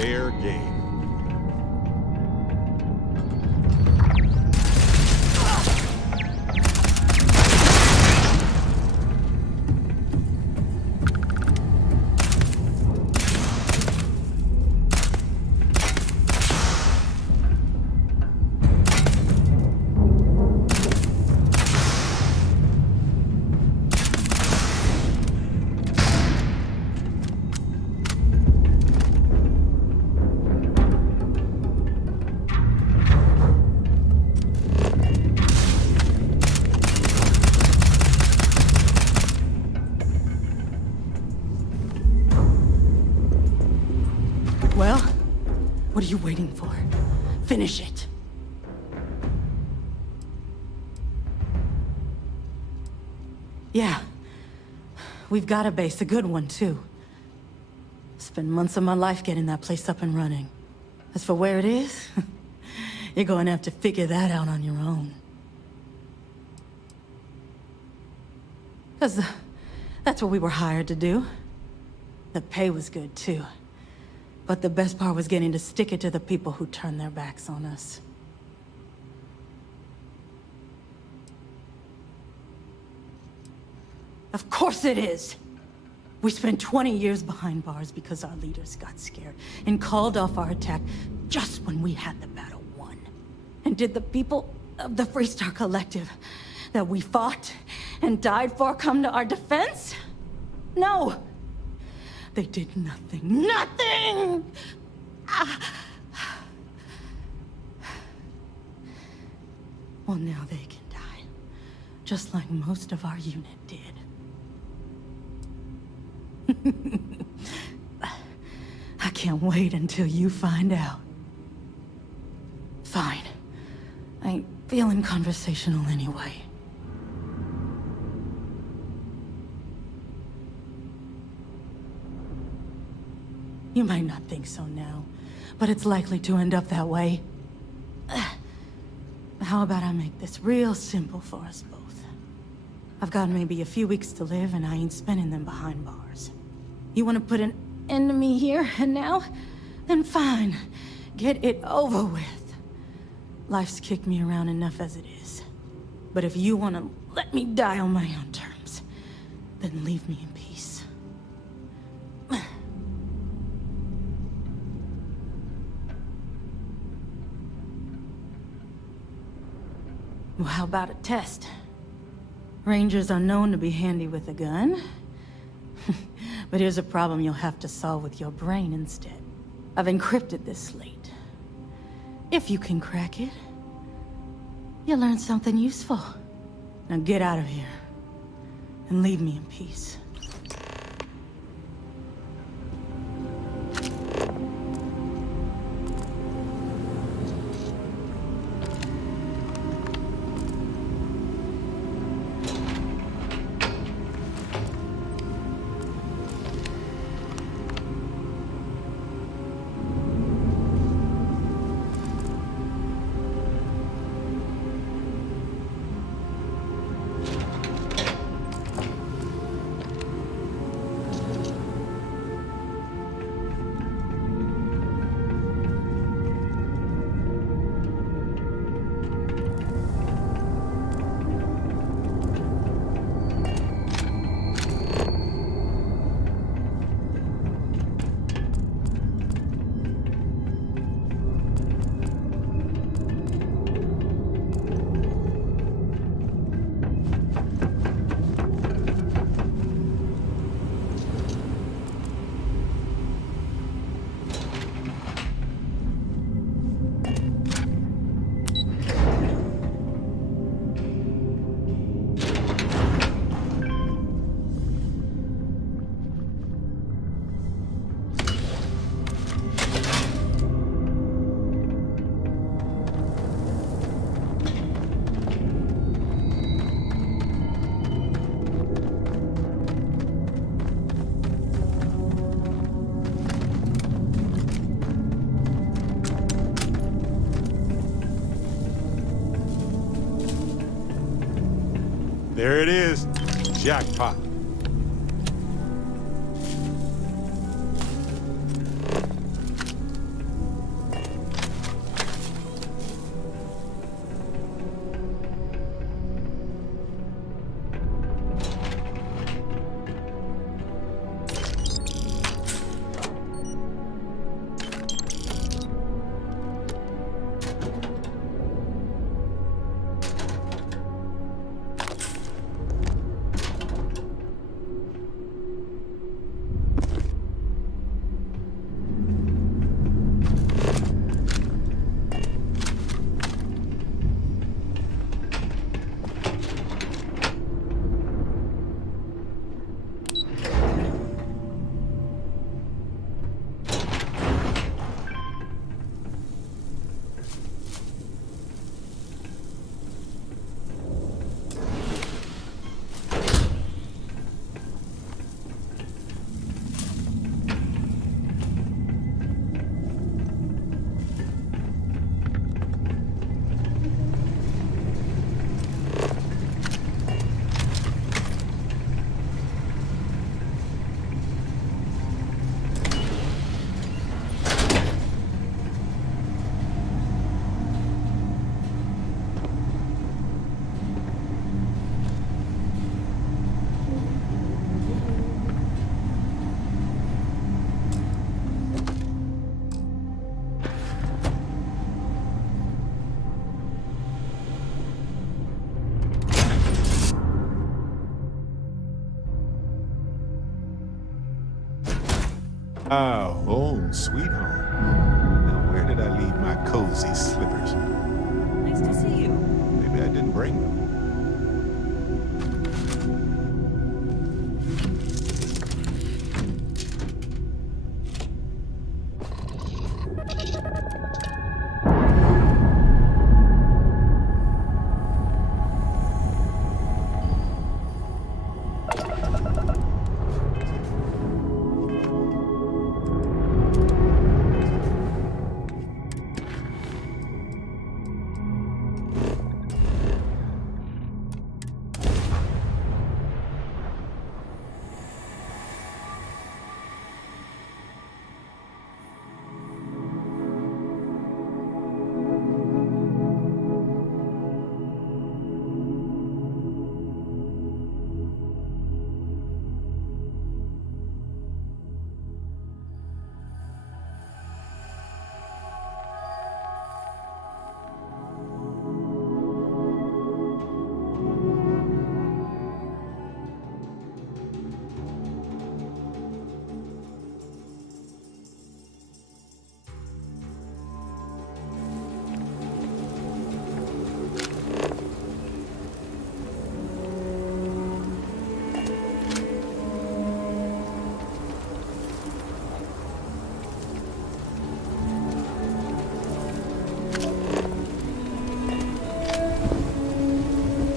fair game. Well, what are you waiting for? Finish it. Yeah. We've got a base, a good one, too. Spent months of my life getting that place up and running. As for where it is, you're going to have to figure that out on your own. Because that's what we were hired to do. The pay was good, too. But the best part was getting to stick it to the people who turned their backs on us. Of course it is! We spent 20 years behind bars because our leaders got scared and called off our attack just when we had the battle won. And did the people of the Freestar Collective that we fought and died for come to our defense? No! They did nothing. Nothing! Well, now they can die. Just like most of our unit did. I can't wait until you find out. Fine. I ain't feeling conversational anyway. You might not think so now, but it's likely to end up that way. How about I make this real simple for us both? I've got maybe a few weeks to live, and I ain't spending them behind bars. You want to put an end to me here and now? Then fine. Get it over with. Life's kicked me around enough as it is. But if you want to let me die on my own terms, then leave me in peace. Well, how about a test? Rangers are known to be handy with a gun. But here's a problem you'll have to solve with your brain instead. I've encrypted this slate. If you can crack it, you'll learn something useful. Now get out of here, and leave me in peace. There it is. Jackpot. Ah, home, sweet home. Now, where did I leave my cozy slippers? Nice to see you. Maybe I didn't bring them.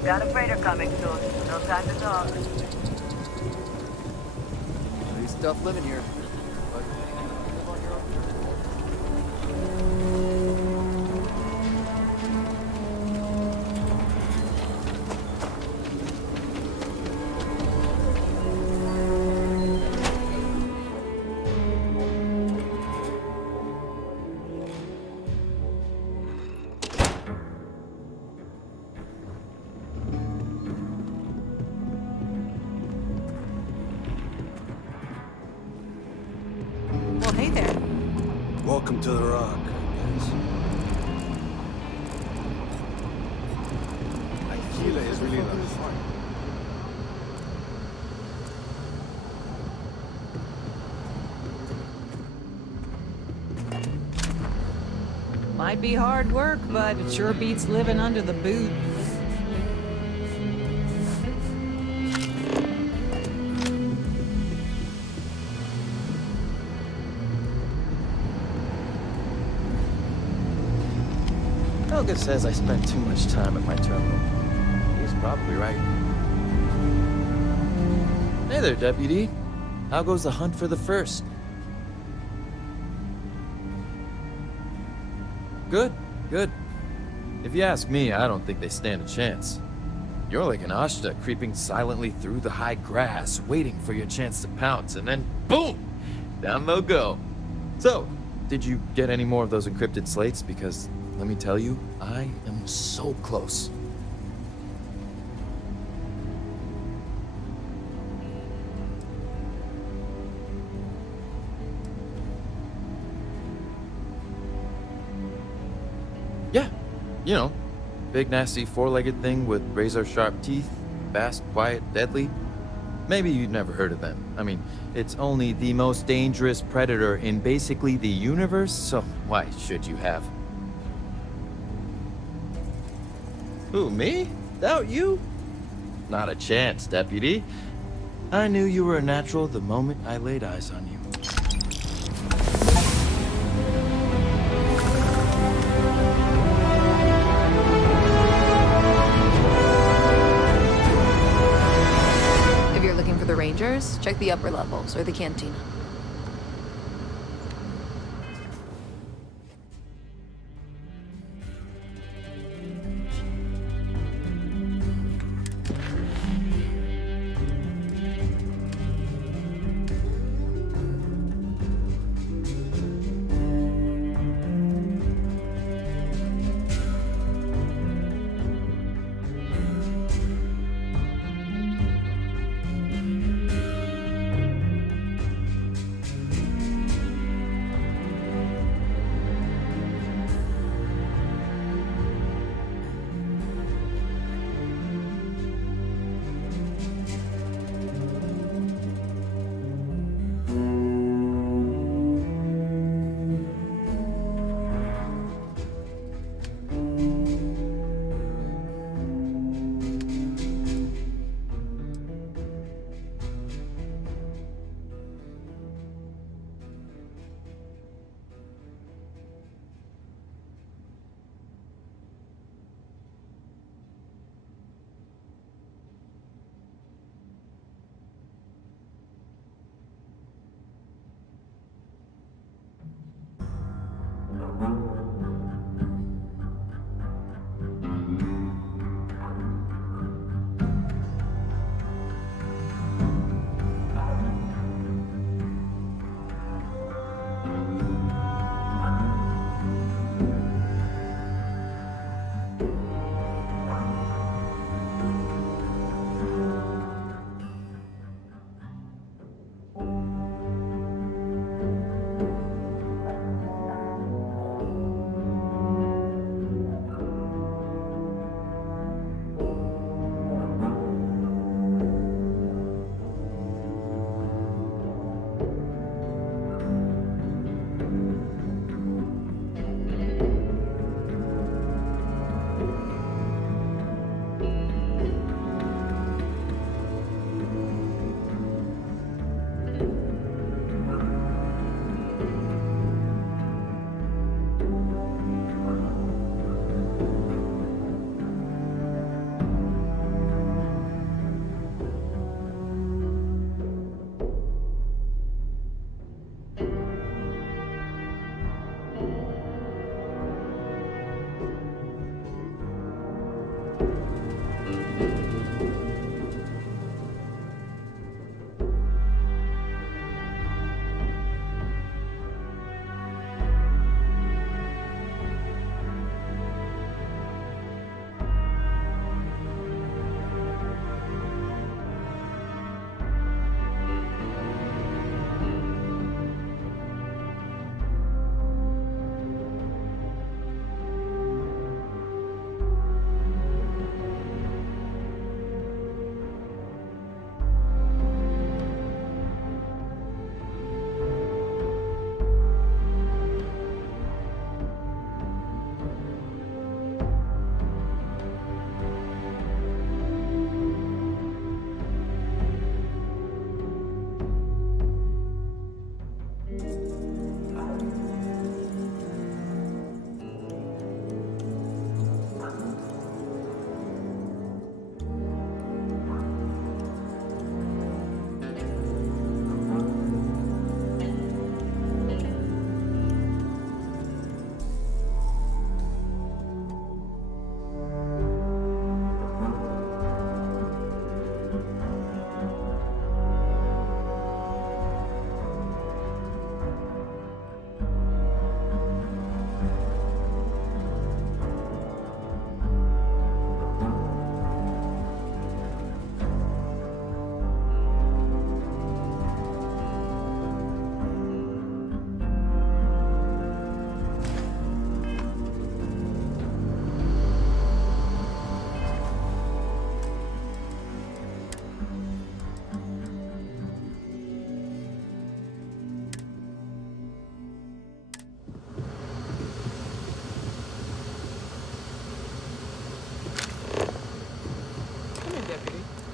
Got a freighter coming soon. No time to talk. Pretty stuff living here. But live on your own Well, hey there. Welcome to the Rock, I guess. Chile is really lovely. Might be hard work, but it sure beats living under the boot. Helga says I spent too much time at my terminal. He's probably right. Hey there, Deputy. How goes the hunt for the first? Good, good. If you ask me, I don't think they stand a chance. You're like an Ashta creeping silently through the high grass, waiting for your chance to pounce, and then boom! Down they'll go. So, did you get any more of those encrypted slates? Because, let me tell you, I am so close. Yeah, you know, big nasty four-legged thing with razor-sharp teeth, fast, quiet, deadly. Maybe you'd never heard of them. I mean, it's only the most dangerous predator in basically the universe, so why should you have? Who, me? Doubt you? Not a chance, Deputy. I knew you were a natural the moment I laid eyes on you. If you're looking for the Rangers, check the upper levels or the cantina.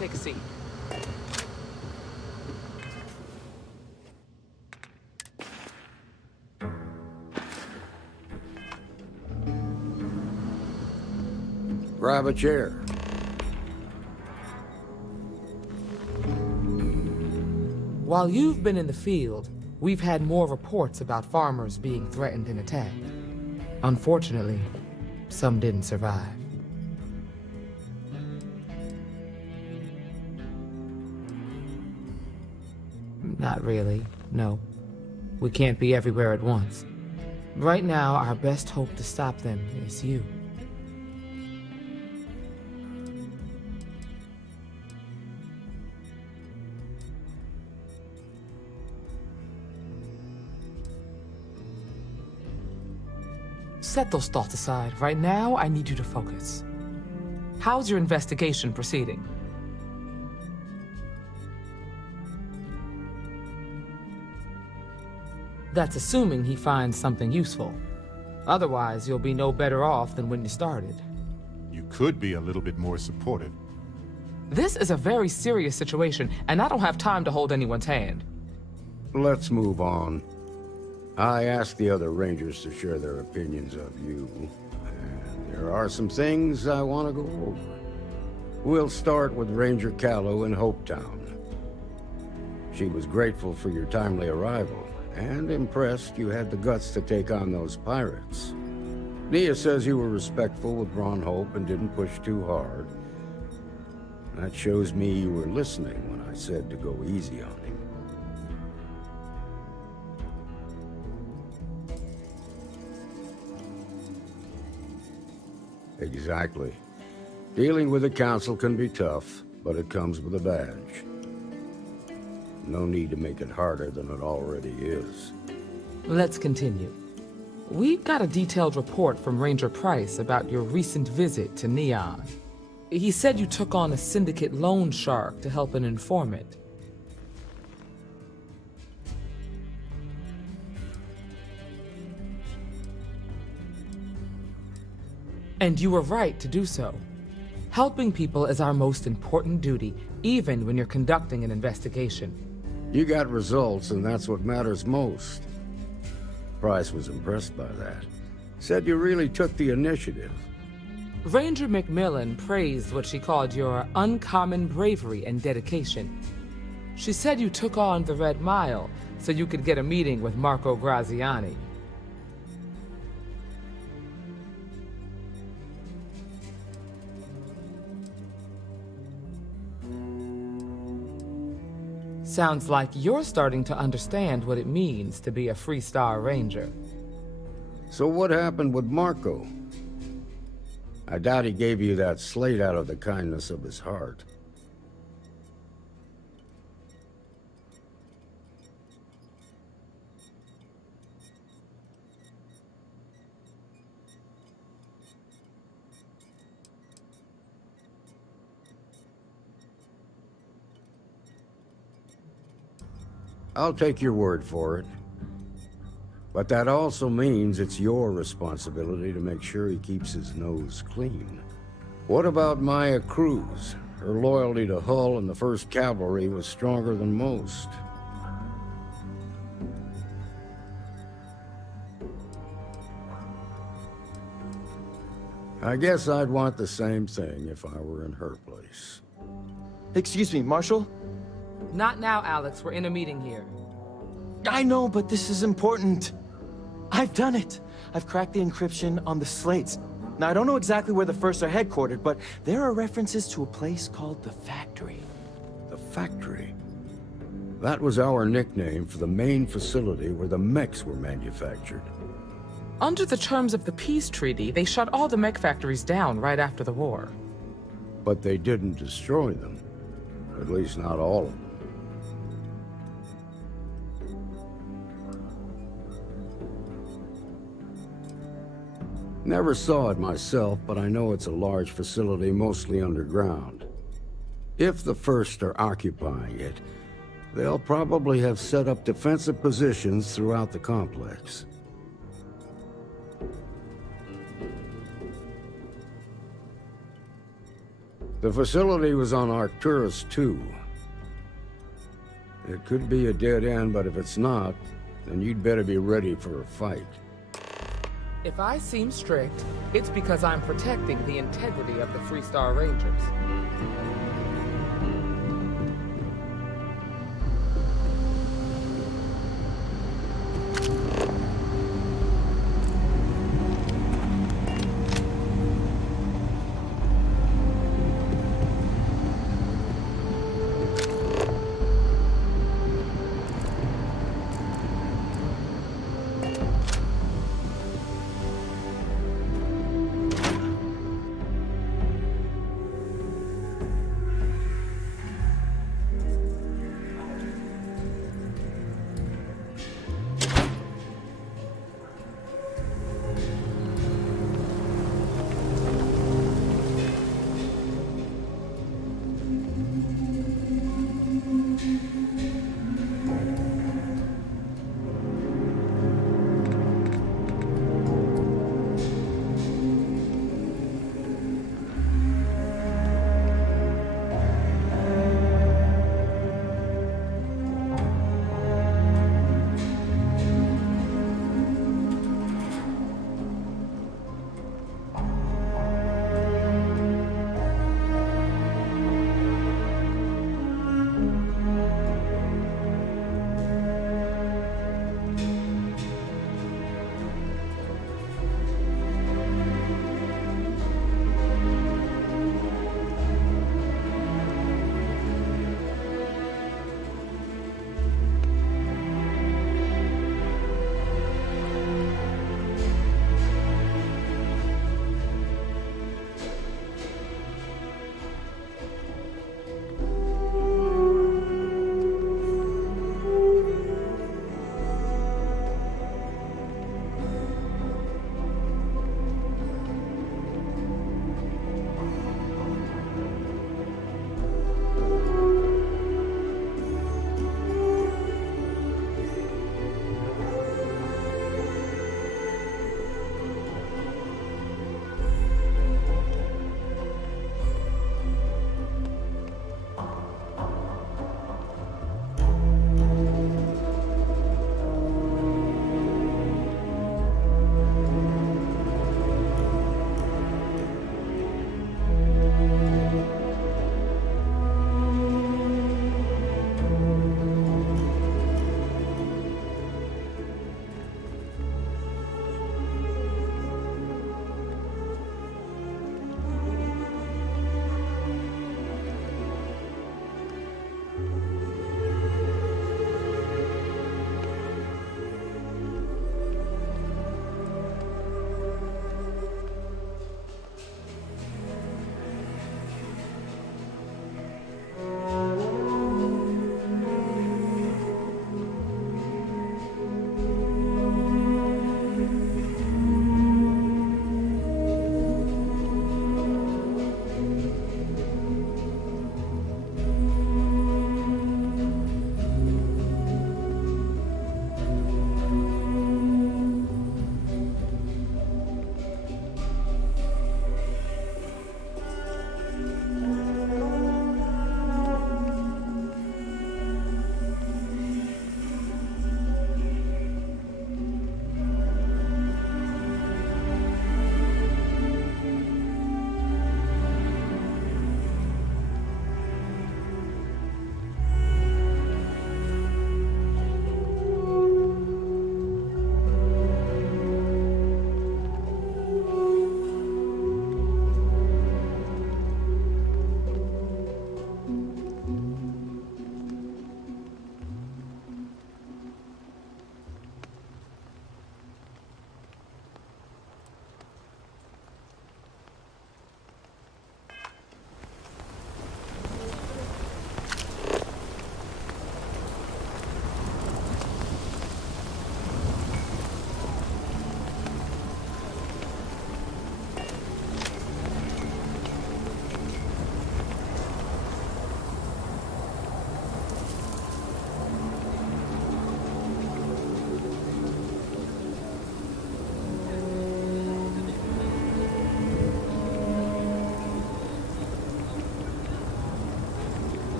Take a seat. Grab a chair. While you've been in the field, we've had more reports about farmers being threatened and attacked. Unfortunately, some didn't survive. Not really, no. We can't be everywhere at once. Right now, our best hope to stop them is you. Set those thoughts aside. Right now, I need you to focus. How's your investigation proceeding? That's assuming he finds something useful. Otherwise, you'll be no better off than when you started. You could be a little bit more supportive. This is a very serious situation, and I don't have time to hold anyone's hand. Let's move on. I asked the other Rangers to share their opinions of you, and there are some things I want to go over. We'll start with Ranger Callow in Hopetown. She was grateful for your timely arrival, and impressed you had the guts to take on those pirates. Nia says you were respectful with Ron Hope and didn't push too hard. That shows me you were listening when I said to go easy on him. Exactly. Dealing with the Council can be tough, but it comes with a badge. No need to make it harder than it already is. Let's continue. We've got a detailed report from Ranger Price about your recent visit to Neon. He said you took on a syndicate loan shark to help an informant. And you were right to do so. Helping people is our most important duty, even when you're conducting an investigation. You got results, and that's what matters most. Price was impressed by that. Said you really took the initiative. Ranger McMillan praised what she called your uncommon bravery and dedication. She said you took on the Red Mile so you could get a meeting with Marco Graziani. Sounds like you're starting to understand what it means to be a Freestar Ranger. So what happened with Marco? I doubt he gave you that slate out of the kindness of his heart. I'll take your word for it. But that also means it's your responsibility to make sure he keeps his nose clean. What about Maya Cruz? Her loyalty to Hull and the 1st Cavalry was stronger than most. I guess I'd want the same thing if I were in her place. Excuse me, Marshal? Not now, Alex. We're in a meeting here. I know, but this is important. I've done it. I've cracked the encryption on the slates. Now, I don't know exactly where the First are headquartered, but there are references to a place called the Factory. The Factory? That was our nickname for the main facility where the mechs were manufactured. Under the terms of the peace treaty, they shut all the mech factories down right after the war. But they didn't destroy them. At least not all of them. Never saw it myself, but I know it's a large facility, mostly underground. If the First are occupying it, they'll probably have set up defensive positions throughout the complex. The facility was on Arcturus 2. It could be a dead end, but if it's not, then you'd better be ready for a fight. If I seem strict, it's because I'm protecting the integrity of the Freestar Rangers.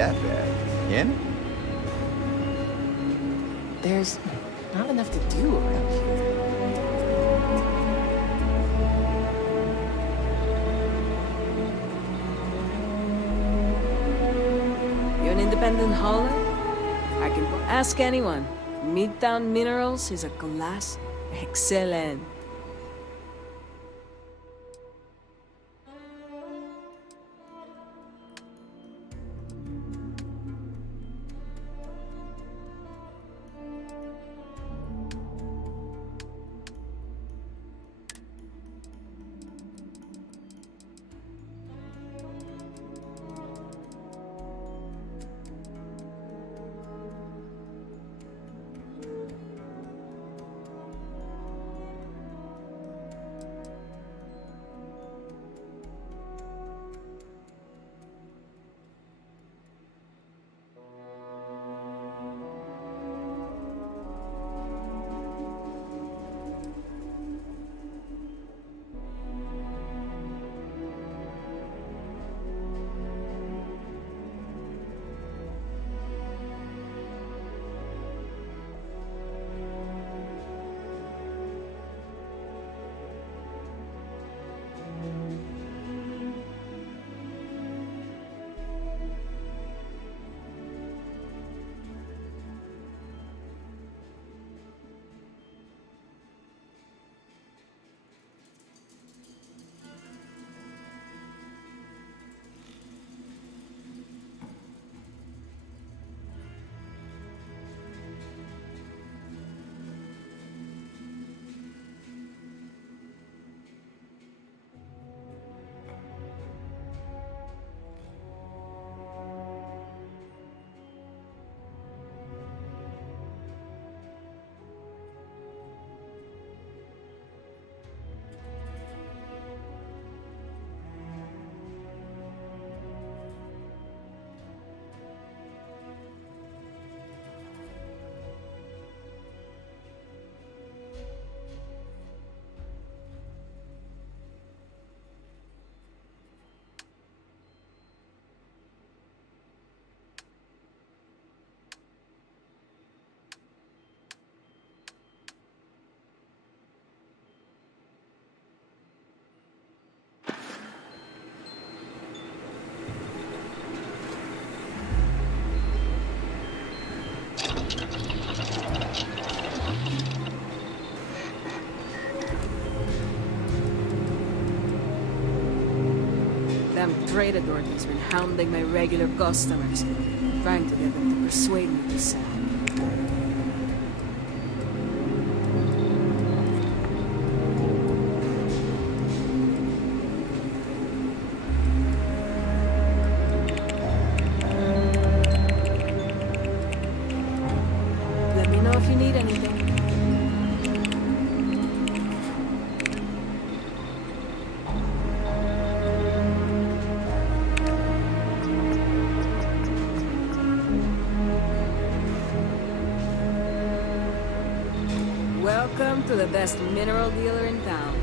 that bad, can it? There's not enough to do around here. You're an independent hauler? I can ask anyone. Midtown Minerals is a class excellent. Them trade authorities been hounding my regular customers, trying to get them to persuade me to sell. Let me know if you need anything. Welcome to the best mineral dealer in town.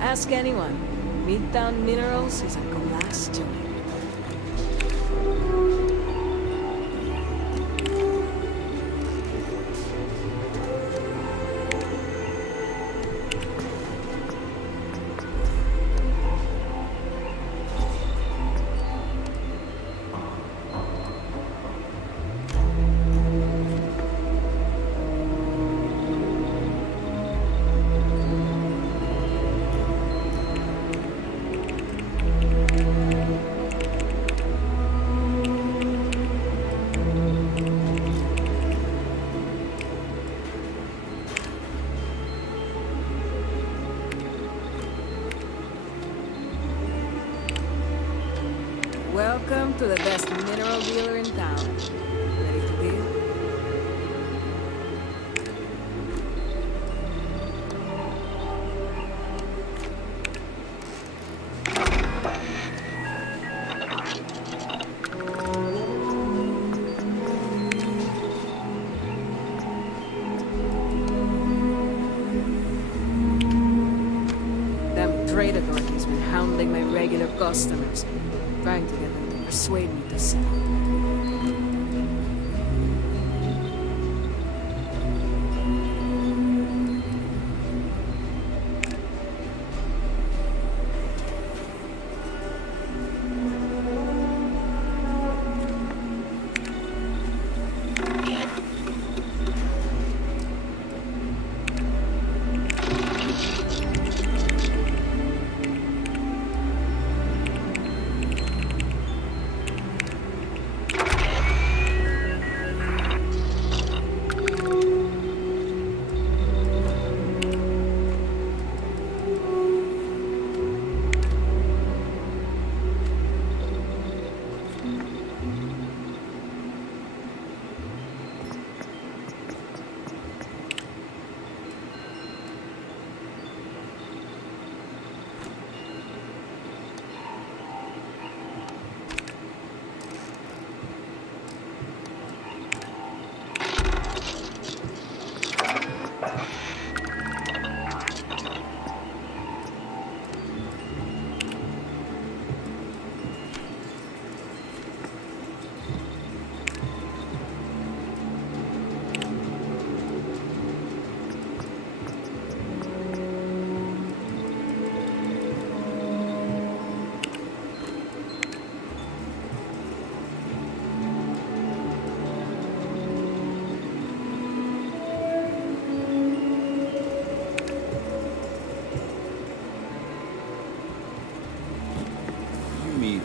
Ask anyone. Midtown Minerals is a glass joint. dealer in town. Ready to deal? He's been hounding my regular customers, trying to get them to persuade me to sell.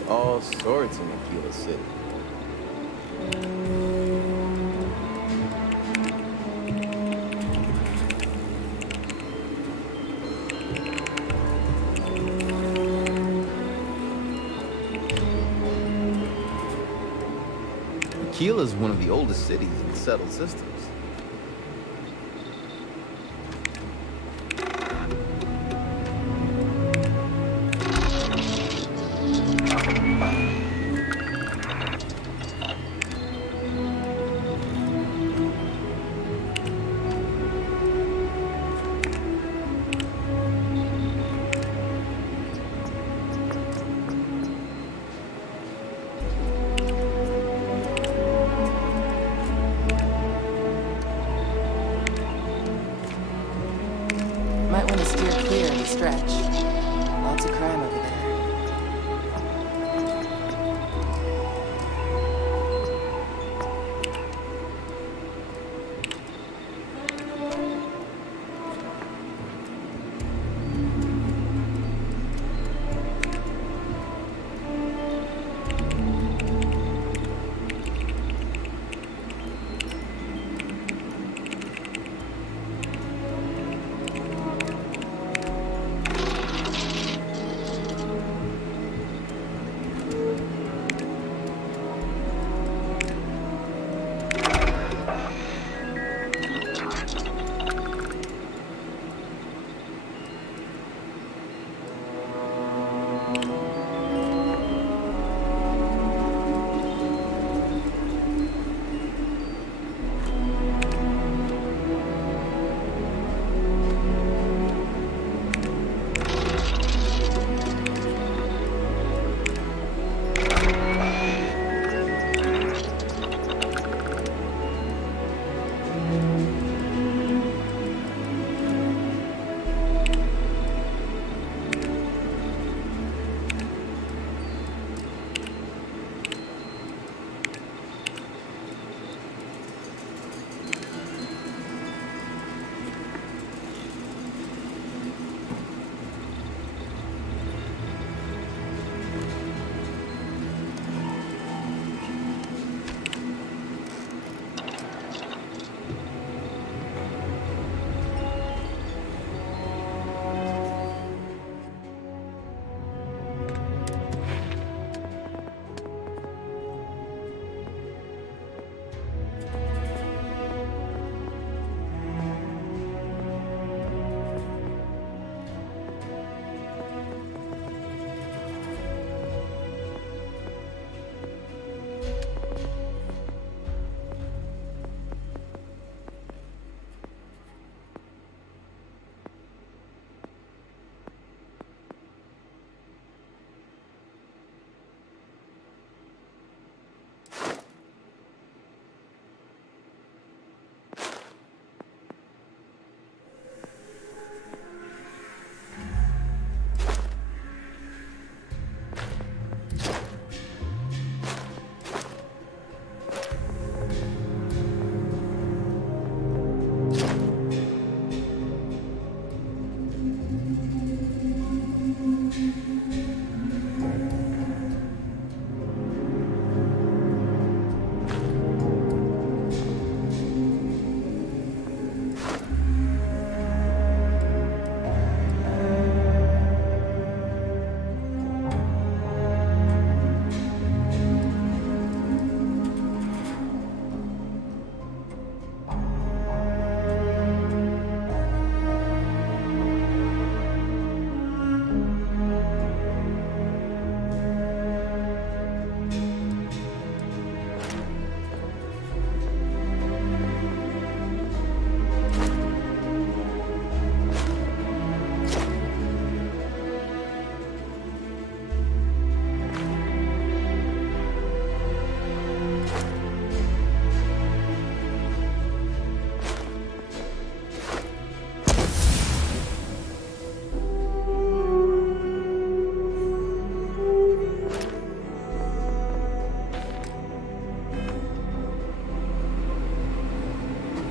All sorts in Aquila City. Aquila is one of the oldest cities in the settled systems. Might want to steer clear and stretch. Lots of crime over there.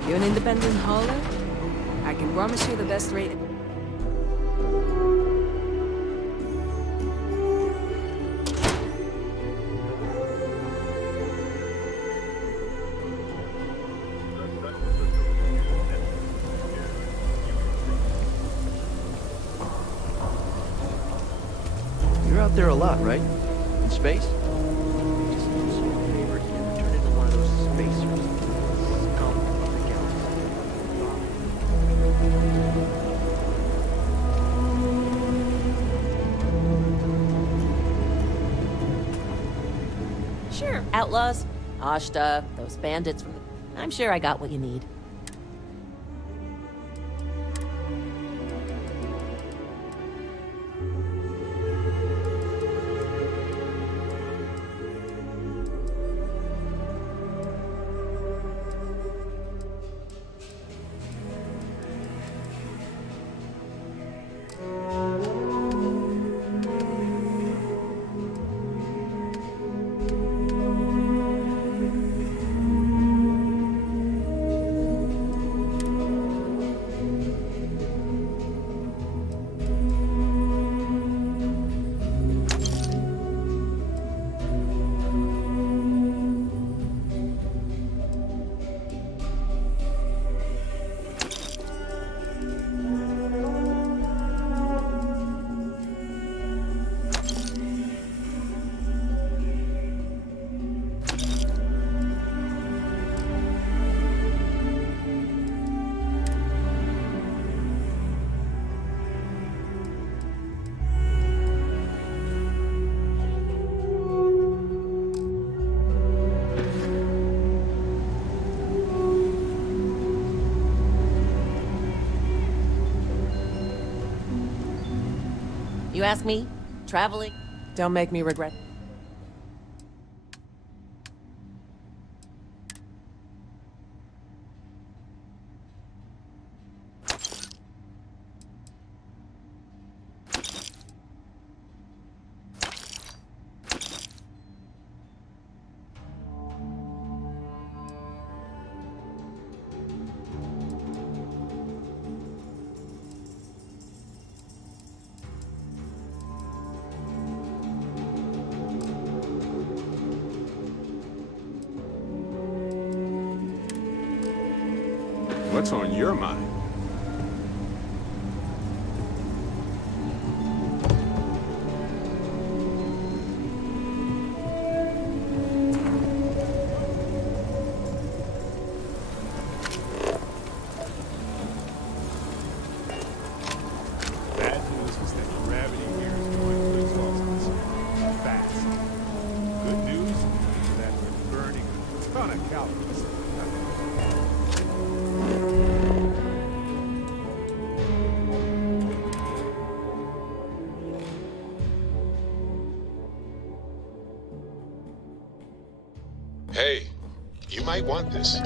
You an independent hauler? I can promise you the best rate. You're out there a lot, right? In space? Just do us a favor here. Turn into one of those spacers. Scout the galaxy. Sure. Outlaws, Ashta, those bandits from the... I'm sure I got what you need. You ask me? Traveling? Don't make me regret. What's on your mind? Bad news is that gravity here is going to exhaust us fast. Good news is that we're burning a ton of calories. Hey, you might want this.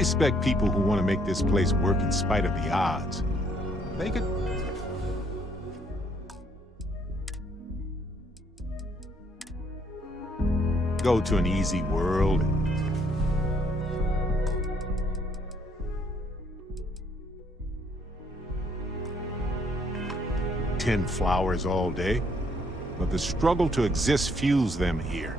respect people who want to make this place work in spite of the odds. They could... go to an easy world. 10 flowers all day, but the struggle to exist fuels them here.